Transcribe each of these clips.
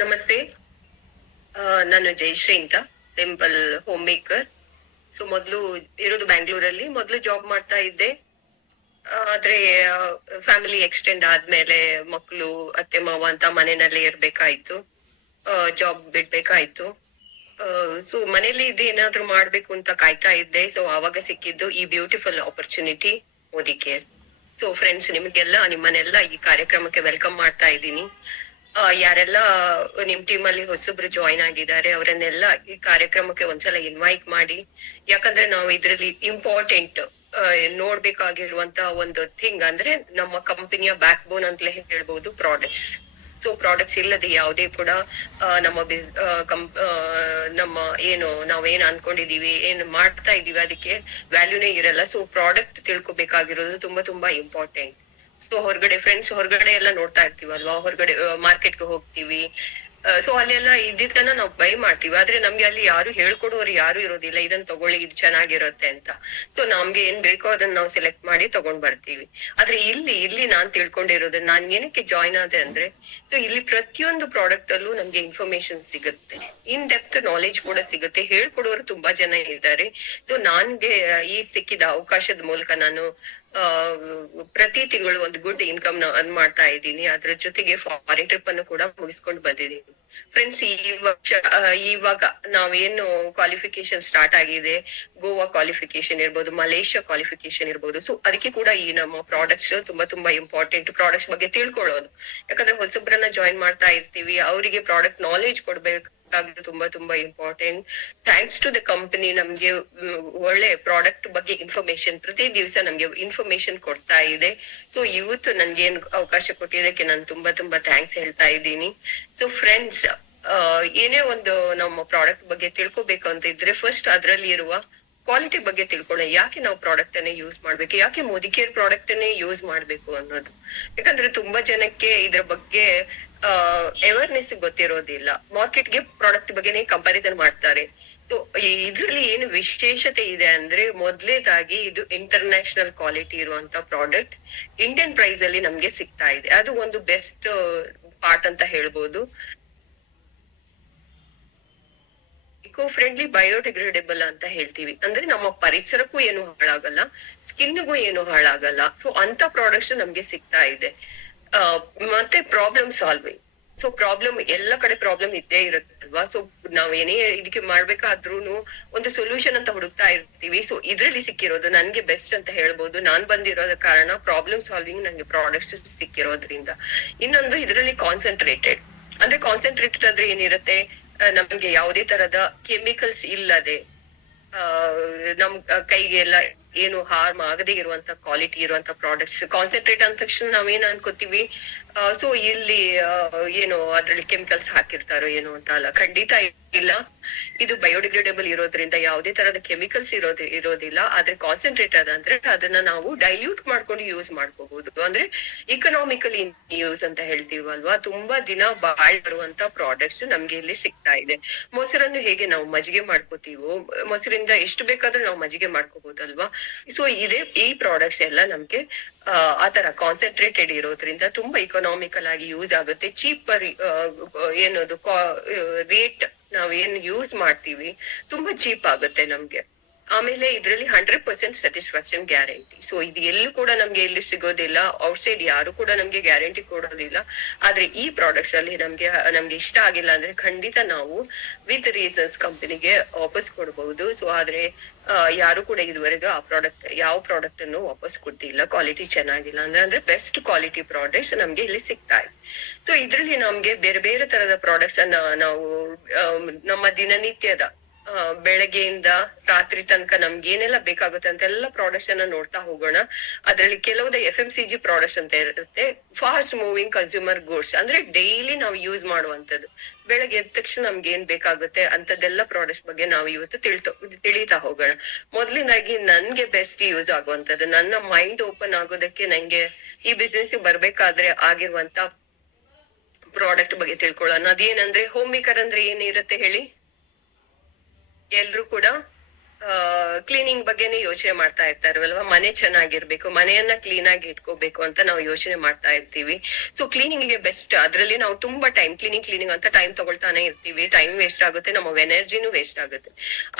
ನಮಸ್ತೆ. ನಾನು ಜಯಶ್ರೀ ಅಂತ, ಟೆಂಪಲ್ ಹೋಮ್ ಮೇಕರ್. ಸೊ ಮೊದ್ಲು ಇರೋದು ಬ್ಯಾಂಗ್ಳೂರಲ್ಲಿ. ಮೊದ್ಲು ಜಾಬ್ ಮಾಡ್ತಾ ಇದ್ದೆ. ಆದ್ರೆ ಫ್ಯಾಮಿಲಿ ಎಕ್ಸ್ಟೆಂಡ್ ಆದ್ಮೇಲೆ ಮಕ್ಕಳು, ಅತ್ತೆ ಮಾವ ಅಂತ ಮನೆಯಲ್ಲೇ ಇರ್ಬೇಕಾಯ್ತು. ಜಾಬ್ ಬಿಡ್ಬೇಕಾಯ್ತು. ಸೊ ಮನೇಲಿ ಏನಾದ್ರು ಮಾಡ್ಬೇಕು ಅಂತ ಕಾಯ್ತಾ ಇದ್ದೆ. ಸೊ ಆವಾಗ ಸಿಕ್ಕಿದ್ದು ಈ beautiful opportunity Modi care. So friends, ನಿಮ್ಗೆಲ್ಲ ನಿಮ್ಮನ್ನೆಲ್ಲ ಈ ಕಾರ್ಯಕ್ರಮಕ್ಕೆ ವೆಲ್ಕಮ್ ಮಾಡ್ತಾ ಇದ್ದೀನಿ. ಯಾರೆಲ್ಲ ನಿಮ್ ಟೀಮ್ ಅಲ್ಲಿ ಹೊಸಬ್ರು ಜಾಯಿನ್ ಆಗಿದ್ದಾರೆ ಅವರನ್ನೆಲ್ಲ ಈ ಕಾರ್ಯಕ್ರಮಕ್ಕೆ ಒಂದ್ಸಲ ಇನ್ವೈಟ್ ಮಾಡಿ. ಯಾಕಂದ್ರೆ ನಾವು ಇದ್ರಲ್ಲಿ ಇಂಪಾರ್ಟೆಂಟ್ ನೋಡ್ಬೇಕಾಗಿರುವಂತ ಒಂದು ಥಿಂಗ್ ಅಂದ್ರೆ ನಮ್ಮ ಕಂಪನಿಯ ಬ್ಯಾಕ್ ಬೋನ್ ಅಂತಲೇ ಹೇಳ್ಬಹುದು ಪ್ರಾಡಕ್ಟ್ಸ್. ಸೊ ಪ್ರಾಡಕ್ಟ್ಸ್ ಇಲ್ಲದೆ ಯಾವುದೇ ಕೂಡ ನಮ್ಮ ನಮ್ಮ ನಾವೇನ್ ಅನ್ಕೊಂಡಿದೀವಿ, ಏನ್ ಮಾಡ್ತಾ ಇದೀವಿ ಅದಕ್ಕೆ ವ್ಯಾಲ್ಯೂನೇ ಇರಲ್ಲ. ಸೊ ಪ್ರಾಡಕ್ಟ್ ತಿಳ್ಕೊಬೇಕಾಗಿರೋದು ತುಂಬಾ ತುಂಬಾ ಇಂಪಾರ್ಟೆಂಟ್. ಸೊ ಫ್ರೆಂಡ್ಸ್ ಹೊರಗಡೆ ಎಲ್ಲ ನೋಡ್ತಾ ಇರ್ತೀವಲ್ವಾ, ಹೊರಗಡೆ ಮಾರ್ಕೆಟ್ಗೆ ಹೋಗ್ತೀವಿ. ಸೊ ಅಲ್ಲೆಲ್ಲ ಇದ್ದಿದ್ದನ್ನ ನಾವು ಬೈ ಮಾಡ್ತೀವಿ. ಆದ್ರೆ ನಮ್ಗೆ ಅಲ್ಲಿ ಯಾರು ಹೇಳ್ಕೊಡೋರು ಯಾರು ಇರೋದಿಲ್ಲ, ಇದನ್ನ ತಗೊಳ್ಳಿ ಇದು ಚೆನ್ನಾಗಿರುತ್ತೆ ಅಂತ. ಸೊ ನಮ್ಗೆ ಏನ್ ಬೇಕೋ ಅದನ್ನ ನಾವು ಸೆಲೆಕ್ಟ್ ಮಾಡಿ ತಗೊಂಡ್ ಬರ್ತೀವಿ. ಆದ್ರೆ ಇಲ್ಲಿ ನಾನ್ ತಿಳ್ಕೊಂಡಿರೋದು, ನಾನ್ ಏನಕ್ಕೆ ಜಾಯ್ನ್ ಆದೆ ಅಂದ್ರೆ, ಸೊ ಇಲ್ಲಿ ಪ್ರತಿಯೊಂದು ಪ್ರಾಡಕ್ಟ್ ಅಲ್ಲೂ ನಮ್ಗೆ ಇನ್ಫಾರ್ಮೇಶನ್ ಸಿಗುತ್ತೆ, ಇನ್ ಡೆಪ್ತ್ ನಾಲೆಜ್ ಕೂಡ ಸಿಗುತ್ತೆ. ಹೇಳ್ಕೊಡೋರು ತುಂಬಾ ಜನ ಇದ್ದಾರೆ. ಸೊ ನನ್ಗೆ ಈ ಸಿಕ್ಕಿದ ಅವಕಾಶದ ಮೂಲಕ ನಾನು ಪ್ರತಿ ತಿಂಗಳು ಒಂದು ಗುಡ್ ಇನ್ಕಮ್ ನ ಅರ್ನ್ ಮಾಡ್ತಾ ಇದ್ದೀನಿ. ಅದ್ರ ಜೊತೆಗೆ ಫಾರಿನ್ ಟ್ರಿಪ್ ಅನ್ನು ಕೂಡ ಮುಗಿಸ್ಕೊಂಡು ಬಂದಿದ್ದೀನಿ. ಫ್ರೆಂಡ್ಸ್, ಇವಾಗ ನಾವೇನು ಕ್ವಾಲಿಫಿಕೇಶನ್ ಸ್ಟಾರ್ಟ್ ಆಗಿದೆ, ಗೋವಾ ಕ್ವಾಲಿಫಿಕೇಶನ್ ಇರ್ಬೋದು, ಮಲೇಷ್ಯಾ ಕ್ವಾಲಿಫಿಕೇಶನ್ ಇರ್ಬೋದು. ಸೊ ಅದಕ್ಕೆ ಕೂಡ ಈ ನಮ್ಮ ಪ್ರಾಡಕ್ಟ್ಸ್ ತುಂಬಾ ತುಂಬಾ ಇಂಪಾರ್ಟೆಂಟ್. ಪ್ರಾಡಕ್ಟ್ಸ್ ಬಗ್ಗೆ ತಿಳ್ಕೊಳ್ಳೋದು, ಯಾಕಂದ್ರೆ ಹೊಸಬ್ರನ್ನ ಜಾಯಿನ್ ಮಾಡ್ತಾ ಇರ್ತೀವಿ, ಅವರಿಗೆ ಪ್ರಾಡಕ್ಟ್ ನಾಲೆಜ್ ಕೊಡ್ಬೇಕು, ತುಂಬಾ ತುಂಬಾ important. Thanks to the company ನಮ್ಗೆ ಒಳ್ಳೆ ಪ್ರಾಡಕ್ಟ್ ಬಗ್ಗೆ ಇನ್ಫಾರ್ಮೇಶನ್ ಪ್ರತಿ ದಿವಸ ನಮ್ಗೆ ಇನ್ಫಾರ್ಮೇಶನ್ ಕೊಡ್ತಾ ಇದೆ. ಸೊ ಇವತ್ತು ನನ್ಗೆ ಏನ್ ಅವಕಾಶ ಕೊಟ್ಟಿದ್ದಕ್ಕೆ ನಾನು ತುಂಬಾ ತುಂಬಾ ಥ್ಯಾಂಕ್ಸ್ ಹೇಳ್ತಾ ಇದ್ದೀನಿ. ಸೊ ಫ್ರೆಂಡ್ಸ್, ಏನೇ ಒಂದು ನಮ್ಮ ಪ್ರಾಡಕ್ಟ್ ಬಗ್ಗೆ ತಿಳ್ಕೊಬೇಕು ಅಂತ ಇದ್ರೆ ಫಸ್ಟ್ ಅದ್ರಲ್ಲಿ ಇರುವ ಕ್ವಾಲಿಟಿ ಬಗ್ಗೆ ತಿಳ್ಕೊಳ್ಳೋಣ. ಯಾಕೆ ನಾವು ಪ್ರಾಡಕ್ಟ್ ಅನ್ನೇ ಯೂಸ್ ಮಾಡ್ಬೇಕು, ಯಾಕೆ ಮೋದಿ ಕೇರ್ ಪ್ರಾಡಕ್ಟ್ ಅನ್ನೇ ಯೂಸ್ ಮಾಡ್ಬೇಕು ಅನ್ನೋದು. ಯಾಕಂದ್ರೆ ತುಂಬಾ ಜನಕ್ಕೆ ಇದ್ರ ಬಗ್ಗೆ ಅವೇರ್ನೆಸ್ ಗೊತ್ತಿರೋದಿಲ್ಲ. ಮಾರ್ಕೆಟ್ಗೆ ಪ್ರಾಡಕ್ಟ್ ಬಗ್ಗೆನೇ ಕಂಪಾರಿಸನ್ ಮಾಡ್ತಾರೆ. ಸೊ ಇದ್ರಲ್ಲಿ ಏನು ವಿಶೇಷತೆ ಇದೆ ಅಂದ್ರೆ, ಮೊದಲೇದಾಗಿ ಇದು ಇಂಟರ್ನ್ಯಾಷನಲ್ ಕ್ವಾಲಿಟಿ ಇರುವಂತ ಪ್ರಾಡಕ್ಟ್ ಇಂಡಿಯನ್ ಪ್ರೈಸ್ ಅಲ್ಲಿ ನಮ್ಗೆ ಸಿಗ್ತಾ ಇದೆ. ಅದು ಒಂದು ಬೆಸ್ಟ್ ಪಾರ್ಟ್ ಅಂತ ಹೇಳ್ಬೋದು. ಇಕೋ ಫ್ರೆಂಡ್ಲಿ, ಬಯೋಡಿಗ್ರೇಡೇಬಲ್ ಅಂತ ಹೇಳ್ತೀವಿ. ಅಂದ್ರೆ ನಮ್ಮ ಪರಿಸರಕ್ಕೂ ಏನು ಹಾಳಾಗಲ್ಲ, ಸ್ಕಿನ್ಗೂ ಏನು ಹಾಳಾಗಲ್ಲ. ಸೊ ಅಂತ ಪ್ರಾಡಕ್ಟ್ಸ್ ನಮ್ಗೆ ಸಿಗ್ತಾ ಇದೆ. ಮತ್ತೆ ಪ್ರಾಬ್ಲಮ್ ಸಾಲ್ವಿಂಗ್. ಸೊ ಎಲ್ಲ ಕಡೆ ಪ್ರಾಬ್ಲಮ್ ಇದ್ದೇ ಇರುತ್ತಲ್ವಾ. ಸೊ ನಾವ್ ಏನೇ ಇದಕ್ಕೆ ಮಾಡ್ಬೇಕಾದ್ರೂನು ಒಂದು ಸೊಲ್ಯೂಷನ್ ಅಂತ ಹುಡುಕ್ತಾ ಇರ್ತೀವಿ. ಸೊ ಇದ್ರಲ್ಲಿ ಸಿಕ್ಕಿರೋದು ನನ್ಗೆ ಬೆಸ್ಟ್ ಅಂತ ಹೇಳ್ಬೋದು. ನಾನ್ ಬಂದಿರೋದ ಕಾರಣ ಪ್ರಾಬ್ಲಮ್ ಸಾಲ್ವಿಂಗ್ ನಂಗೆ ಪ್ರಾಡಕ್ಟ್ಸ್ ಸಿಕ್ಕಿರೋದ್ರಿಂದ. ಇನ್ನೊಂದು ಇದ್ರಲ್ಲಿ ಕಾನ್ಸಂಟ್ರೇಟೆಡ್ ಅಂದ್ರೆ ಏನಿರುತ್ತೆ, ನಮ್ಗೆ ಯಾವುದೇ ತರದ ಕೆಮಿಕಲ್ಸ್ ಇಲ್ಲದೆ ನಮ್ ಕೈಗೆಲ್ಲ ಏನು ಹಾರ್ಮ್ ಆಗದೆ ಇರುವಂತ ಕ್ವಾಲಿಟಿ ಇರುವಂತ ಪ್ರಾಡಕ್ಟ್ಸ್. ಕಾನ್ಸಂಟ್ರೇಟ್ ಅಂದ ತಕ್ಷಣ ನಾವೇನ್ ಅನ್ಕೋತೀವಿ, ಸೊ ಇಲ್ಲಿ ಅದ್ರಲ್ಲಿ ಕೆಮಿಕಲ್ಸ್ ಹಾಕಿರ್ತಾರೋ ಏನೋ ಅಂತ. ಅಲ್ಲ, ಖಂಡಿತ ಇಲ್ಲ. ಇದು ಬಯೋಡಿಗ್ರೇಡೇಬಲ್ ಇರೋದ್ರಿಂದ ಯಾವುದೇ ತರದ ಕೆಮಿಕಲ್ಸ್ ಇರೋದಿಲ್ಲ. ಆದ್ರೆ ಕಾನ್ಸಂಟ್ರೇಟೆಡ್ ಅಂದ್ರೆ ಅದನ್ನ ನಾವು ಡೈಲ್ಯೂಟ್ ಮಾಡ್ಕೊಂಡು ಯೂಸ್ ಮಾಡ್ಕೋಬಹುದು. ಅಂದ್ರೆ ಇಕನಾಮಿಕಲಿ ಯೂಸ್ ಅಂತ ಹೇಳ್ತೀವಲ್ವಾ. ತುಂಬಾ ದಿನ ಬಾಳ್ ಬರುವಂತ ಪ್ರಾಡಕ್ಟ್ಸ್ ನಮ್ಗೆ ಇಲ್ಲಿ ಸಿಗ್ತಾ ಇದೆ. ಮೊಸರನ್ನು ಹೇಗೆ ನಾವು ಮಜ್ಜಿಗೆ ಮಾಡ್ಕೋತೀವೋ, ಮೊಸರಿಂದ ಎಷ್ಟು ಬೇಕಾದ್ರೂ ನಾವು ಮಜ್ಜಿಗೆ ಮಾಡ್ಕೋಬಹುದಲ್ವಾ. ಸೊ ಈ ಪ್ರಾಡಕ್ಟ್ಸ್ ಎಲ್ಲ ನಮ್ಗೆ ಆತರ ಕಾನ್ಸಂಟ್ರೇಟೆಡ್ ಇರೋದ್ರಿಂದ ತುಂಬಾ ಇಕನಾಮಿಕಲ್ ಆಗಿ ಯೂಸ್ ಆಗುತ್ತೆ. ಚೀಪರ್ ರೇಟ್ ನಾವೇನ್ ಯೂಸ್ ಮಾಡ್ತೀವಿ ತುಂಬಾ ಚೀಪ್ ಆಗುತ್ತೆ ನಮ್ಗೆ. ಆಮೇಲೆ ಇದ್ರಲ್ಲಿ 100% ಸ್ಯಾಟಿಸ್ಫ್ಯಾಕ್ಷನ್ ಗ್ಯಾರಂಟಿ. ಸೊ ಇದು ಎಲ್ಲೂ ಕೂಡ ನಮ್ಗೆ ಎಲ್ಲಿ ಸಿಗೋದಿಲ್ಲ, ಔಟ್ಸೈಡ್ ಯಾರು ಕೂಡ ನಮ್ಗೆ ಗ್ಯಾರಂಟಿ ಕೊಡೋದಿಲ್ಲ. ಆದ್ರೆ ಈ ಪ್ರಾಡಕ್ಟ್ಸ್ ಅಲ್ಲಿ ನಮ್ಗೆ ಇಷ್ಟ ಆಗಿಲ್ಲ ಅಂದ್ರೆ ಖಂಡಿತ ನಾವು ವಿತ್ ರೀಸನ್ಸ್ ಕಂಪನಿಗೆ ವಾಪಸ್ ಕೊಡಬಹುದು. ಸೊ ಆದ್ರೆ ಯಾರು ಕೂಡ ಇದುವರೆಗೂ ಯಾವ ಪ್ರಾಡಕ್ಟ್ ಅನ್ನು ವಾಪಸ್ ಕೊಟ್ಟಿಲ್ಲ, ಕ್ವಾಲಿಟಿ ಚೆನ್ನಾಗಿಲ್ಲ ಅಂದ್ರೆ ಬೆಸ್ಟ್ ಕ್ವಾಲಿಟಿ ಪ್ರಾಡಕ್ಟ್ಸ್ ನಮ್ಗೆ ಇಲ್ಲಿ ಸಿಗ್ತಾ ಇದೆ. ಸೊ ಇದ್ರಲ್ಲಿ ನಮ್ಗೆ ಬೇರೆ ಬೇರೆ ತರದ ಪ್ರಾಡಕ್ಟ್ಸ್ ಅನ್ನ ನಾವು ನಮ್ಮ ದಿನನಿತ್ಯದ ಬೆಳಗ್ಗೆಯಿಂದ ರಾತ್ರಿ ತನಕ ನಮ್ಗೆ ಏನೆಲ್ಲ ಬೇಕಾಗುತ್ತೆ ಅಂತೆಲ್ಲ ಪ್ರಾಡಕ್ಟ್ಸ್ ಅನ್ನ ನೋಡ್ತಾ ಹೋಗೋಣ. ಅದ್ರಲ್ಲಿ ಕೆಲವುದೇ FMCG ಪ್ರಾಡಕ್ಟ್ಸ್ ಅಂತ ಇರುತ್ತೆ, ಫಾಸ್ಟ್ ಮೂವಿಂಗ್ ಕನ್ಸ್ಯೂಮರ್ ಗೂಡ್ಸ್. ಅಂದ್ರೆ ಡೈಲಿ ನಾವು ಯೂಸ್ ಮಾಡುವಂತದ್ದು. ಬೆಳಗ್ಗೆ ಎದ್ದ ತಕ್ಷಣ ನಮ್ಗೆ ಏನ್ ಬೇಕಾಗುತ್ತೆ ಅಂತದೆಲ್ಲ ಪ್ರಾಡಕ್ಟ್ಸ್ ಬಗ್ಗೆ ನಾವು ಇವತ್ತು ತಿಳಿತಾ ಹೋಗೋಣ. ಮೊದ್ಲಿನಾಗಿ ನನ್ಗೆ ಬೆಸ್ಟ್ ಯೂಸ್ ಆಗುವಂತದ್ದು, ನನ್ನ ಮೈಂಡ್ ಓಪನ್ ಆಗೋದಕ್ಕೆ, ನಂಗೆ ಈ ಬಿಸ್ನೆಸ್ ಬರ್ಬೇಕಾದ್ರೆ ಆಗಿರುವಂತ ಪ್ರಾಡಕ್ಟ್ ಬಗ್ಗೆ ತಿಳ್ಕೊಳ್ಳೋಣ. ಅದೇನಂದ್ರೆ, ಹೋಮ್ ಮೇಕರ್ ಅಂದ್ರೆ ಏನಿರುತ್ತೆ ಹೇಳಿ? ಎಲ್ರು ಕೂಡ ಕ್ಲೀನಿಂಗ್ ಬಗ್ಗೆನೇ ಯೋಚನೆ ಮಾಡ್ತಾ ಇರ್ತಾರಲ್ವಾ, ಮನೆ ಚೆನ್ನಾಗಿರ್ಬೇಕು, ಮನೆಯನ್ನ ಕ್ಲೀನ್ ಆಗಿ ಇಟ್ಕೋಬೇಕು ಅಂತ ನಾವು ಯೋಚನೆ ಮಾಡ್ತಾ ಇರ್ತೀವಿ. ಸೊ ಕ್ಲೀನಿಂಗ್ ಗೆ ಬೆಸ್ಟ್. ಅದ್ರಲ್ಲಿ ನಾವು ತುಂಬಾ ಕ್ಲೀನಿಂಗ್ ಅಂತ ಟೈಮ್ ತಗೊಳ್ತಾನೆ ಇರ್ತೀವಿ. ಟೈಮ್ ವೇಸ್ಟ್ ಆಗುತ್ತೆ, ನಮ್ಮ ಎನರ್ಜಿನೂ ವೇಸ್ಟ್ ಆಗುತ್ತೆ.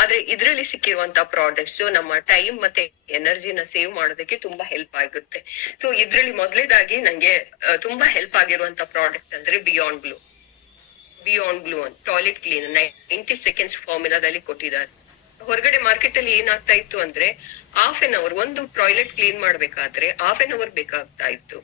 ಆದ್ರೆ ಇದ್ರಲ್ಲಿ ಸಿಕ್ಕಿರುವಂತ ಪ್ರಾಡಕ್ಟ್ಸ್ ನಮ್ಮ ಟೈಮ್ ಮತ್ತೆ ಎನರ್ಜಿನ ಸೇವ್ ಮಾಡೋದಕ್ಕೆ ತುಂಬಾ ಹೆಲ್ಪ್ ಆಗುತ್ತೆ. ಸೊ ಇದ್ರಲ್ಲಿ ಮೊದಲೇದಾಗಿ ನಂಗೆ ತುಂಬಾ ಹೆಲ್ಪ್ ಆಗಿರುವಂತ ಪ್ರಾಡಕ್ಟ್ ಅಂದ್ರೆ ಬಿಯಾಂಡ್ ಗ್ಲೂ ಅಂತ ಟಾಯ್ಲೆಟ್ ಕ್ಲೀನ್ 90 ಸೆಕೆಂಡ್ಸ್ ಫಾರ್ಮುಲಾದಲ್ಲಿ ಕೊಟ್ಟಿದ್ದಾರೆ. ಹೊರಗಡೆ ಮಾರ್ಕೆಟ್ ಅಲ್ಲಿ ಏನಾಗ್ತಾ ಇತ್ತು ಅಂದ್ರೆ ½ ಒಂದು ಟಾಯ್ಲೆಟ್ ಕ್ಲೀನ್ ಮಾಡ್ಬೇಕಾದ್ರೆ ½ ಬೇಕಾಗ್ತಾ ಇತ್ತು.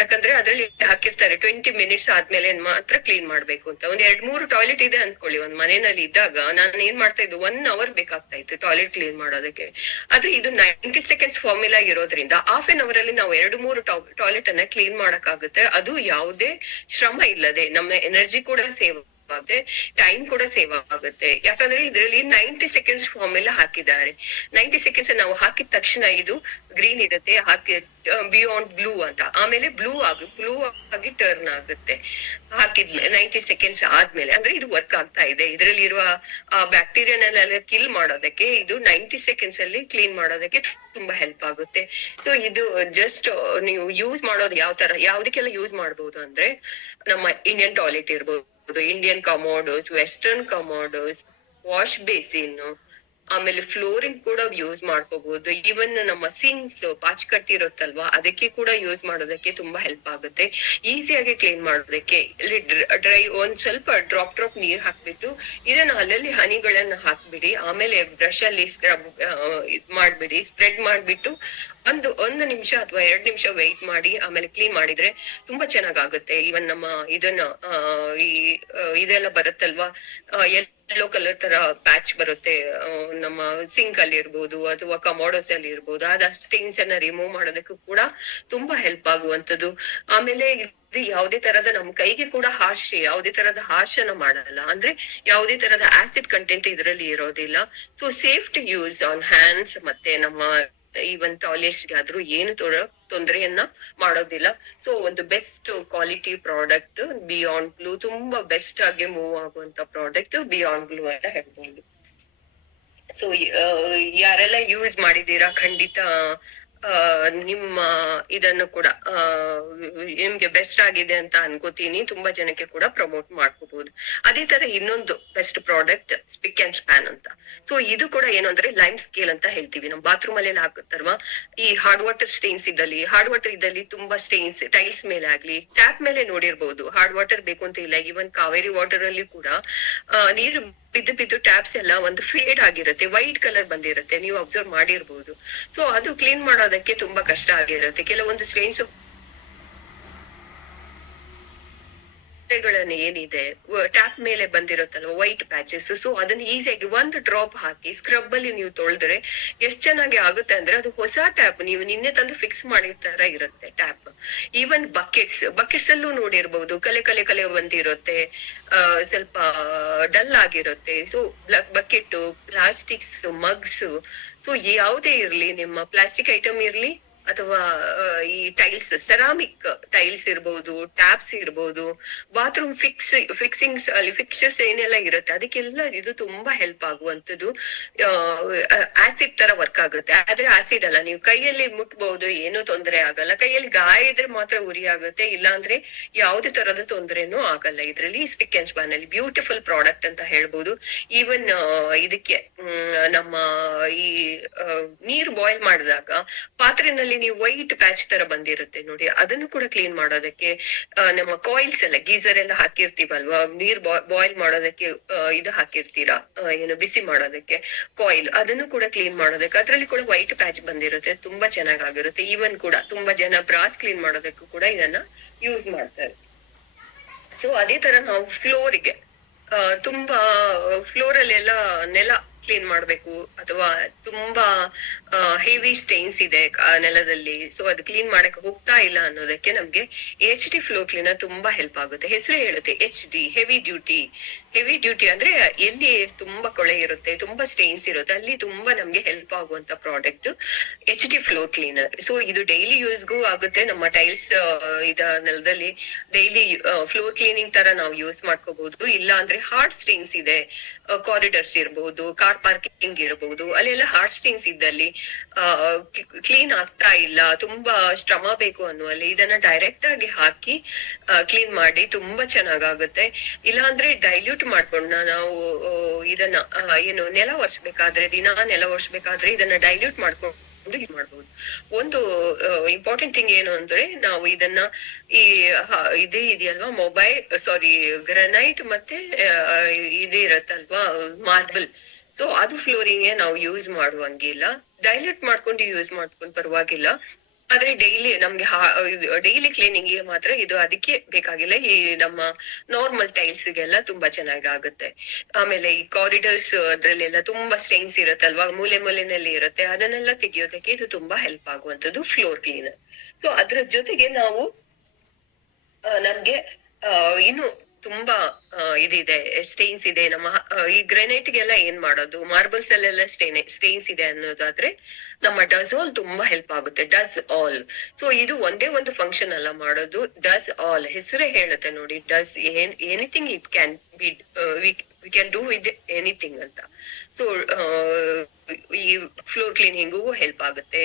ಯಾಕಂದ್ರೆ ಅದ್ರಲ್ಲಿ ಹಾಕಿರ್ತಾರೆ 20 ಮಿನಿಟ್ಸ್ ಆದ್ಮೇಲೆ ಮಾತ್ರ ಕ್ಲೀನ್ ಮಾಡ್ಬೇಕು ಅಂತ. ಒಂದ್ 2-3 ಟಾಯ್ಲೆಟ್ ಇದೆ ಅನ್ಕೊಳ್ಳಿ ಒಂದ್ ಮನೆಯಲ್ಲಿ ಇದ್ದಾಗ, ನಾನು ಏನ್ ಮಾಡ್ತಾ ಇದ್ದು 1 ಅವರ್ ಬೇಕಾಗ್ತಾ ಇತ್ತು ಟಾಯ್ಲೆಟ್ ಕ್ಲೀನ್ ಮಾಡೋದಕ್ಕೆ. ಆದ್ರೆ ಇದು 90 ಸೆಕೆಂಡ್ಸ್ ಫಾರ್ಮುಲಾ ಇರೋದ್ರಿಂದ ½ ಅಲ್ಲಿ ನಾವು 2-3 ಟಾಯ್ಲೆಟ್ ಅನ್ನ ಕ್ಲೀನ್ ಮಾಡಕ್ಕಾಗುತ್ತೆ. ಅದು ಯಾವುದೇ ಶ್ರಮ ಇಲ್ಲದೆ ನಮ್ಮ ಎನರ್ಜಿ ಕೂಡ ಸೇವ್ ಆಗುತ್ತೆ, ಟೈಮ್ ಕೂಡ ಸೇವ್ ಆಗುತ್ತೆ. ಯಾಕಂದ್ರೆ ಇದರಲ್ಲಿ 90 ಸೆಕೆಂಡ್ಸ್ ಫಾರ್ಮುಲಾ ಹಾಕಿದ್ದಾರೆ. 90 ಸೆಕೆಂಡ್ಸ್ ನಾವು ಹಾಕಿದ ತಕ್ಷಣ ಇದು ಗ್ರೀನ್ ಇರುತ್ತೆ, ಹಾಕಿ ಬಿಯಾಂಡ್ ಬ್ಲೂ ಅಂತ, ಆಮೇಲೆ ಬ್ಲೂ ಆಗಿ ಟರ್ನ್ ಆಗುತ್ತೆ ಹಾಕಿದ್ಮೇಲೆ 90 ಸೆಕೆಂಡ್ಸ್ ಆದ್ಮೇಲೆ. ಅಂದ್ರೆ ಇದು ವರ್ಕ್ ಆಗ್ತಾ ಇದೆ. ಇದರಲ್ಲಿ ಇರುವ ಬ್ಯಾಕ್ಟೀರಿಯಾನೆಲ್ಲ ಕಿಲ್ ಮಾಡೋದಕ್ಕೆ ಇದು 90 ಸೆಕೆಂಡ್ಸ್ ಅಲ್ಲಿ ಕ್ಲೀನ್ ಮಾಡೋದಕ್ಕೆ ತುಂಬಾ ಹೆಲ್ಪ್ ಆಗುತ್ತೆ. ಸೊ ಇದು ಜಸ್ಟ್ ನೀವು ಯೂಸ್ ಮಾಡೋದು ಯಾವ್ದಕ್ಕೆಲ್ಲ ಯೂಸ್ ಮಾಡಬಹುದು ಅಂದ್ರೆ, ನಮ್ಮ ಇಂಡಿಯನ್ ಟಾಯ್ಲೆಟ್ ಇರ್ಬೋದು, ಇಂಡಿಯನ್ ಕಮೋಡೋಸ್, ವೆಸ್ಟರ್ನ್ ಕಮೋಡೋಸ್, ವಾಶ್ ಬೇಸಿನ್, ಆಮೇಲೆ ಫ್ಲೋರಿಂಗ್ ಕೂಡ ಯೂಸ್ ಮಾಡ್ಕೋಬಹುದು. ಈವನ್ ನಮ್ಮ ಸಿಂಕ್ಸ್ ಪಾಚ್ ಇರುತ್ತಲ್ವಾ, ಅದಕ್ಕೆ ಕೂಡ ಯೂಸ್ ಮಾಡೋದಕ್ಕೆ ತುಂಬಾ ಹೆಲ್ಪ್ ಆಗುತ್ತೆ. ಈಸಿಯಾಗಿ ಕ್ಲೀನ್ ಮಾಡೋದಕ್ಕೆ ಇಲ್ಲಿ ಡ್ರೈ ಒಂದ್ ಸ್ವಲ್ಪ ಡ್ರಾಪ್ ನೀರ್ ಹಾಕ್ಬಿಟ್ಟು ಇದನ್ನ ಅಲ್ಲಲ್ಲಿ ಹನಿಗಳನ್ನ ಹಾಕ್ಬಿಡಿ. ಆಮೇಲೆ ಬ್ರಷ್ ಅಲ್ಲಿ ಸ್ಕ್ರಬ್ ಮಾಡ್ಬಿಡಿ, ಸ್ಪ್ರೆಡ್ ಮಾಡ್ಬಿಟ್ಟು ಒಂದು ನಿಮಿಷ ಅಥವಾ 2 ನಿಮಿಷ ವೆಯ್ಟ್ ಮಾಡಿ ಆಮೇಲೆ ಕ್ಲೀನ್ ಮಾಡಿದ್ರೆ ತುಂಬಾ ಚೆನ್ನಾಗಾಗುತ್ತೆ. ಈವನ್ ನಮ್ಮ ಇದನ್ನ ಇದೆಲ್ಲ ಬರುತ್ತಲ್ವಾ, ಯೆಲ್ಲೋ ಕಲರ್ ತರ ಪ್ಯಾಚ್ ಬರುತ್ತೆ ನಮ್ಮ ಸಿಂಕ್ ಅಲ್ಲಿ ಇರ್ಬೋದು ಅಥವಾ ಕಮೋಡೋಸ್ ಅಲ್ಲಿ ಇರ್ಬೋದು, ಅದ ಸ್ಟೇನ್ಸ್ ಅನ್ನ ರಿಮೂವ್ ಮಾಡೋದಕ್ಕೂ ಕೂಡ ತುಂಬಾ ಹೆಲ್ಪ್ ಆಗುವಂತದ್ದು. ಆಮೇಲೆ ಇದು ಯಾವುದೇ ತರದ ನಮ್ ಕೈಗೆ ಕೂಡ ಯಾವುದೇ ತರದ ಅನ್ನ ಮಾಡಲ್ಲ. ಅಂದ್ರೆ ಯಾವುದೇ ತರದ ಆಸಿಡ್ ಕಂಟೆಂಟ್ ಇದರಲ್ಲಿ ಇರೋದಿಲ್ಲ. So safe to use on hands. ಮತ್ತೆ ನಮ್ಮ ಈವನ್ ಟಾಯ್ಲೆಟ್ಸ್ ಆದ್ರೂ ಏನು ತೊಂದರೆಯನ್ನ ಮಾಡೋದಿಲ್ಲ. ಸೊ ಒಂದು best quality product beyond blue, ತುಂಬಾ ಬೆಸ್ಟ್ ಆಗಿ ಮೂವ್ ಆಗುವಂತ ಪ್ರಾಡಕ್ಟ್ ಬಿಯಾಂಡ್ ಬ್ಲೂ ಅಂತ ಹೇಳ್ಬೋದು. ಸೊ ಯಾರೆಲ್ಲ ಯೂಸ್ ಮಾಡಿದೀರಾ ಖಂಡಿತ ನಿಮ್ಮ ಇದನ್ನು ಕೂಡ ನಿಮ್ಗೆ ಬೆಸ್ಟ್ ಆಗಿದೆ ಅಂತ ಅನ್ಕೋತೀನಿ. ತುಂಬಾ ಜನಕ್ಕೆ ಕೂಡ ಪ್ರಮೋಟ್ ಮಾಡ್ಕೋಬಹುದು. ಅದೇ ತರ ಇನ್ನೊಂದು best product speak and span ಅಂತ. ಸೊ ಇದು ಕೂಡ ಏನು ಅಂದ್ರೆ ಲೈಮ್ ಸ್ಕೇಲ್ ಅಂತ ಹೇಳ್ತೀವಿ. ನಮ್ ಬಾತ್ರೂಮ್ ಅಲ್ಲೆಲ್ಲ ಹಾಕುತ್ತಲ್ವಾ, ಈ ಹಾರ್ಡ್ ವಾಟರ್ ಇದ್ದಲ್ಲಿ ತುಂಬಾ ಸ್ಟೇನ್ಸ್ ಟೈಲ್ಸ್ ಮೇಲೆ ಆಗ್ಲಿ, ಟ್ಯಾಪ್ ಮೇಲೆ ನೋಡಿರ್ಬಹುದು. ಹಾರ್ಡ್ ವಾಟರ್ ಬೇಕು ಅಂತ ಇಲ್ಲ, ಈವನ್ ಕಾವೇರಿ ವಾಟರ್ ಅಲ್ಲಿ ಕೂಡ ನೀರು ಬಿದ್ದು ಟ್ಯಾಪ್ಸ್ ಎಲ್ಲ ಒಂದು ಫೇಡ್ ಆಗಿರುತ್ತೆ, ವೈಟ್ ಕಲರ್ ಬಂದಿರುತ್ತೆ, ನೀವು ಅಬ್ಸರ್ವ್ ಮಾಡಿರ್ಬಹುದು. ಸೊ ಅದು ಕ್ಲೀನ್ ಮಾಡೋದಕ್ಕೆ ತುಂಬಾ ಕಷ್ಟ ಆಗಿರುತ್ತೆ. ಕೆಲವೊಂದು ಸ್ಟೇನ್ಸ್ ಏನಿದೆ ಟ್ಯಾಪ್ ಮೇಲೆ ಬಂದಿರುತ್ತಲ್ವ ವೈಟ್ ಪ್ಯಾಚಸ್, ಸೊ ಅದನ್ನ ಈಸಿಯಾಗಿ ಒಂದು ಡ್ರಾಪ್ ಹಾಕಿ ಸ್ಕ್ರಬ್ ಅಲ್ಲಿ ನೀವು ತೊಳೆದ್ರೆ ಎಷ್ಟ್ ಚೆನ್ನಾಗಿ ಆಗುತ್ತೆ ಅಂದ್ರೆ ಅದು ಹೊಸ ಟ್ಯಾಪ್, ನೀವು ನಿನ್ನೆ ತಂದು ಫಿಕ್ಸ್ ಮಾಡಿರ್ತಾರ ಇರುತ್ತೆ ಟ್ಯಾಪ್. ಈವನ್ ಬಕೆಟ್ಸ್ ಅಲ್ಲೂ ನೋಡಿರ್ಬಹುದು, ಕಲೆ ಬಂದಿರುತ್ತೆ, ಸ್ವಲ್ಪ ಡಲ್ ಆಗಿರುತ್ತೆ. So bucket, plastics, mugs, so ಯಾವುದೇ ಇರ್ಲಿ, ನಿಮ್ಮ ಪ್ಲಾಸ್ಟಿಕ್ ಐಟಮ್ ಇರ್ಲಿ ಅಥವಾ ಈ ಟೈಲ್ಸ್, ಸೆರಾಮಿಕ್ ಟೈಲ್ಸ್ ಇರ್ಬೋದು, ಟ್ಯಾಪ್ಸ್ ಇರ್ಬೋದು, ಬಾತ್ರೂಮ್ ಫಿಕ್ಚರ್ಸ್ ಏನೆಲ್ಲ ಇರುತ್ತೆ ಅದಕ್ಕೆಲ್ಲ ಇದು ತುಂಬಾ ಹೆಲ್ಪ್ ಆಗುವಂತದ್ದು. ಆಸಿಡ್ ತರ ವರ್ಕ್ ಆಗುತ್ತೆ. ಆದ್ರೆ ಆಸಿಡ್ ಅಲ್ಲ, ನೀವು ಕೈಯಲ್ಲಿ ಮುಟ್ಬಹುದು, ಏನೂ ತೊಂದರೆ ಆಗಲ್ಲ. ಕೈಯಲ್ಲಿ ಗಾಯ ಇದ್ರೆ ಮಾತ್ರ ಉರಿ ಆಗುತ್ತೆ, ಇಲ್ಲಾಂದ್ರೆ ಯಾವುದೇ ತರದ ತೊಂದರೆನೂ ಆಗಲ್ಲ. ಇದ್ರಲ್ಲಿ ಸ್ಪಿಕ್ ಅಂಡ್ ಸ್ಪಾನ್ ಅಲ್ಲಿ ಬ್ಯೂಟಿಫುಲ್ ಪ್ರಾಡಕ್ಟ್ ಅಂತ ಹೇಳ್ಬೋದು. ಈವನ್ ಇದಕ್ಕೆ ನಮ್ಮ ಈ ನೀರು ಬಾಯ್ಲ್ ಮಾಡಿದಾಗ ಪಾತ್ರೆನಲ್ಲಿ ನೀವು ವೈಟ್ ಪ್ಯಾಚ್ ತರ ಬಂದಿರುತ್ತೆ ನೋಡಿ, ಅದನ್ನು ಕೂಡ ಕ್ಲೀನ್ ಮಾಡೋದಕ್ಕೆ ನಮ್ಮ ಕಾಯಿಲ್ಸ್ ಎಲ್ಲ ಗೀಸರ್ ಎಲ್ಲ ಹಾಕಿರ್ತೀವಲ್ವಾ, ನೀರ್ ಬಾಯ್ಲ್ ಮಾಡೋದಕ್ಕೆ ಇದು ಹಾಕಿರ್ತೀರಾ, ಏನು ಬಿಸಿ ಮಾಡೋದಕ್ಕೆ ಕಾಯಿಲ್, ಅದನ್ನು ಕೂಡ ಕ್ಲೀನ್ ಮಾಡೋದಕ್ಕೆ ಅದ್ರಲ್ಲಿ ಕೂಡ ವೈಟ್ ಪ್ಯಾಚ್ ಬಂದಿರುತ್ತೆ, ತುಂಬಾ ಚೆನ್ನಾಗಿರುತ್ತೆ. ಈವನ್ ಕೂಡ ತುಂಬಾ ಜನ ಬ್ರಾಸ್ ಕ್ಲೀನ್ ಮಾಡೋದಕ್ಕೂ ಕೂಡ ಇದನ್ನ ಯೂಸ್ ಮಾಡ್ತಾರೆ. ಸೊ ಅದೇ ತರ ನಾವು ಫ್ಲೋರಿಗೆ ತುಂಬಾ ಫ್ಲೋರ್ ಅಲ್ಲೆಲ್ಲ ನೆಲ ಕ್ಲೀನ್ ಮಾಡ್ಬೇಕು ಅಥವಾ ತುಂಬಾ ಹೆವಿ ಸ್ಟೈನ್ಸ್ ಇದೆ ನೆಲದಲ್ಲಿ, ಸೊ ಅದು ಕ್ಲೀನ್ ಮಾಡಕ್ಕೆ ಹೋಗ್ತಾ ಇಲ್ಲ ಅನ್ನೋದಕ್ಕೆ ನಮ್ಗೆ HD ಫ್ಲೋರ್ ಕ್ಲೀನರ್ ತುಂಬಾ ಹೆಲ್ಪ್ ಆಗುತ್ತೆ. ಹೆಸರು ಹೇಳುತ್ತೆ HD, heavy duty. Heavy duty ಅಂದ್ರೆ ಎಲ್ಲಿ ತುಂಬಾ ಕೊಳೆ ಇರುತ್ತೆ, ತುಂಬಾ ಸ್ಟೈನ್ಸ್ ಇರುತ್ತೆ, ಅಲ್ಲಿ ತುಂಬಾ ನಮ್ಗೆ ಹೆಲ್ಪ್ ಆಗುವಂತ product HD floor cleaner. So ಇದು ಡೈಲಿ ಯೂಸ್ಗೂ ಆಗುತ್ತೆ. ನಮ್ಮ ಟೈಲ್ಸ್ ನೆಲದಲ್ಲಿ ಡೈಲಿ ಫ್ಲೋರ್ ಕ್ಲೀನಿಂಗ್ ತರ ನಾವು ಯೂಸ್ ಮಾಡ್ಕೋಬಹುದು. ಇಲ್ಲ ಅಂದ್ರೆ ಹಾರ್ಡ್ ಸ್ಟೈನ್ಸ್ ಇದೆ, ಕಾರಿಡರ್ಸ್ ಇರಬಹುದು, ಕಾರ್ ಪಾರ್ಕಿಂಗ್ ಇರಬಹುದು, ಅಲ್ಲೆಲ್ಲ ಹಾರ್ಡ್ ಸ್ಟೈನ್ಸ್ ಇದ್ದಲ್ಲಿ ಕ್ಲೀನ್ ಆಗ್ತಾ ಇಲ್ಲ, ತುಂಬಾ ಶ್ರಮ ಬೇಕು ಅನ್ನುವಲ್ಲಿ ಇದನ್ನ ಡೈರೆಕ್ಟ್ ಆಗಿ ಹಾಕಿ ಕ್ಲೀನ್ ಮಾಡಿ ತುಂಬಾ ಚೆನ್ನಾಗಾಗುತ್ತೆ. ಇಲ್ಲ ಅಂದ್ರೆ ಡೈಲ್ಯೂಟ್ ಮಾಡ್ಕೊಂಡ ನಾವು ಇದನ್ನ ಏನು ನೆಲ ಒರೆಸ್ಬೇಕಾದ್ರೆ, ದಿನಾ ನೆಲ ಒರೆಸ್ಬೇಕಾದ್ರೆ ಇದನ್ನ ಡೈಲ್ಯೂಟ್ ಮಾಡ್ಕೊಂಡು ಯೂಸ್ ಮಾಡ್ಬೋದು. ಒಂದು ಇಂಪಾರ್ಟೆಂಟ್ ಥಿಂಗ್ ಏನು ಅಂದ್ರೆ, ನಾವು ಇದನ್ನ ಇದೇ ಇದೆಯಲ್ವಾ ಗ್ರನೈಟ್ ಮತ್ತೆ ಇದು ಇರತ್ತಲ್ವಾ ಮಾರ್ಬಲ್, ಸೊ ಅದು ಫ್ಲೋರಿಂಗ್ ನಾವು ಯೂಸ್ ಮಾಡುವಂಗಿಲ್ಲ. ಡೈಲ್ಯೂಟ್ ಮಾಡ್ಕೊಂಡು ಯೂಸ್ ಮಾಡ್ಕೊಂಡು ಪರವಾಗಿಲ್ಲ, ಆದ್ರೆ ನಮ್ಗೆ ಡೈಲಿ ಕ್ಲೀನಿಂಗ್ ಮಾತ್ರ ಇದು ಅದಕ್ಕೆ ಬೇಕಾಗಿಲ್ಲ. ಈ ನಮ್ಮ ನಾರ್ಮಲ್ ಟೈಲ್ಸ್ ಗೆಲ್ಲ ತುಂಬಾ ಚೆನ್ನಾಗಾಗುತ್ತೆ. ಆಮೇಲೆ ಈ ಕಾರಿಡರ್ಸ್ ಅದ್ರಲ್ಲೆಲ್ಲ ತುಂಬಾ ಸ್ಟೈನ್ಸ್ ಇರುತ್ತಲ್ವಾ, ಮೂಲೆನಲ್ಲಿ ಇರುತ್ತೆ, ಅದನ್ನೆಲ್ಲ ತೆಗಿಯೋದಕ್ಕೆ ಇದು ತುಂಬಾ ಹೆಲ್ಪ್ ಆಗುವಂತದ್ದು ಫ್ಲೋರ್ ಕ್ಲೀನರ್. ಸೊ ಅದ್ರ ಜೊತೆಗೆ ನಾವು ನಮ್ಗೆ ಇನ್ನು ತುಂಬಾ ಇದಿದೆ, ಸ್ಟೈನ್ಸ್ ಇದೆ. ನಮ್ಮ ಈ ಗ್ರೆನೈಟ್ ಗೆಲ್ಲ ಏನ್ ಮಾಡೋದು, ಮಾರ್ಬಲ್ಸ್ ಅಲ್ಲೆಲ್ಲ ಸ್ಟೈನ್ಸ್ ಇದೆ ಅನ್ನೋದಾದ್ರೆ ನಮ್ಮ ಡಸ್ ಆಲ್ ತುಂಬಾ ಹೆಲ್ಪ್ ಆಗುತ್ತೆ. ಡಸ್ ಆಲ್, ಸೊ ಇದು ಒಂದೇ ಒಂದು ಫಂಕ್ಷನ್ ಅಲ್ಲ ಮಾಡೋದು, ಡಸ್ ಆಲ್ ಹೆಸರೇ ಹೇಳುತ್ತೆ ನೋಡಿ. Does anything it can be, we can do with anything ಅಂತ. ಸೊ ಈ ಫ್ಲೋರ್ ಕ್ಲೀನಿಂಗೂ ಹೆಲ್ಪ್ ಆಗುತ್ತೆ,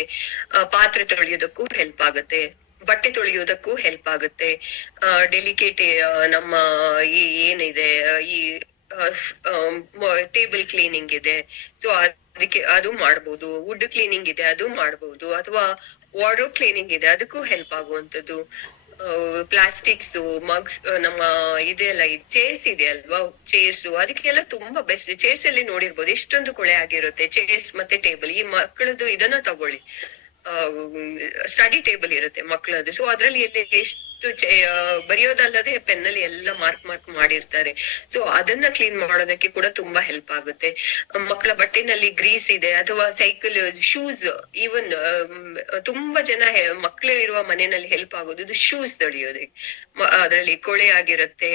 ಪಾತ್ರೆ ತೊಳೆಯೋದಕ್ಕೂ ಹೆಲ್ಪ್ ಆಗುತ್ತೆ, ಬಟ್ಟೆ ತೊಳೆಯೋದಕ್ಕೂ ಹೆಲ್ಪ್ ಆಗುತ್ತೆ. ಡೆಲಿಕೇಟ್ ನಮ್ಮ ಏನಿದೆ, ಈ ಟೇಬಲ್ ಕ್ಲೀನಿಂಗ್ ಇದೆ, ಸೊ ಅದಕ್ಕೆ ಅದು ಮಾಡ್ಬೋದು. ವುಡ್ ಕ್ಲೀನಿಂಗ್ ಇದೆ, ಅದು ಮಾಡ್ಬೋದು. ಅಥವಾ ವಾರ್ಡ್ರೋಬ್ ಕ್ಲೀನಿಂಗ್ ಇದೆ, ಅದಕ್ಕೂ ಹೆಲ್ಪ್ ಆಗುವಂತದ್ದು. ಪ್ಲಾಸ್ಟಿಕ್ಸ್, ಮಗ್ಸ್, ನಮ್ಮ ಇದೆಲ್ಲ ಚೇರ್ಸ್ ಇದೆ ಅಲ್ವಾ, ಚೇರ್ಸ್ ಅದಕ್ಕೆಲ್ಲ ತುಂಬಾ ಬೆಸ್ಟ್. ಚೇರ್ಸ್ ಅಲ್ಲಿ ನೋಡಿರ್ಬೋದು ಎಷ್ಟೊಂದು ಕೊಳೆ ಆಗಿರುತ್ತೆ, ಚೇರ್ಸ್ ಮತ್ತೆ ಟೇಬಲ್. ಈ ಮಕ್ಕಳದ್ದು ಇದನ್ನ ತಗೊಳ್ಳಿ, ಸ್ಟಡಿ ಟೇಬಲ್ ಇರುತ್ತೆ ಮಕ್ಕಳದ್ದು, ಸೊ ಅದ್ರಲ್ಲಿ ಎಷ್ಟು ಬರೆಯೋದಲ್ಲದೆ ಪೆನ್ನಲ್ಲಿ ಎಲ್ಲ ಮಾರ್ಕ್ ಮಾಡಿರ್ತಾರೆ. ಸೊ ಅದನ್ನ ಕ್ಲೀನ್ ಮಾಡೋದಕ್ಕೆ ಕೂಡ ತುಂಬಾ ಹೆಲ್ಪ್ ಆಗುತ್ತೆ. ಮಕ್ಕಳ ಬಟ್ಟೆನಲ್ಲಿ ಗ್ರೀಸ್ ಇದೆ, ಅಥವಾ ಸೈಕಲ್, ಶೂಸ್, ಈವನ್ ತುಂಬಾ ಜನ ಮಕ್ಕಳು ಇರುವ ಮನೆಯಲ್ಲಿ ಹೆಲ್ಪ್ ಆಗೋದು ಇದು ಶೂಸ್ ತೊಳೆಯೋದಕ್ಕೆ. ಅದರಲ್ಲಿ ಕೊಳೆ ಆಗಿರುತ್ತೆ,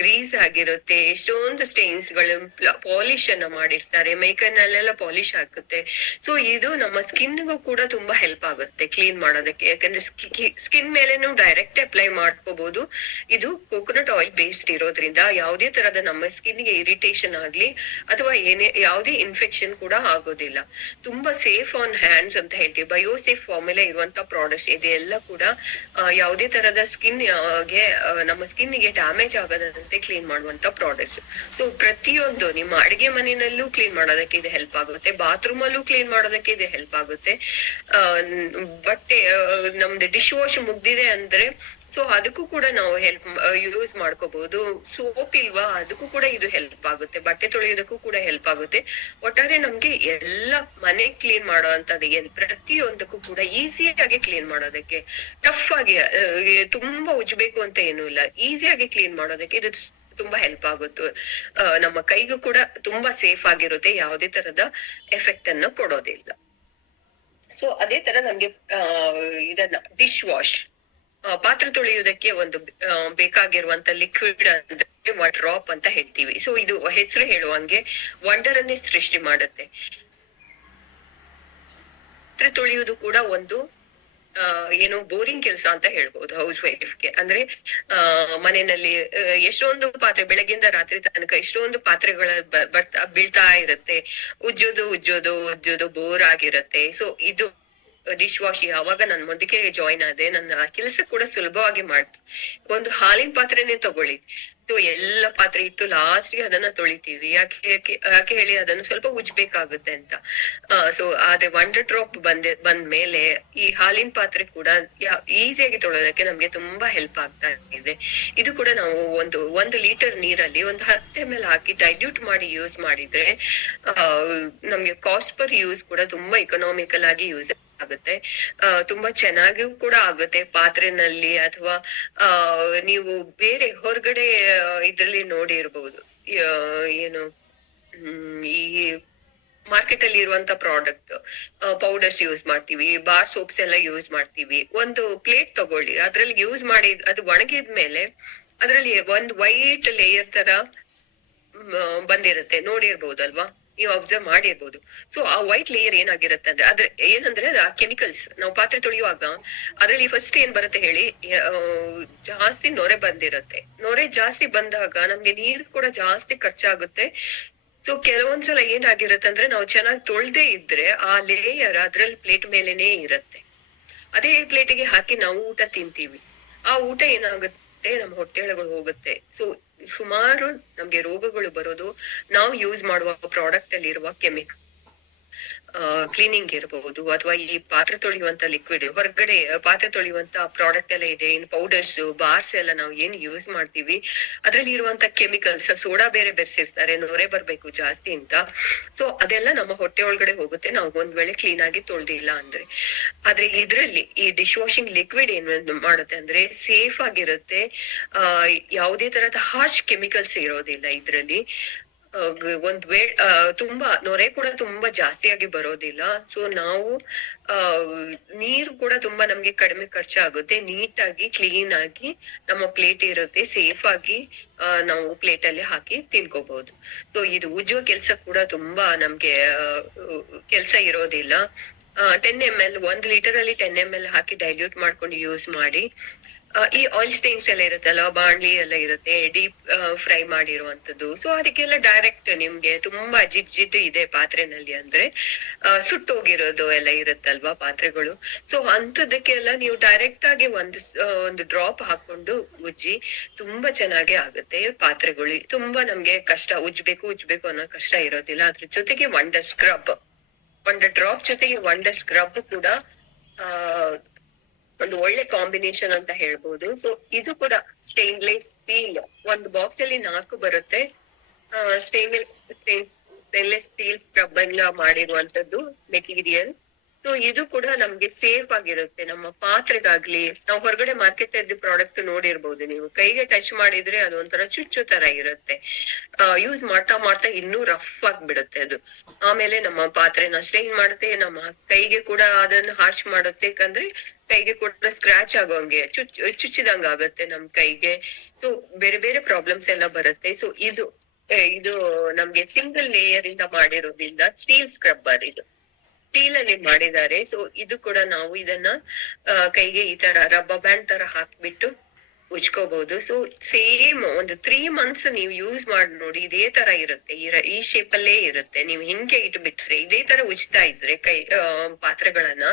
ಗ್ರೀಸ್ ಆಗಿರುತ್ತೆ, ಎಷ್ಟೊಂದು ಸ್ಟೈನ್ಸ್ ಗಳು, ಪಾಲಿಶ್ ಅನ್ನ ಮಾಡಿರ್ತಾರೆ, ಮೇಕನ್ನಲ್ಲೆಲ್ಲ ಪಾಲಿಶ್ ಆಗುತ್ತೆ. ಸೊ ಇದು ನಮ್ಮ ಸ್ಕಿನ್ಗೂ ಕೂಡ ತುಂಬಾ ಹೆಲ್ಪ್ ಆಗುತ್ತೆ ಕ್ಲೀನ್ ಮಾಡೋದಕ್ಕೆ. ಯಾಕಂದ್ರೆ ಸ್ಕಿನ್ ಮೇಲೆನೂ ಡೈರೆಕ್ಟ್ ಅಪ್ಲೈ ಮಾಡ್ಕೋಬಹುದು. ಇದು ಕೋಕೋನಟ್ ಆಯಿಲ್ ಬೇಸ್ಡ್ ಇರೋದ್ರಿಂದ ಯಾವುದೇ ತರದ ನಮ್ಮ ಸ್ಕಿನ್ ಗೆ ಇರಿಟೇಷನ್ ಆಗ್ಲಿ ಅಥವಾ ಯಾವುದೇ ಇನ್ಫೆಕ್ಷನ್ ಕೂಡ ಆಗೋದಿಲ್ಲ. ತುಂಬಾ ಸೇಫ್ ಆನ್ ಹ್ಯಾಂಡ್ಸ್ ಅಂತ ಹೇಳ್ತೀವಿ. ಬಯೋಸೇಫ್ ಫಾರ್ಮುಲಾ ಇರುವಂತ ಪ್ರಾಡಕ್ಟ್ಸ್ ಇದೆಲ್ಲ ಕೂಡ ಯಾವುದೇ ತರದ ನಮ್ಮ ಸ್ಕಿನ್ ಗೆ ಡ್ಯಾಮೇಜ್ ಆಗದಂತೆ ಕ್ಲೀನ್ ಮಾಡುವಂತ ಪ್ರಾಡಕ್ಟ್ಸ್. ಸೊ ಪ್ರತಿಯೊಂದು ನಿಮ್ಮ ಅಡಿಗೆ ಮನೆಯಲ್ಲೂ ಕ್ಲೀನ್ ಮಾಡೋದಕ್ಕೆ ಇದು ಹೆಲ್ಪ್ ಆಗುತ್ತೆ, ಬಾತ್ರೂಮ್ ಅಲ್ಲೂ ಕ್ಲೀನ್ ಮಾಡೋದಕ್ಕೆ ಇದು ಹೆಲ್ಪ್ ಆಗುತ್ತೆ. ಬಟ್ಟೆ ನಮ್ದು ಡಿಶ್ ವಾಶ್ ಮುಗ್ದಿದೆ ಅಂದ್ರೆ ಸೊ ಅದಕ್ಕೂ ಕೂಡ ನಾವು ಯೂಸ್ ಮಾಡ್ಕೋಬಹುದು. ಸೋಪ್ ಇಲ್ವಾ, ಅದಕ್ಕೂ ಕೂಡ ಇದು ಹೆಲ್ಪ್ ಆಗುತ್ತೆ. ಬಟ್ಟೆ ತೊಳೆಯೋದಕ್ಕೂ ಕೂಡ ಹೆಲ್ಪ್ ಆಗುತ್ತೆ. ಒಟ್ಟಾರೆ ನಮ್ಗೆ ಎಲ್ಲ ಮನೆ ಕ್ಲೀನ್ ಮಾಡುವಂತದ್ದು ಪ್ರತಿಯೊಂದಕ್ಕೂ ಕೂಡ ಈಸಿಯಾಗಿ ಕ್ಲೀನ್ ಮಾಡೋದಕ್ಕೆ, ಟಫ್ ಆಗಿ ತುಂಬಾ ಉಜ್ಬೇಕು ಅಂತ ಏನೂ ಇಲ್ಲ, ಈಸಿಯಾಗಿ ಕ್ಲೀನ್ ಮಾಡೋದಕ್ಕೆ ಇದು ತುಂಬಾ ಹೆಲ್ಪ್ ಆಗುತ್ತೆ. ನಮ್ಮ ಕೈಗೂ ಕೂಡ ತುಂಬಾ ಸೇಫ್ ಆಗಿರುತ್ತೆ, ಯಾವುದೇ ತರದ ಎಫೆಕ್ಟ್ ಅನ್ನು ಕೊಡೋದಿಲ್ಲ. ಸೊ ಅದೇ ತರ ನಮ್ಗೆ ಇದನ್ನ ಡಿಶ್ ವಾಶ್, ಪಾತ್ರೆ ತೊಳೆಯುವುದಕ್ಕೆ ಒಂದು ಬೇಕಾಗಿರುವಂತ ಲಿಕ್ವಿಡ್ ಅಂದ್ರೆ ಡ್ರಾಪ್ ಅಂತ ಹೇಳ್ತೀವಿ. ಸೊ ಇದು ಹೆಸರು ಹೇಳುವಂಗೆ ವಂಡರ್ ಅನ್ನೇ ಸೃಷ್ಟಿ ಮಾಡುತ್ತೆ. ಪಾತ್ರೆ ತೊಳೆಯುವುದು ಕೂಡ ಒಂದು ಏನು ಬೋರಿಂಗ್ ಕೆಲಸ ಅಂತ ಹೇಳ್ಬೋದು ಹೌಸ್ ವೈಫ್ಗೆ. ಅಂದ್ರೆ ಮನೆಯಲ್ಲಿ ಎಷ್ಟೊಂದು ಪಾತ್ರೆ, ಬೆಳಗ್ಗಿಂದ ರಾತ್ರಿ ತನಕ ಎಷ್ಟೊಂದು ಪಾತ್ರೆಗಳ ಬೀಳ್ತಾ ಇರುತ್ತೆ, ಉಜ್ಜೋದು ಬೋರ್ ಆಗಿರುತ್ತೆ. ಸೊ ಇದು ಡಿಶ್ ವಾಶ್ ಯಾವಾಗ ನನ್ ಮೊದಲಿಗೆ ಜಾಯಿನ್ ಆದೆ, ನನ್ನ ಕೆಲಸ ಕೂಡ ಸುಲಭವಾಗಿ ಮಾಡ್ತು. ಒಂದು ಹಾಲಿನ ಪಾತ್ರೆನೇ ತಗೊಳ್ಳಿ, ಸೊ ಎಲ್ಲ ಪಾತ್ರೆ ಇಟ್ಟು ಲಾಸ್ಟ್ ಗೆ ಅದನ್ನ ತೊಳಿತೀವಿ. ಯಾಕೆ ಹೇಳಿ, ಅದನ್ನು ಸ್ವಲ್ಪ ಉಜ್ಬೇಕಾಗುತ್ತೆ ಅಂತ. ಸೊ ಅದೇ ವಂಡರ್ ಡ್ರಾಪ್ ಬಂದ್ಮೇಲೆ ಈ ಹಾಲಿನ ಪಾತ್ರೆ ಕೂಡ ಈಸಿಯಾಗಿ ತೊಳೋದಕ್ಕೆ ನಮ್ಗೆ ತುಂಬಾ ಹೆಲ್ಪ್ ಆಗ್ತಾ ಇದೆ. ಇದು ಕೂಡ ನಾವು ಒಂದು ಲೀಟರ್ ನೀರಲ್ಲಿ 10 ml ಹಾಕಿ ಡೈಲ್ಯೂಟ್ ಮಾಡಿ ಯೂಸ್ ಮಾಡಿದ್ರೆ ನಮ್ಗೆ ಕಾಸ್ಟ್ ಪರ್ ಯೂಸ್ ಕೂಡ ತುಂಬಾ ಇಕನಾಮಿಕಲ್ ಆಗಿ ಯೂಸ್ ಆಗುತ್ತೆ. ತುಂಬಾ ಚೆನ್ನಾಗಿಯೂ ಕೂಡ ಆಗುತ್ತೆ ಪಾತ್ರೆನಲ್ಲಿ. ಅಥವಾ ನೀವು ಬೇರೆ ಹೊರಗಡೆ ಇದ್ರಲ್ಲಿ ನೋಡಿ ಇರ್ಬಹುದು, ಏನು ಈ ಮಾರ್ಕೆಟ್ ಅಲ್ಲಿ ಇರುವಂತ ಪ್ರಾಡಕ್ಟ್ ಪೌಡರ್ಸ್ ಯೂಸ್ ಮಾಡ್ತೀವಿ, ಬಾರ್ ಸೋಪ್ಸ್ ಎಲ್ಲ ಯೂಸ್ ಮಾಡ್ತೀವಿ. ಒಂದು ಪ್ಲೇಟ್ ತಗೊಳ್ಳಿ, ಅದ್ರಲ್ಲಿ ಯೂಸ್ ಮಾಡಿ ಅದು ಒಣಗಿದ್ಮೇಲೆ ಅದ್ರಲ್ಲಿ ಒಂದ್ ವೈಟ್ ಲೇಯರ್ ತರ ಬಂದಿರುತ್ತೆ, ನೋಡಿರ್ಬಹುದಲ್ವಾ, ನೀವು ಅಬ್ಸರ್ವ್ ಮಾಡಿರ್ಬೋದು. ಸೊ ಆ ವೈಟ್ ಲೇಯರ್ ಏನಾಗಿರುತ್ತೆ ಅಂದ್ರೆ ಏನಂದ್ರೆ ಆ ಕೆಮಿಕಲ್ಸ್. ನಾವು ಪಾತ್ರೆ ತೊಳೆಯುವಾಗ ಅದ್ರಲ್ಲಿ ಫಸ್ಟ್ ಏನ್ ಬರುತ್ತೆ ಹೇಳಿ, ಜಾಸ್ತಿ ನೊರೆ ಬಂದಿರುತ್ತೆ. ನೊರೆ ಜಾಸ್ತಿ ಬಂದಾಗ ನಮ್ಗೆ ನೀರು ಕೂಡ ಜಾಸ್ತಿ ಖರ್ಚಾಗುತ್ತೆ. ಸೊ ಕೆಲವೊಂದ್ಸಲ ಏನಾಗಿರುತ್ತೆ ಅಂದ್ರೆ ನಾವು ಚೆನ್ನಾಗಿ ತೊಳ್ದೇ ಇದ್ರೆ ಆ ಲೇಯರ್ ಅದ್ರಲ್ಲಿ ಪ್ಲೇಟ್ ಮೇಲೆನೆ ಇರುತ್ತೆ. ಅದೇ ಪ್ಲೇಟಿಗೆ ಹಾಕಿ ನಾವು ಊಟ ತಿಂತೀವಿ, ಆ ಊಟ ಏನಾಗುತ್ತೆ, ನಮ್ಮ ಹೊಟ್ಟೆ ಒಳಗೆ ಹೋಗುತ್ತೆ. ಸೊ ಸುಮಾರು ನಮ್ಗೆ ರೋಗಗಳು ಬರೋದು ನಾವು ಯೂಸ್ ಮಾಡುವ ಪ್ರಾಡಕ್ಟ್ ಅಲ್ಲಿ ಇರುವ ಕೆಮಿಕಲ್. ಕ್ಲೀನಿಂಗ್ ಇರಬಹುದು, ಅಥವಾ ಈ ಪಾತ್ರೆ ತೊಳೆಯುವಂತ ಲಿಕ್ವಿಡ್, ಹೊರಗಡೆ ಪಾತ್ರೆ ತೊಳೆಯುವಂತ ಪ್ರಾಡಕ್ಟ್ ಎಲ್ಲ ಇದೆ, ಇನ್ ಪೌಡರ್ಸ್ ಬಾರ್ಸ್ ಎಲ್ಲ ನಾವು ಏನ್ ಯೂಸ್ ಮಾಡ್ತೀವಿ ಅದ್ರಲ್ಲಿ ಇರುವಂತ ಕೆಮಿಕಲ್ಸ್, ಸೋಡಾ ಬೇರೆ ಬೆರೆಸಿರ್ತಾರೆ ನೊರೆ ಬರ್ಬೇಕು ಜಾಸ್ತಿ ಅಂತ. ಸೊ ಅದೆಲ್ಲ ನಮ್ಮ ಹೊಟ್ಟೆ ಒಳಗಡೆ ಹೋಗುತ್ತೆ, ನಾವು ಒಂದ್ ವೇಳೆ ಕ್ಲೀನ್ ಆಗಿ ತೊಳ್ದಿಲ್ಲ ಅಂದ್ರೆ. ಆದ್ರೆ ಇದ್ರಲ್ಲಿ ಈ ಡಿಶ್ ವಾಷಿಂಗ್ ಲಿಕ್ವಿಡ್ ಏನ್ ಮಾಡುತ್ತೆ ಅಂದ್ರೆ ಸೇಫ್ ಆಗಿರುತ್ತೆ. ಯಾವುದೇ ತರಹದ ಹಾರ್ಶ್ ಕೆಮಿಕಲ್ಸ್ ಇರೋದಿಲ್ಲ ಇದ್ರಲ್ಲಿ. ಒಂದ್ ತುಂಬಾ ನೊರೆ ಕೂಡ ತುಂಬಾ ಜಾಸ್ತಿಯಾಗಿ ಬರೋದಿಲ್ಲ. ಸೊ ನಾವು ನೀರು ಕೂಡ ತುಂಬಾ ನಮ್ಗೆ ಕಡಿಮೆ ಖರ್ಚಾಗುತ್ತೆ. ನೀಟಾಗಿ ಕ್ಲೀನ್ ಆಗಿ ನಮ್ಮ ಪ್ಲೇಟ್ ಇರುತ್ತೆ, ಸೇಫ್ ಆಗಿ ನಾವು ಪ್ಲೇಟ್ ಅಲ್ಲಿ ಹಾಕಿ ತಿನ್ಕೋಬಹುದು. ಸೊ ಇದು ಉಜ್ಜುವ ಕೆಲ್ಸ ಕೂಡ ತುಂಬಾ ನಮ್ಗೆ ಕೆಲ್ಸ ಇರೋದಿಲ್ಲ. 10 ml 1 ಲೀಟರ್ ಅಲ್ಲಿ 10 ml ಹಾಕಿ ಡೈಲ್ಯೂಟ್ ಮಾಡ್ಕೊಂಡು ಯೂಸ್ ಮಾಡಿ. ಈ ಆಯಿಲ್ ಸ್ಟೇನ್ಸ್ ಎಲ್ಲ ಇರುತ್ತಲ್ಲ, ಬಾಣ್ಲಿ ಎಲ್ಲ ಇರುತ್ತೆ ಡೀಪ್ ಫ್ರೈ ಮಾಡಿರುವಂತದ್ದು. ಸೊ ಅದಕ್ಕೆಲ್ಲ ಡೈರೆಕ್ಟ್ ನಿಮ್ಗೆ ತುಂಬಾ ಜಿಡ್ಡು ಇದೆ ಪಾತ್ರೆನಲ್ಲಿ ಅಂದ್ರೆ ಸುಟ್ಟೋಗಿರೋದು ಎಲ್ಲ ಇರುತ್ತಲ್ವಾ ಪಾತ್ರೆಗಳು. ಸೊ ಅಂತದಕ್ಕೆಲ್ಲ ನೀವು ಡೈರೆಕ್ಟ್ ಆಗಿ ಒಂದು ಡ್ರಾಪ್ ಹಾಕೊಂಡು ಉಜ್ಜಿ ತುಂಬಾ ಚೆನ್ನಾಗಿ ಆಗುತ್ತೆ ಪಾತ್ರೆಗಳು. ತುಂಬಾ ನಮ್ಗೆ ಕಷ್ಟ ಉಜ್ಬೇಕು ಅನ್ನೋ ಕಷ್ಟ ಇರೋದಿಲ್ಲ. ಅದ್ರ ಜೊತೆಗೆ ಒಂದು ಡ್ರಾಪ್ ಜೊತೆಗೆ ಒಂದು ಸ್ಕ್ರಬ್ ಕೂಡ ಒಂದು ಒಳ್ಳೆ ಕಾಂಬಿನೇಷನ್ ಅಂತ ಹೇಳ್ಬೋದು. ಸೊ ಇದು ಕೂಡ ಸ್ಟೇನ್ಲೆಸ್ ಸ್ಟೀಲ್, ಒಂದು ಬಾಕ್ಸ್ ಅಲ್ಲಿ 4 ಬರುತ್ತೆ. ಸ್ಟೇನ್ಲೆಸ್ ಸ್ಟೀಲ್ ಸ್ಕ್ರಬ್ ಎಲ್ಲ ಮಾಡಿರುವಂತದ್ದು ಮೆಟೀರಿಯಲ್. ಸೊ ಇದು ಕೂಡ ನಮ್ಗೆ ಸೇಫ್ ಆಗಿರುತ್ತೆ. ನಮ್ಮ ಪಾತ್ರೆಗಾಗ್ಲಿ, ನಾವು ಹೊರಗಡೆ ಮಾರ್ಕೆಟ್ ಅಲ್ಲಿ ಪ್ರಾಡಕ್ಟ್ ನೋಡಿರ್ಬೋದು ನೀವು, ಕೈಗೆ ಟಚ್ ಮಾಡಿದ್ರೆ ಅದು ಒಂಥರ ಚುಚ್ಚು ತರ ಇರುತ್ತೆ. ಯೂಸ್ ಮಾಡ್ತಾ ಇನ್ನೂ ರಫ್ ಆಗ್ಬಿಡುತ್ತೆ ಅದು. ಆಮೇಲೆ ನಮ್ಮ ಪಾತ್ರೆನ ಸ್ಟೈನ್ ಮಾಡುತ್ತೆ, ನಮ್ಮ ಕೈಗೆ ಕೂಡ ಅದನ್ನು ಹಾರ್ಶ್ ಮಾಡುತ್ತೆ. ಯಾಕಂದ್ರೆ ಕೈಗೆ ಕೂಡ ಸ್ಕ್ರಾಚ್ ಆಗೋಂಗೆ ಚುಚ್ಚಿದಂಗ ಆಗುತ್ತೆ ನಮ್ ಕೈಗೆ. ಸೊ ಬೇರೆ ಬೇರೆ ಪ್ರಾಬ್ಲಮ್ಸ್ ಎಲ್ಲ ಬರುತ್ತೆ. ಸೊ ಇದು ನಮ್ಗೆ ಸಿಂಗಲ್ ಲೇಯರ್ ಇಂದ ಮಾಡಿರೋದ್ರಿಂದ ಸ್ಟೀಲ್ ಸ್ಕ್ರಬ್ಬರ್, ಇದು ಸ್ಟೀಲ್ ಅಲ್ಲಿ ಮಾಡಿದ್ದಾರೆ. ಸೊ ಇದು ಕೂಡ ನಾವು ಇದನ್ನ ಕೈಗೆ ಈ ತರ ರಬ್ಬರ್ ಬ್ಯಾಂಡ್ ತರ ಹಾಕ್ಬಿಟ್ಟು ಉಜ್ಕೋಬಹುದು. ಸೊ ಸೇಮ್ ಒಂದು 3 months ನೀವು ಯೂಸ್ ಮಾಡಿ ನೋಡಿ, ಇದೇ ತರ ಇರುತ್ತೆ, ಈ ಶೇಪ್ ಅಲ್ಲೇ ಇರುತ್ತೆ. ನೀವು ಹಿಂಗೆ ಇಟ್ಬಿಟ್ರೆ ಇದೇ ತರ ಉಜ್ತಾ ಇದ್ರೆ ಪಾತ್ರೆಗಳನ್ನ,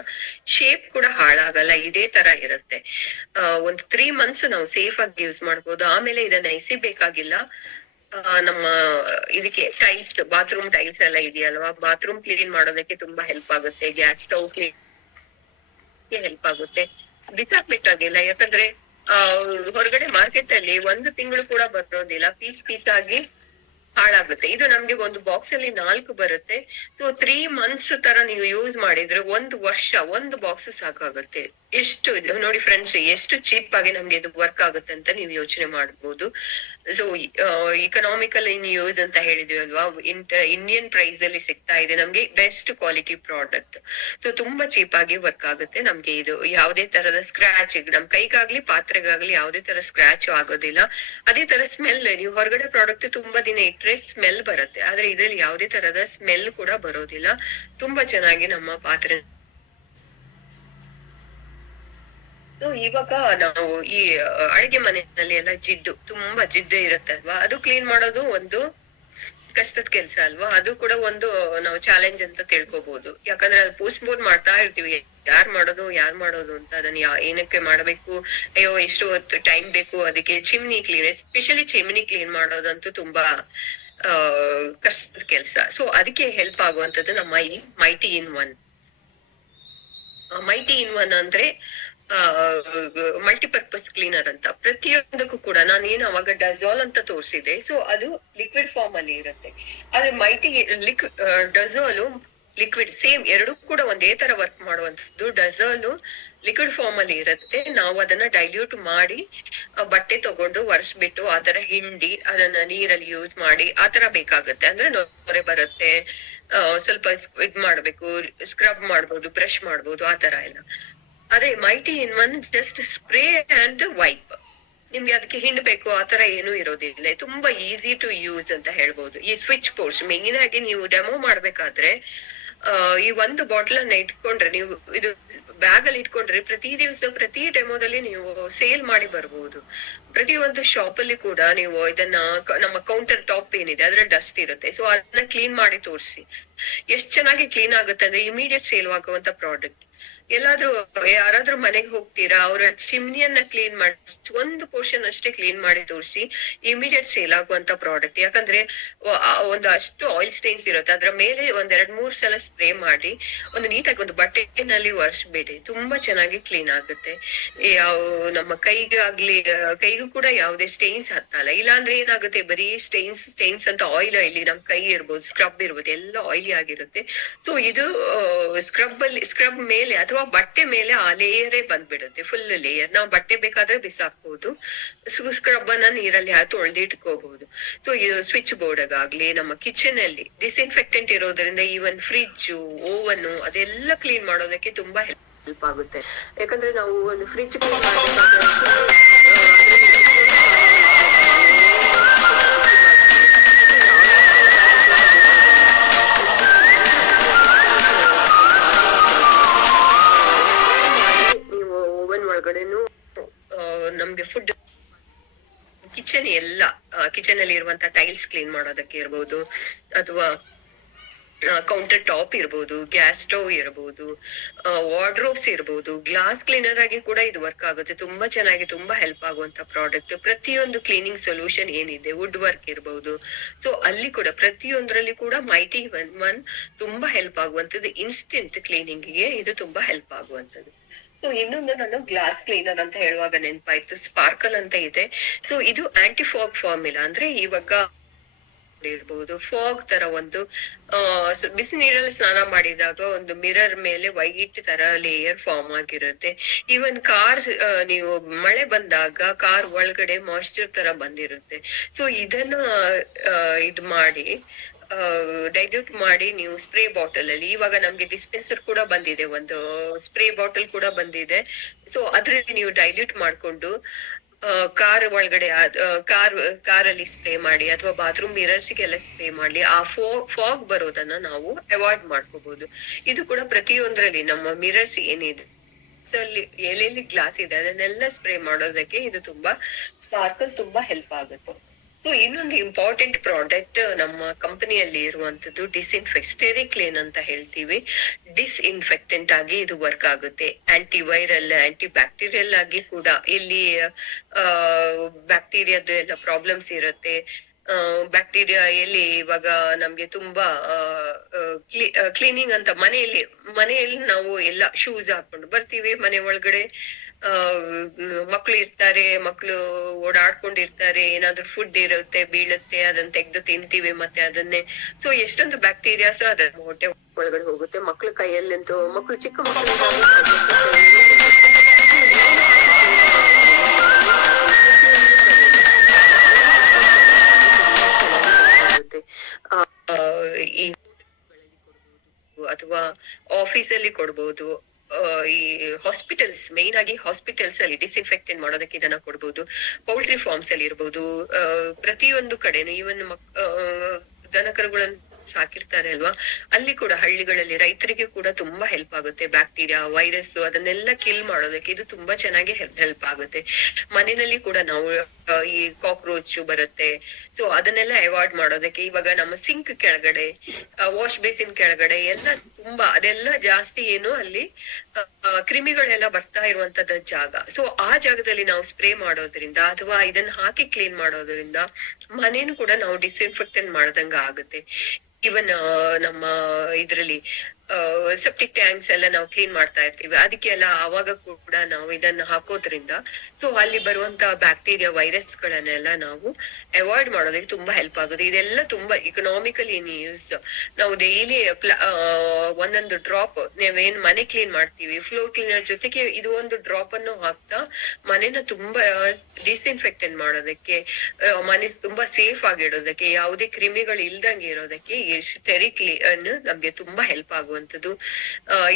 ಶೇಪ್ ಕೂಡ ಹಾಳಾಗಲ್ಲ, ಇದೇ ತರ ಇರುತ್ತೆ. ಒಂದು 3 months ನಾವು ಸೇಫ್ ಆಗಿ ಯೂಸ್ ಮಾಡ್ಬೋದು. ಆಮೇಲೆ ಇದನ್ನ ಎಸಿಬೇಕಾಗಿಲ್ಲ. ನಮ್ಮ ಇದಕ್ಕೆ ಟೈಲ್ಸ್, ಬಾತ್ರೂಮ್ ಟೈಲ್ಸ್ ಎಲ್ಲ ಇದೆಯಲ್ವಾ, ಬಾತ್ರೂಮ್ ಕ್ಲೀನ್ ಮಾಡೋದಕ್ಕೆ ತುಂಬಾ ಹೆಲ್ಪ್ ಆಗುತ್ತೆ. ಗ್ಯಾಸ್ ಸ್ಟವ್ ಕ್ಲೀನ್ ಹೆಲ್ಪ್ ಆಗುತ್ತೆ. ಬಿಸಾಕ್ಬೇಕಾಗಿಲ್ಲ, ಯಾಕಂದ್ರೆ ಹೊರಗಡೆ ಮಾರ್ಕೆಟ್ ಅಲ್ಲಿ 1 ತಿಂಗಳು ಕೂಡ ಬರೋದಿಲ್ಲ, ಪೀಸ್ ಆಗಿ ಹಾಳಾಗುತ್ತೆ. ಇದು ನಮ್ಗೆ ಒಂದು ಬಾಕ್ಸ್ ಅಲ್ಲಿ 4 ಬರುತ್ತೆ. ಸೊ 3 months ತರ ನೀವು ಯೂಸ್ ಮಾಡಿದ್ರೆ 1 ವರ್ಷ ಒಂದು ಬಾಕ್ಸ್ ಸಾಕಾಗುತ್ತೆ. ಎಷ್ಟು ನೋಡಿ ಫ್ರೆಂಡ್ಸ್, ಎಷ್ಟು ಚೀಪ್ ಆಗಿ ನಮ್ಗೆ ಇದು ವರ್ಕ್ ಆಗುತ್ತೆ ಅಂತ ನೀವು ಯೋಚನೆ ಮಾಡ್ಬೋದು. ಸೊ ಇಕನಾಮಿಕಲ್ ಇನ್ ಯೂಸ್ ಅಂತ ಹೇಳಿದ್ವಿ ಅಲ್ವಾ, ಇಂಡಿಯನ್ ಪ್ರೈಸ್ ಅಲ್ಲಿ ಸಿಗ್ತಾ ಇದೆ ನಮ್ಗೆ ಬೆಸ್ಟ್ ಕ್ವಾಲಿಟಿ ಪ್ರಾಡಕ್ಟ್. ಸೊ ತುಂಬಾ ಚೀಪ್ ಆಗಿ ವರ್ಕ್ ಆಗುತ್ತೆ ನಮ್ಗೆ. ಇದು ಯಾವುದೇ ತರದ ಸ್ಕ್ರಾಚ್, ನಮ್ ಕೈಗಾಗ್ಲಿ ಪಾತ್ರೆಗಾಗ್ಲಿ ಯಾವುದೇ ತರ ಸ್ಕ್ರಾಚ್ ಆಗೋದಿಲ್ಲ. ಅದೇ ತರ ಸ್ಮೆಲ್, ನೀವು ಹೊರಗಡೆ ಪ್ರಾಡಕ್ಟ್ ತುಂಬಾ ದಿನ ಇಟ್ರೆ ಸ್ಮೆಲ್ ಬರುತ್ತೆ, ಆದ್ರೆ ಇದ್ರಲ್ಲಿ ಯಾವುದೇ ತರದ ಸ್ಮೆಲ್ ಕೂಡ ಬರೋದಿಲ್ಲ. ತುಂಬಾ ಚೆನ್ನಾಗಿ ನಮ್ಮ ಪಾತ್ರೆ. ಇವಾಗ ನಾವು ಈ ಅಡಿಗೆ ಮನೆಯಲ್ಲಿ ಎಲ್ಲ ತುಂಬಾ ಜಿಡ್ಡು ಇರುತ್ತಲ್ವಾ, ಅದು ಕ್ಲೀನ್ ಮಾಡೋದು ಒಂದು ಕಷ್ಟದ ಕೆಲ್ಸ ಅಲ್ವಾ. ಅದು ಕೂಡ ಒಂದು ನಾವು ಚಾಲೆಂಜ್ ಅಂತ ತಿಳ್ಕೊಬಹುದು. ಯಾಕಂದ್ರೆ ಅದು ಪೋಸ್ಟ್ಪೋನ್ ಮಾಡ್ತಾ ಇರ್ತೀವಿ, ಯಾರ್ ಮಾಡೋದು ಅಂತ, ಅದನ್ನ ಏನಕ್ಕೆ ಮಾಡ್ಬೇಕು, ಅಯ್ಯೋ ಎಷ್ಟು ಹೊತ್ತು ಟೈಮ್ ಬೇಕು ಅದಕ್ಕೆ. Chimney clean, especially chimney clean ಮಾಡೋದಂತೂ ತುಂಬಾ ಕಷ್ಟದ ಕೆಲ್ಸ. ಸೊ ಅದಕ್ಕೆ ಹೆಲ್ಪ್ ಆಗುವಂತದ್ದು ನಮ್ಮ ಈ ಮೈಟಿ ಇನ್ ಒನ್ ಅಂದ್ರೆ ಮಲ್ಟಿಪರ್ಪಸ್ ಕ್ಲೀನರ್ ಅಂತ. ಪ್ರತಿಯೊಂದಕ್ಕೂ ಕೂಡ ನಾನು ಏನು ಅವಾಗ ಡಜಾಲ್ ಅಂತ ತೋರಿಸಿದೆ, ಸೊ ಅದು ಲಿಕ್ವಿಡ್ ಫಾರ್ಮ್ ಅಲ್ಲಿ ಇರುತ್ತೆ. ಆದ್ರೆ ಡಜಾಲು ಲಿಕ್ವಿಡ್ ಸೇಮ್ ಎರಡು ಕೂಡ ಒಂದೇ ತರ ವರ್ಕ್ ಮಾಡುವಂತದ್ದು. ಡಜಲ್ ಲಿಕ್ವಿಡ್ ಫಾರ್ಮ್ ಅಲ್ಲಿ ಇರುತ್ತೆ. ನಾವು ಅದನ್ನ ಡೈಲ್ಯೂಟ್ ಮಾಡಿ ಬಟ್ಟೆ ತಗೊಂಡು ಒರೆಸ್ಬಿಟ್ಟು ಆತರ ಹಿಂಡಿ ಅದನ್ನ ನೀರಲ್ಲಿ ಯೂಸ್ ಮಾಡಿ ಆತರ ಬೇಕಾಗುತ್ತೆ. ಅಂದ್ರೆ ನೊರೆ ಬರುತ್ತೆ, ಸ್ವಲ್ಪ ಇದ್ ಮಾಡ್ಬೇಕು, ಸ್ಕ್ರಬ್ ಮಾಡ್ಬೋದು, ಬ್ರಷ್ ಮಾಡ್ಬೋದು, ಆತರ ಎಲ್ಲ. ಅದೇ mighty in one just spray and wipe. ನಿಮ್ಗೆ ಅದಕ್ಕೆ ಹಿಂಡ್ಬೇಕು ಆತರ ಏನೂ ಇರೋದಿಲ್ಲ. ತುಂಬಾ ಈಸಿ ಟು ಯೂಸ್ ಅಂತ ಹೇಳ್ಬೋದು. ಈ ಸ್ವಿಚ್ ಬೋರ್ಡ್ಸ್ ಮೇನ್ ಆಗಿ ನೀವು ಡೆಮೋ ಮಾಡ್ಬೇಕಾದ್ರೆ ಈ ಒಂದು ಬಾಟಲ್ ಅನ್ನ ಇಟ್ಕೊಂಡ್ರೆ, ನೀವು ಇದು ಬ್ಯಾಗ್ ಅಲ್ಲಿ ಇಟ್ಕೊಂಡ್ರೆ ಪ್ರತಿ ದಿವಸ ಪ್ರತಿ ಡೆಮೋದಲ್ಲಿ ನೀವು ಸೇಲ್ ಮಾಡಿ ಬರ್ಬೋದು. ಪ್ರತಿ ಒಂದು ಶಾಪ್ ಅಲ್ಲಿ ಕೂಡ ನೀವು ಇದನ್ನ ನಮ್ಮ ಕೌಂಟರ್ ಟಾಪ್ ಏನಿದೆ ಅದ್ರಲ್ಲಿ ಡಸ್ಟ್ ಇರುತ್ತೆ, ಸೊ ಅದನ್ನ ಕ್ಲೀನ್ ಮಾಡಿ ತೋರಿಸಿ. ಎಷ್ಟ್ ಚೆನ್ನಾಗಿ ಕ್ಲೀನ್ ಆಗುತ್ತೆ ಅಂದ್ರೆ ಇಮಿಡಿಯೇಟ್ ಸೇಲ್ ಆಗುವಂತ ಪ್ರಾಡಕ್ಟ್. ಎಲ್ಲಾದ್ರೂ ಯಾರಾದ್ರೂ ಮನೆಗೆ ಹೋಗ್ತೀರಾ, ಅವ್ರ ಚಿಮ್ನಿಯನ್ನ ಕ್ಲೀನ್ ಮಾಡಿ ಒಂದು ಪೋರ್ಷನ್ ಅಷ್ಟೇ ಕ್ಲೀನ್ ಮಾಡಿ ತೋರಿಸಿ, ಇಮಿಡಿಯೇಟ್ ಸೇಲ್ ಆಗುವಂತ ಪ್ರಾಡಕ್ಟ್. ಯಾಕಂದ್ರೆ ಒಂದು ಅಷ್ಟು ಆಯಿಲ್ ಸ್ಟೈನ್ಸ್ ಇರುತ್ತೆ, ಅದ್ರ ಮೇಲೆ ಒಂದ್ 2-3 ಸಲ ಸ್ಪ್ರೇ ಮಾಡಿ ಒಂದು ನೀಟಾಗಿ ಒಂದು ಬಟ್ಟೆನಲ್ಲಿ ಒರೆಸ್ಬೇಡಿ, ತುಂಬಾ ಚೆನ್ನಾಗಿ ಕ್ಲೀನ್ ಆಗುತ್ತೆ. ಯಾವ ನಮ್ಮ ಕೈಗೂ ಕೂಡ ಯಾವುದೇ ಸ್ಟೈನ್ಸ್ ಹತ್ತಲ್ಲ. ಇಲ್ಲಾಂದ್ರೆ ಏನಾಗುತ್ತೆ, ಬರೀ ಸ್ಟೈನ್ಸ್ ಅಂತ ಆಯಿಲ್ ನಮ್ ಕೈ ಇರ್ಬೋದು, ಸ್ಕ್ರಬ್ ಇರ್ಬೋದು, ಎಲ್ಲ ಆಯಿಲಿ ಆಗಿರುತ್ತೆ. ಸೊ ಇದು ಸ್ಕ್ರಬ್ ಮೇಲೆ ಅಥವಾ ಬಟ್ಟೆ ಮೇಲೆ ಆ ಲೇಯರೇ ಬಂದ್ಬಿಡುತ್ತೆ, ಫುಲ್ ಲೇಯರ್. ನಾವು ಬಟ್ಟೆ ಬೇಕಾದ್ರೆ ಬಿಸಾಕ್ಬಹುದು, ಸ್ಕ್ರಬ್ ಅನ್ನ ನೀರಲ್ಲಿ ತೊಳೆದಿಟ್ಕೋಬಹುದು. ಸೊ ಇದು ಸ್ವಿಚ್ ಬೋರ್ಡ್ ಆಗ್ಲಿ ನಮ್ಮ ಕಿಚನ್ ಅಲ್ಲಿ ಡಿಸ್ಇನ್ಫೆಕ್ಟೆಂಟ್ ಇರೋದ್ರಿಂದ ಈವನ್ ಫ್ರಿಡ್ಜ್, ಓವನ್ ಅದೆಲ್ಲ ಕ್ಲೀನ್ ಮಾಡೋದಕ್ಕೆ ತುಂಬಾ ಹೆಲ್ಪ್ ಆಗುತ್ತೆ. ಯಾಕಂದ್ರೆ ನಾವು ಒಂದು ಫ್ರಿಡ್ಜ್ ಕ್ಲೀನ್ ನಮ್ಗೆ ಫುಡ್ ಕಿಚನ್ ಅಲ್ಲಿ ಇರುವಂತ ಟೈಲ್ಸ್ ಕ್ಲೀನ್ ಮಾಡೋದಕ್ಕೆ ಇರ್ಬೋದು, ಅಥವಾ ಕೌಂಟರ್ ಟಾಪ್ ಇರ್ಬೋದು, ಗ್ಯಾಸ್ ಸ್ಟವ್ ಇರ್ಬೋದು, ವಾರ್ಡ್ರೋಬ್ಸ್ ಇರ್ಬೋದು, ಗ್ಲಾಸ್ ಕ್ಲೀನರ್ ಆಗಿ ಕೂಡ ಇದು ವರ್ಕ್ ಆಗುತ್ತೆ. ತುಂಬಾ ಚೆನ್ನಾಗಿ ತುಂಬಾ ಹೆಲ್ಪ್ ಆಗುವಂತ ಪ್ರಾಡಕ್ಟ್. ಪ್ರತಿಯೊಂದು ಕ್ಲೀನಿಂಗ್ ಸೊಲ್ಯೂಷನ್ ಏನಿದೆ, ವುಡ್ ವರ್ಕ್ ಇರ್ಬೋದು, ಸೊ ಅಲ್ಲಿ ಕೂಡ ಪ್ರತಿಯೊಂದರಲ್ಲಿ ಕೂಡ ಮೈಟಿ ಒನ್ ತುಂಬಾ ಹೆಲ್ಪ್ ಆಗುವಂತದ್ದು. ಇನ್ಸ್ಟೆಂಟ್ ಕ್ಲೀನಿಂಗ್ ಗೆ ಇದು ತುಂಬಾ ಹೆಲ್ಪ್ ಆಗುವಂತದ್ದು. ಸೊ ಇನ್ನೊಂದು ನಾನು ಗ್ಲಾಸ್ ಕ್ಲೀನರ್ ಅಂತ ಹೇಳುವಾಗ ನೆನಪಾಯ್ತು, ಸ್ಪಾರ್ಕಲ್ ಅಂತ ಇದೆ. ಸೊ ಇದು ಆಂಟಿ ಫಾಗ್ ಫಾರ್ಮುಲಾ. ಅಂದ್ರೆ ಇವಾಗ ಇರ್ಬೋದು ಫಾಗ್ ತರ ಒಂದು ಬಿಸಿ ನೀರಲ್ಲಿ ಸ್ನಾನ ಮಾಡಿದಾಗ ಒಂದು ಮಿರರ್ ಮೇಲೆ ವೈಟ್ ತರ ಲೇಯರ್ ಫಾರ್ಮ್ ಆಗಿರುತ್ತೆ. ಈವನ್ ಕಾರ್ ನೀವು ಮಳೆ ಬಂದಾಗ ಕಾರ್ ಒಳಗಡೆ ಮಾಯಿಶ್ಚರ್ ತರ ಬಂದಿರುತ್ತೆ. ಸೊ ಇದನ್ನ ಇದು ಮಾಡಿ ಡೈಲ್ಯೂಟ್ ಮಾಡಿ ನೀವು ಸ್ಪ್ರೇ ಬಾಟಲ್ ಅಲ್ಲಿ, ಇವಾಗ ನಮ್ಗೆ ಡಿಸ್ಪೆನ್ಸರ್ ಕೂಡ ಬಂದಿದೆ, ಒಂದು ಸ್ಪ್ರೇ ಬಾಟಲ್ ಕೂಡ ಬಂದಿದೆ. ಸೊ ಅದ್ರಲ್ಲಿ ನೀವು ಡೈಲ್ಯೂಟ್ ಮಾಡ್ಕೊಂಡು ಕಾರ್ ಒಳಗಡೆ ಕಾರಲ್ಲಿ ಸ್ಪ್ರೇ ಮಾಡಿ, ಅಥವಾ ಬಾತ್ರೂಮ್ ಮಿರರ್ಸ್ಗೆಲ್ಲ ಸ್ಪ್ರೇ ಮಾಡಿ ಆ ಫಾಗ್ ಬರೋದನ್ನ ನಾವು ಅವಾಯ್ಡ್ ಮಾಡ್ಕೋಬಹುದು. ಇದು ಕೂಡ ಪ್ರತಿಯೊಂದ್ರಲ್ಲಿ ನಮ್ಮ ಮಿರರ್ಸ್ ಏನಿದೆ ಅಲ್ಲಿ ಎಲ್ಲೆಲ್ಲಿ ಗ್ಲಾಸ್ ಇದೆ ಅದನ್ನೆಲ್ಲ ಸ್ಪ್ರೇ ಮಾಡೋದಕ್ಕೆ ಇದು ತುಂಬಾ ಸ್ಪಾರ್ಕಲ್ ತುಂಬಾ ಹೆಲ್ಪ್ ಆಗುತ್ತೆ. ಸೊ ಇನ್ನೊಂದು ಇಂಪಾರ್ಟೆಂಟ್ ಪ್ರಾಡಕ್ಟ್ ನಮ್ಮ ಕಂಪನಿಯಲ್ಲಿ ಇರುವಂತದ್ದು ಸ್ಟೆರಿಕ್ಲೇನ್ ಅಂತ ಹೇಳ್ತೀವಿ. ಡಿಸ್ಇನ್ಫೆಕ್ಟೆಂಟ್ ಆಗಿ ಇದು ವರ್ಕ್ ಆಗುತ್ತೆ. ಆಂಟಿ ವೈರಲ್, ಆಂಟಿ ಬ್ಯಾಕ್ಟೀರಿಯಲ್ ಆಗಿ ಕೂಡ ಇಲ್ಲಿ ಬ್ಯಾಕ್ಟೀರಿಯಾದ ಎಲ್ಲ ಪ್ರಾಬ್ಲಮ್ಸ್ ಇರುತ್ತೆ. ಬ್ಯಾಕ್ಟೀರಿಯಾ ಎಲ್ಲಿ ಇವಾಗ ನಮ್ಗೆ ತುಂಬಾ ಕ್ಲೀನಿಂಗ್ ಅಂತ ಮನೆಯಲ್ಲಿ ನಾವು ಎಲ್ಲ ಶೂಸ್ ಹಾಕೊಂಡು ಬರ್ತೀವಿ, ಮನೆ ಒಳಗಡೆ ಮಕ್ಳು ಇರ್ತಾರೆ, ಮಕ್ಳು ಓಡಾಡ್ಕೊಂಡಿರ್ತಾರೆ, ಏನಾದ್ರು ಫುಡ್ ಇರುತ್ತೆ ಬೀಳುತ್ತೆ, ಅದನ್ನ ತೆಗೆದು ತಿಂತೀವಿ ಮತ್ತೆ ಅದನ್ನೇ. ಸೊ ಎಷ್ಟೊಂದು ಬ್ಯಾಕ್ಟೀರಿಯಾಸ್ ಅದನ್ನ ಹೊಟ್ಟೆ ಒಳಗಡೆ ಹೋಗುತ್ತೆ. ಮಕ್ಳು ಕೈಯಲ್ಲಂತೂ, ಮಕ್ಳು ಚಿಕ್ಕ ಮಕ್ಕಳು ಈ ಅಥವಾ ಆಫೀಸ್ ಅಲ್ಲಿ ಕೊಡ್ಬೋದು. ಈ ಹಾಸ್ಪಿಟಲ್ಸ್, ಮೇನ್ ಆಗಿ ಹಾಸ್ಪಿಟಲ್ಸ್ ಅಲ್ಲಿ ಡಿಸ್ಇನ್ಫೆಕ್ಟೆಂಟ್ ಮಾಡೋದಕ್ಕೆ ಇದನ್ನ ಕೊಡ್ಬೋದು. ಪೌಲ್ಟ್ರಿ ಫಾರ್ಮ್ಸ್ ಅಲ್ಲಿ ಇರ್ಬೋದು, ಪ್ರತಿಯೊಂದು ಕಡೆನು ಈವನ್ ದನಕರುಗಳನ್ನು ಸಾಕಿರ್ತಾರೆ ಅಲ್ವಾ, ಅಲ್ಲಿ ಕೂಡ ಹಳ್ಳಿಗಳಲ್ಲಿ ರೈತರಿಗೆ ಕೂಡ ತುಂಬಾ ಹೆಲ್ಪ್ ಆಗುತ್ತೆ. ಬ್ಯಾಕ್ಟೀರಿಯಾ, ವೈರಸ್ ಅದನ್ನೆಲ್ಲ ಕಿಲ್ ಮಾಡೋದಕ್ಕೆ ಇದು ತುಂಬಾ ಚೆನ್ನಾಗಿ ಹೆಲ್ಪ್ ಆಗುತ್ತೆ. ಮನೆಯಲ್ಲಿ ಕೂಡ ನಾವು ಈ ಕಾಕ್ರೋಚ್ ಬರುತ್ತೆ, ಸೊ ಅದನ್ನೆಲ್ಲ ಅವಾಯ್ಡ್ ಮಾಡೋದಕ್ಕೆ ಇವಾಗ ನಮ್ಮ ಸಿಂಕ್ ಕೆಳಗಡೆ, ವಾಶ್ ಬೇಸಿನ್ ಕೆಳಗಡೆ ಎಲ್ಲ ತುಂಬಾ ಅದೆಲ್ಲ ಜಾಸ್ತಿ ಏನು ಅಲ್ಲಿ ಕ್ರಿಮಿಗಳೆಲ್ಲ ಬರ್ತಾ ಇರುವಂತದ ಜಾಗ. ಸೊ ಆ ಜಾಗದಲ್ಲಿ ನಾವು ಸ್ಪ್ರೇ ಮಾಡೋದ್ರಿಂದ ಅಥವಾ ಇದನ್ನ ಹಾಕಿ ಕ್ಲೀನ್ ಮಾಡೋದ್ರಿಂದ ಮನೇನು ಕೂಡ ನಾವು ಡಿಸ್ಇನ್ಫೆಕ್ಟೆಂಟ್ ಮಾಡ್ದಂಗ ಆಗುತ್ತೆ. ಇವನ್ ನಮ್ಮ ಇದ್ರಲ್ಲಿ ಸೆಪ್ಟಿಕ್ ಟ್ಯಾಂಕ್ಸ್ ಎಲ್ಲ ನಾವು ಕ್ಲೀನ್ ಮಾಡ್ತಾ ಇರ್ತೀವಿ, ಅದಕ್ಕೆಲ್ಲ ಆವಾಗ ಕೂಡ ನಾವು ಇದನ್ನ ಹಾಕೋದ್ರಿಂದ ಸೊ ಅಲ್ಲಿ ಬರುವಂತ ಬ್ಯಾಕ್ಟೀರಿಯಾ ವೈರಸ್ ಗಳನ್ನೆಲ್ಲ ನಾವು ಅವಾಯ್ಡ್ ಮಾಡೋದಕ್ಕೆ ತುಂಬಾ ಹೆಲ್ಪ್ ಆಗುತ್ತೆ. ಇದೆಲ್ಲ ತುಂಬಾ ಇಕನಾಮಿಕಲಿ ಯೂಸ್. ನಾವು ಡೈಲಿ ಒಂದೊಂದು ಡ್ರಾಪ್ ನಾವೇನ್ ಮನೆ ಕ್ಲೀನ್ ಮಾಡ್ತೀವಿ, ಫ್ಲೋರ್ ಕ್ಲೀನರ್ ಜೊತೆಗೆ ಇದು ಒಂದು ಡ್ರಾಪ್ ಅನ್ನು ಹಾಕ್ತಾ ಮನೆನ ತುಂಬಾ ಡಿಸ್ಇನ್ಫೆಕ್ಟೆಂಟ್ ಮಾಡೋದಕ್ಕೆ, ಮನೆ ತುಂಬಾ ಸೇಫ್ ಆಗಿಡೋದಕ್ಕೆ, ಯಾವುದೇ ಕ್ರಿಮಿಗಳು ಇಲ್ದಂಗೆ ಇರೋದಕ್ಕೆ ಈ ಸ್ಟೆರಿಕ್ ನಮ್ಗೆ ತುಂಬಾ ಹೆಲ್ಪ್ ಆಗುವಂತದ್ದು.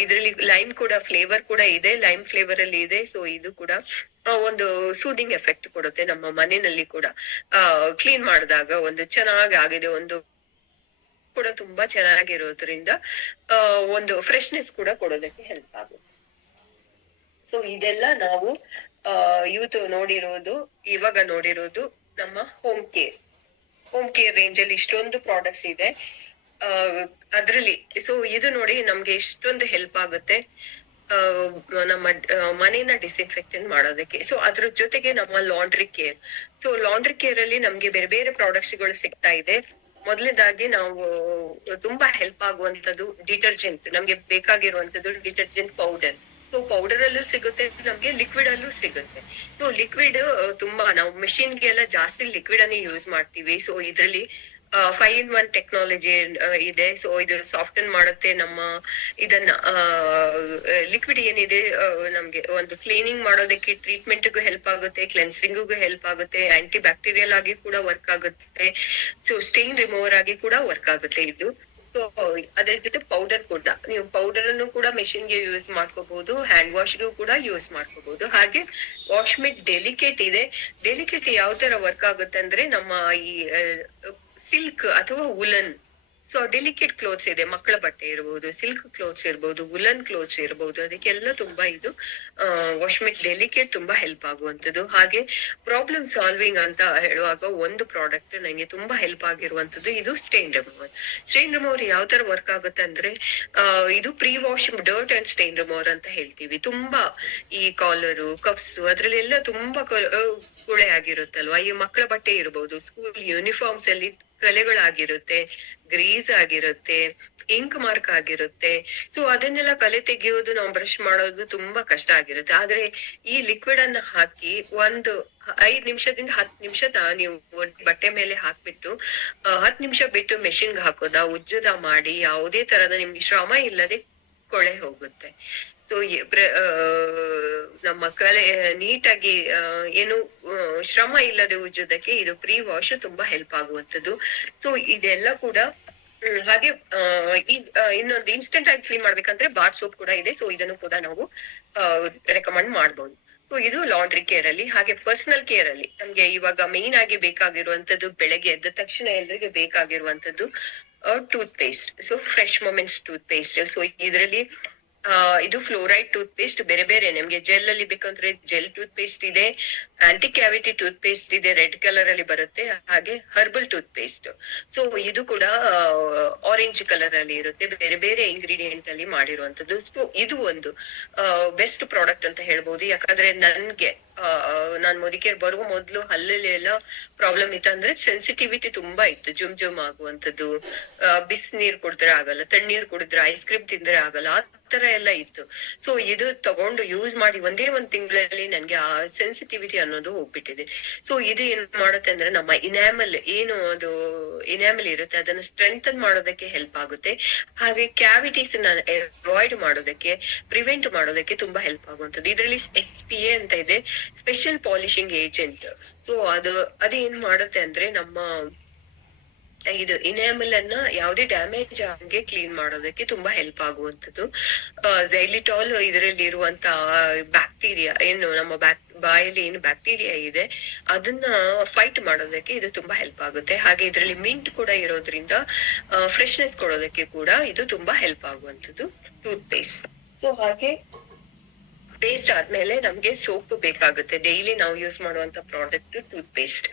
ಇದರಲ್ಲಿ ಲೈಮ್ ಕೂಡ ಫ್ಲೇವರ್ ಕೂಡ ಇದೆ, ಲೈಮ್ ಫ್ಲೇವರ್ ಅಲ್ಲಿ ಇದೆ. ಸೊ ಇದು ಕೂಡ ಒಂದು ಸೂದಿಂಗ್ ಎಫೆಕ್ಟ್ ಕೊಡುತ್ತೆ ನಮ್ಮ ಮನೆಯಲ್ಲಿ ಕೂಡ. ಕ್ಲೀನ್ ಮಾಡಿದಾಗ ಒಂದು ಚೆನ್ನಾಗಿ ಆಗಿದೆ, ಒಂದು ಕೂಡ ತುಂಬಾ ಚೆನ್ನಾಗಿರೋದ್ರಿಂದ ಒಂದು ಫ್ರೆಶ್ನೆಸ್ ಕೂಡ ಕೊಡೋದಕ್ಕೆ ಹೆಲ್ಪ್ ಆಗುತ್ತೆ. ಸೊ ಇದೆಲ್ಲ ನಾವು ಇವತ್ತು ಇವಾಗ ನೋಡಿರೋದು ನಮ್ಮ ಹೋಮ್ ಕೇರ್ ರೇಂಜ್ ಅಲ್ಲಿ ಇಷ್ಟೊಂದು ಪ್ರಾಡಕ್ಟ್ಸ್ ಇದೆ. ಅದ್ರಲ್ಲಿ ಸೊ ಇದು ನೋಡಿ ನಮ್ಗೆ ಎಷ್ಟೊಂದು ಹೆಲ್ಪ್ ಆಗುತ್ತೆ ನಮ್ಮ ಮನೇನ ಡಿಸ್ಇನ್ಫೆಕ್ಟೆಂಟ್ ಮಾಡೋದಕ್ಕೆ. ಸೊ ಅದ್ರ ಜೊತೆಗೆ ನಮ್ಮ laundry care. So laundry care ಅಲ್ಲಿ ನಮ್ಗೆ ಬೇರೆ ಬೇರೆ ಪ್ರಾಡಕ್ಟ್ಸ್ ಗಳು ಸಿಗ್ತಾ ಇದೆ. ಮೊದಲನೇದಾಗಿ ನಾವು ತುಂಬಾ ಹೆಲ್ಪ್ ಆಗುವಂತದ್ದು ಡಿಟರ್ಜೆಂಟ್, ನಮ್ಗೆ ಬೇಕಾಗಿರುವಂತದ್ದು ಡಿಟರ್ಜೆಂಟ್ ಪೌಡರ್. ಸೊ ಪೌಡರ್ ಅಲ್ಲೂ ಸಿಗುತ್ತೆ, ನಮ್ಗೆ ಲಿಕ್ವಿಡ್ ಅಲ್ಲೂ ಸಿಗುತ್ತೆ. ಸೊ ಲಿಕ್ವಿಡ್ ತುಂಬಾ ನಾವು ಮಿಷಿನ್ ಗೆ ಎಲ್ಲ ಜಾಸ್ತಿ ಲಿಕ್ವಿಡ್ ಅನ್ನೇ ಯೂಸ್ ಮಾಡ್ತೀವಿ. ಸೊ ಇದ್ರಲ್ಲಿ 5-in-1 ಟೆಕ್ನಾಲಜಿ ಇದೆ. ಸೊ ಇದು ಸಾಫ್ಟನ್ ಮಾಡುತ್ತೆ ನಮ್ಮ ಇದನ್ನ ಲಿಕ್ವಿಡ್ ಏನಿದೆ ನಮ್ಗೆ ಒಂದು ಕ್ಲೀನಿಂಗ್ ಮಾಡೋದಕ್ಕೆ, ಟ್ರೀಟ್ಮೆಂಟ್ಗೂ ಹೆಲ್ಪ್ ಆಗುತ್ತೆ, ಕ್ಲೆನ್ಸಿಂಗ್ಗೂ ಹೆಲ್ಪ್ ಆಗುತ್ತೆ, ಆಂಟಿ ಬ್ಯಾಕ್ಟೀರಿಯಲ್ ಆಗಿ ಕೂಡ ವರ್ಕ್ ಆಗುತ್ತೆ, ಸೊ ಸ್ಟೇನ್ ರಿಮೂವರ್ ಆಗಿ ಕೂಡ ವರ್ಕ್ ಆಗುತ್ತೆ ಇದು. ಸೊ ಅದ್ರ ಜೊತೆ ಪೌಡರ್ ಕೂಡ, ನೀವು ಪೌಡರ್ ಅನ್ನು ಕೂಡ ಮೆಷಿನ್ ಗೆ ಯೂಸ್ ಮಾಡ್ಕೋಬಹುದು, ಹ್ಯಾಂಡ್ ವಾಶ್ಗೂ ಕೂಡ ಯೂಸ್ ಮಾಡ್ಕೋಬಹುದು. ಹಾಗೆ ವಾಶ್ಮಿಟ್ ಡೆಲಿಕೇಟ್ ಇದೆ. ಡೆಲಿಕೇಟ್ ಯಾವ ತರ ವರ್ಕ್ ಆಗುತ್ತೆ ಅಂದ್ರೆ ನಮ್ಮ ಈ ಸಿಲ್ಕ್ ಅಥವಾ ವುಲನ್, ಸೊ ಡೆಲಿಕೇಟ್ ಕ್ಲೋತ್ಸ್ ಇದೆ, ಮಕ್ಕಳ ಬಟ್ಟೆ ಇರಬಹುದು, ಸಿಲ್ಕ್ ಕ್ಲೋತ್ಸ್ ಇರಬಹುದು, ವುಲನ್ ಕ್ಲೋತ್ಸ್ ಇರಬಹುದು, ಅದಕ್ಕೆಲ್ಲ ತುಂಬಾ ಇದು ವಾಶ್ಮಿಟ್ ಡೆಲಿಕೇಟ್ ತುಂಬಾ ಹೆಲ್ಪ್ ಆಗುವಂತದ್ದು. ಹಾಗೆ ಪ್ರಾಬ್ಲಮ್ ಸಾಲ್ವಿಂಗ್ ಅಂತ ಹೇಳುವಾಗ ಒಂದು ಪ್ರಾಡಕ್ಟ್ ನಂಗೆ ತುಂಬಾ ಹೆಲ್ಪ್ ಆಗಿರುವಂತದ್ದು ಇದು ಸ್ಟೇನ್ ರಿಮೂವರ್. ಸ್ಟೇನ್ ರಿಮೂವರ್ ಯಾವ ತರ ವರ್ಕ್ ಆಗುತ್ತೆ ಅಂದ್ರೆ ಇದು pre wash dirt and stain remover ಅಂತ ಹೇಳ್ತೀವಿ. ತುಂಬಾ ಈ ಕಾಲರು, ಕಪ್ಸ್ ಅದ್ರಲ್ಲೆಲ್ಲ ತುಂಬಾ ಕೊಳೆ ಆಗಿರುತ್ತಲ್ವಾ, ಈ ಮಕ್ಕಳ ಬಟ್ಟೆ ಇರಬಹುದು, ಸ್ಕೂಲ್ ಯೂನಿಫಾರ್ಮ್ಸ್ ಅಲ್ಲಿ ಕಲೆಗಳಾಗಿರುತ್ತೆ, ಗ್ರೀಸ್ ಆಗಿರುತ್ತೆ, ಇಂಕ್ ಮಾರ್ಕ್ ಆಗಿರುತ್ತೆ. ಸೊ ಅದನ್ನೆಲ್ಲ ಕಲೆ ತೆಗೆಯೋದು, ನಾವು ಬ್ರಷ್ ಮಾಡೋದು ತುಂಬಾ ಕಷ್ಟ ಆಗಿರುತ್ತೆ. ಆದ್ರೆ ಈ ಲಿಕ್ವಿಡ್ ಅನ್ನ ಹಾಕಿ ಒಂದು 5 ನಿಮಿಷದಿಂದ 10 ನಿಮಿಷ ನೀವು ಬಟ್ಟೆ ಮೇಲೆ ಹಾಕ್ಬಿಟ್ಟು 10 ನಿಮಿಷ ಬಿಟ್ಟು ಮೆಷಿನ್ಗೆ ಹಾಕೋದ, ಉಜ್ಜುದ ಮಾಡಿ ಯಾವುದೇ ತರದ ನಿಮ್ಗೆ ಶ್ರಮ ಇಲ್ಲದೆ ಕೊಳೆ ಹೋಗುತ್ತೆ. ಸೊ ನಮ್ಮ ಕಲೆ ನೀಟಾಗಿ ಏನು ಶ್ರಮ ಇಲ್ಲದೆ ಉಜ್ಜೋದಕ್ಕೆ ಇದು ಪ್ರೀ ವಾಶ್ ತುಂಬಾ ಹೆಲ್ಪ್ ಆಗುವಂತದ್ದು. ಸೊ ಇದೆಲ್ಲ ಕೂಡ ಹಾಗೆ ಇನ್ನೊಂದು ಇನ್ಸ್ಟೆಂಟ್ ಆಗಿ ಕ್ಲೀನ್ ಮಾಡ್ಬೇಕಂದ್ರೆ ಬಾರ್ ಸೋಪ್ ಕೂಡ ಇದೆ. ಸೊ ಇದನ್ನು ಕೂಡ ನಾವು ರೆಕಮೆಂಡ್ ಮಾಡ್ಬೋದು. ಸೊ ಇದು ಲಾಂಡ್ರಿ ಕೇರ್ ಅಲ್ಲಿ. ಹಾಗೆ ಪರ್ಸನಲ್ ಕೇರ್ ಅಲ್ಲಿ ನಮ್ಗೆ ಇವಾಗ ಮೇನ್ ಆಗಿ ಬೇಕಾಗಿರುವಂತದ್ದು, ಬೆಳಗ್ಗೆ ಎದ್ದ ತಕ್ಷಣ ಎಲ್ರಿಗೆ ಬೇಕಾಗಿರುವಂತದ್ದು toothpaste. So fresh moments toothpaste. So ಇದರಲ್ಲಿ ಇದು ಫ್ಲೋರೈಡ್ ಟೂತ್ ಪೇಸ್ಟ್ ಬೇರೆ ಬೇರೆ, ನಿಮ್ಗೆ ಜೆಲ್ ಅಲ್ಲಿ ಬೇಕಂದ್ರೆ ಜೆಲ್ ಟೂತ್ ಪೇಸ್ಟ್ ಇದೆ, ಆಂಟಿ ಕ್ಯಾವಿಟಿ ಟೂತ್ ಪೇಸ್ಟ್ ಇದೆ, ರೆಡ್ ಕಲರ್ ಅಲ್ಲಿ ಬರುತ್ತೆ, ಹಾಗೆ ಹರ್ಬಲ್ ಟೂತ್ ಪೇಸ್ಟ್. ಸೊ ಇದು ಕೂಡ ಆರೆಂಜ್ ಕಲರ್ ಅಲ್ಲಿ ಇರುತ್ತೆ, ಬೇರೆ ಬೇರೆ ಇಂಗ್ರೀಡಿಯೆಂಟ್ ಅಲ್ಲಿ ಮಾಡಿರುವಂತದ್ದು. ಸೊ ಇದು ಒಂದು ಬೆಸ್ಟ್ ಪ್ರಾಡಕ್ಟ್ ಅಂತ ಹೇಳ್ಬೋದು. ಯಾಕಂದ್ರೆ ನನ್ಗೆ ನಾನ್ ಮುದಿಕೇರ್ ಬರುವ ಮೊದ್ಲು ಹಲ್ಲಲ್ಲಿ ಎಲ್ಲ ಪ್ರಾಬ್ಲಮ್ ಇತ್ತು, ಅಂದ್ರೆ ಸೆನ್ಸಿಟಿವಿಟಿ ತುಂಬಾ ಇತ್ತು, ಜುಮ್ ಆಗುವಂತದ್ದು, ಬಿಸ್ ನೀರ್ ಕುಡಿದ್ರೆ ಆಗಲ್ಲ, ತಣ್ಣೀರ್ ಕುಡಿದ್ರೆ, ಐಸ್ ಕ್ರೀಮ್ ತಿಂದ್ರೆ ಆಗಲ್ಲ, ಆ ತರ ಎಲ್ಲ ಇತ್ತು. ಸೊ ಇದು ತಗೊಂಡು ಯೂಸ್ ಮಾಡಿ ಒಂದೇ ಒಂದ್ ತಿಂಗಳಲ್ಲಿ ನನ್ಗೆ ಆ ಸೆನ್ಸಿಟಿವಿಟಿ ಅನ್ನೋದು ಹೋಗ್ಬಿಟ್ಟಿದೆ. ಸೊ ಇದು ಏನ್ ಮಾಡುತ್ತೆ ಅಂದ್ರೆ ನಮ್ಮ ಇನ್ಯಾಮಲ್ ಏನು ಅದು ಇನ್ಯಾಮಲ್ ಇರುತ್ತೆ ಅದನ್ನ ಸ್ಟ್ರೆಂಥನ್ ಮಾಡೋದಕ್ಕೆ ಹೆಲ್ಪ್ ಆಗುತ್ತೆ. ಹಾಗೆ ಕ್ಯಾವಿಟೀಸ್ ಅವಾಯ್ಡ್ ಮಾಡೋದಕ್ಕೆ, ಪ್ರಿವೆಂಟ್ ಮಾಡೋದಕ್ಕೆ ತುಂಬಾ ಹೆಲ್ಪ್ ಆಗುವಂತದ್ದು. ಇದರಲ್ಲಿ SPA ಅಂತ ಇದೆ, ಸ್ಪೆಷಲ್ ಪಾಲಿಶಿಂಗ್ ಏಜೆಂಟ್. ಸೊ ಅದೇನ್ ಮಾಡುತ್ತೆ ಅಂದ್ರೆ ನಮ್ಮ ಇದು ಇನ್ಯಾಮಲ್ ಅನ್ನ ಯಾವುದೇ ಡ್ಯಾಮೇಜ್ ಆಗಂಗೆ ಕ್ಲೀನ್ ಮಾಡೋದಕ್ಕೆ ತುಂಬಾ ಹೆಲ್ಪ್ ಆಗುವಂತದ್ದು. ಝೈಲಿಟಾಲ್ ಇದರಲ್ಲಿ ಇರುವಂತ ಬ್ಯಾಕ್ಟೀರಿಯಾ ಏನು ನಮ್ಮ ಬಾಯಲ್ಲಿ ಏನು ಬ್ಯಾಕ್ಟೀರಿಯಾ ಇದೆ ಅದನ್ನ ಫೈಟ್ ಮಾಡೋದಕ್ಕೆ ಇದು ತುಂಬಾ ಹೆಲ್ಪ್ ಆಗುತ್ತೆ. ಹಾಗೆ ಇದರಲ್ಲಿ ಮಿಂಟ್ ಕೂಡ ಇರೋದ್ರಿಂದ ಫ್ರೆಶ್ನೆಸ್ ಕೊಡೋದಕ್ಕೆ ಕೂಡ ಇದು ತುಂಬಾ ಹೆಲ್ಪ್ ಆಗುವಂತದ್ದು ಟೂತ್ ಪೇಸ್ಟ್. ಸೊ ಹಾಗೆ ಪೇಸ್ಟ್ ಆದ್ಮೇಲೆ ನಮ್ಗೆ ಸೋಪ್ ಬೇಕಾಗುತ್ತೆ. ಡೈಲಿ ನಾವು ಯೂಸ್ ಮಾಡುವಂತ product tooth paste.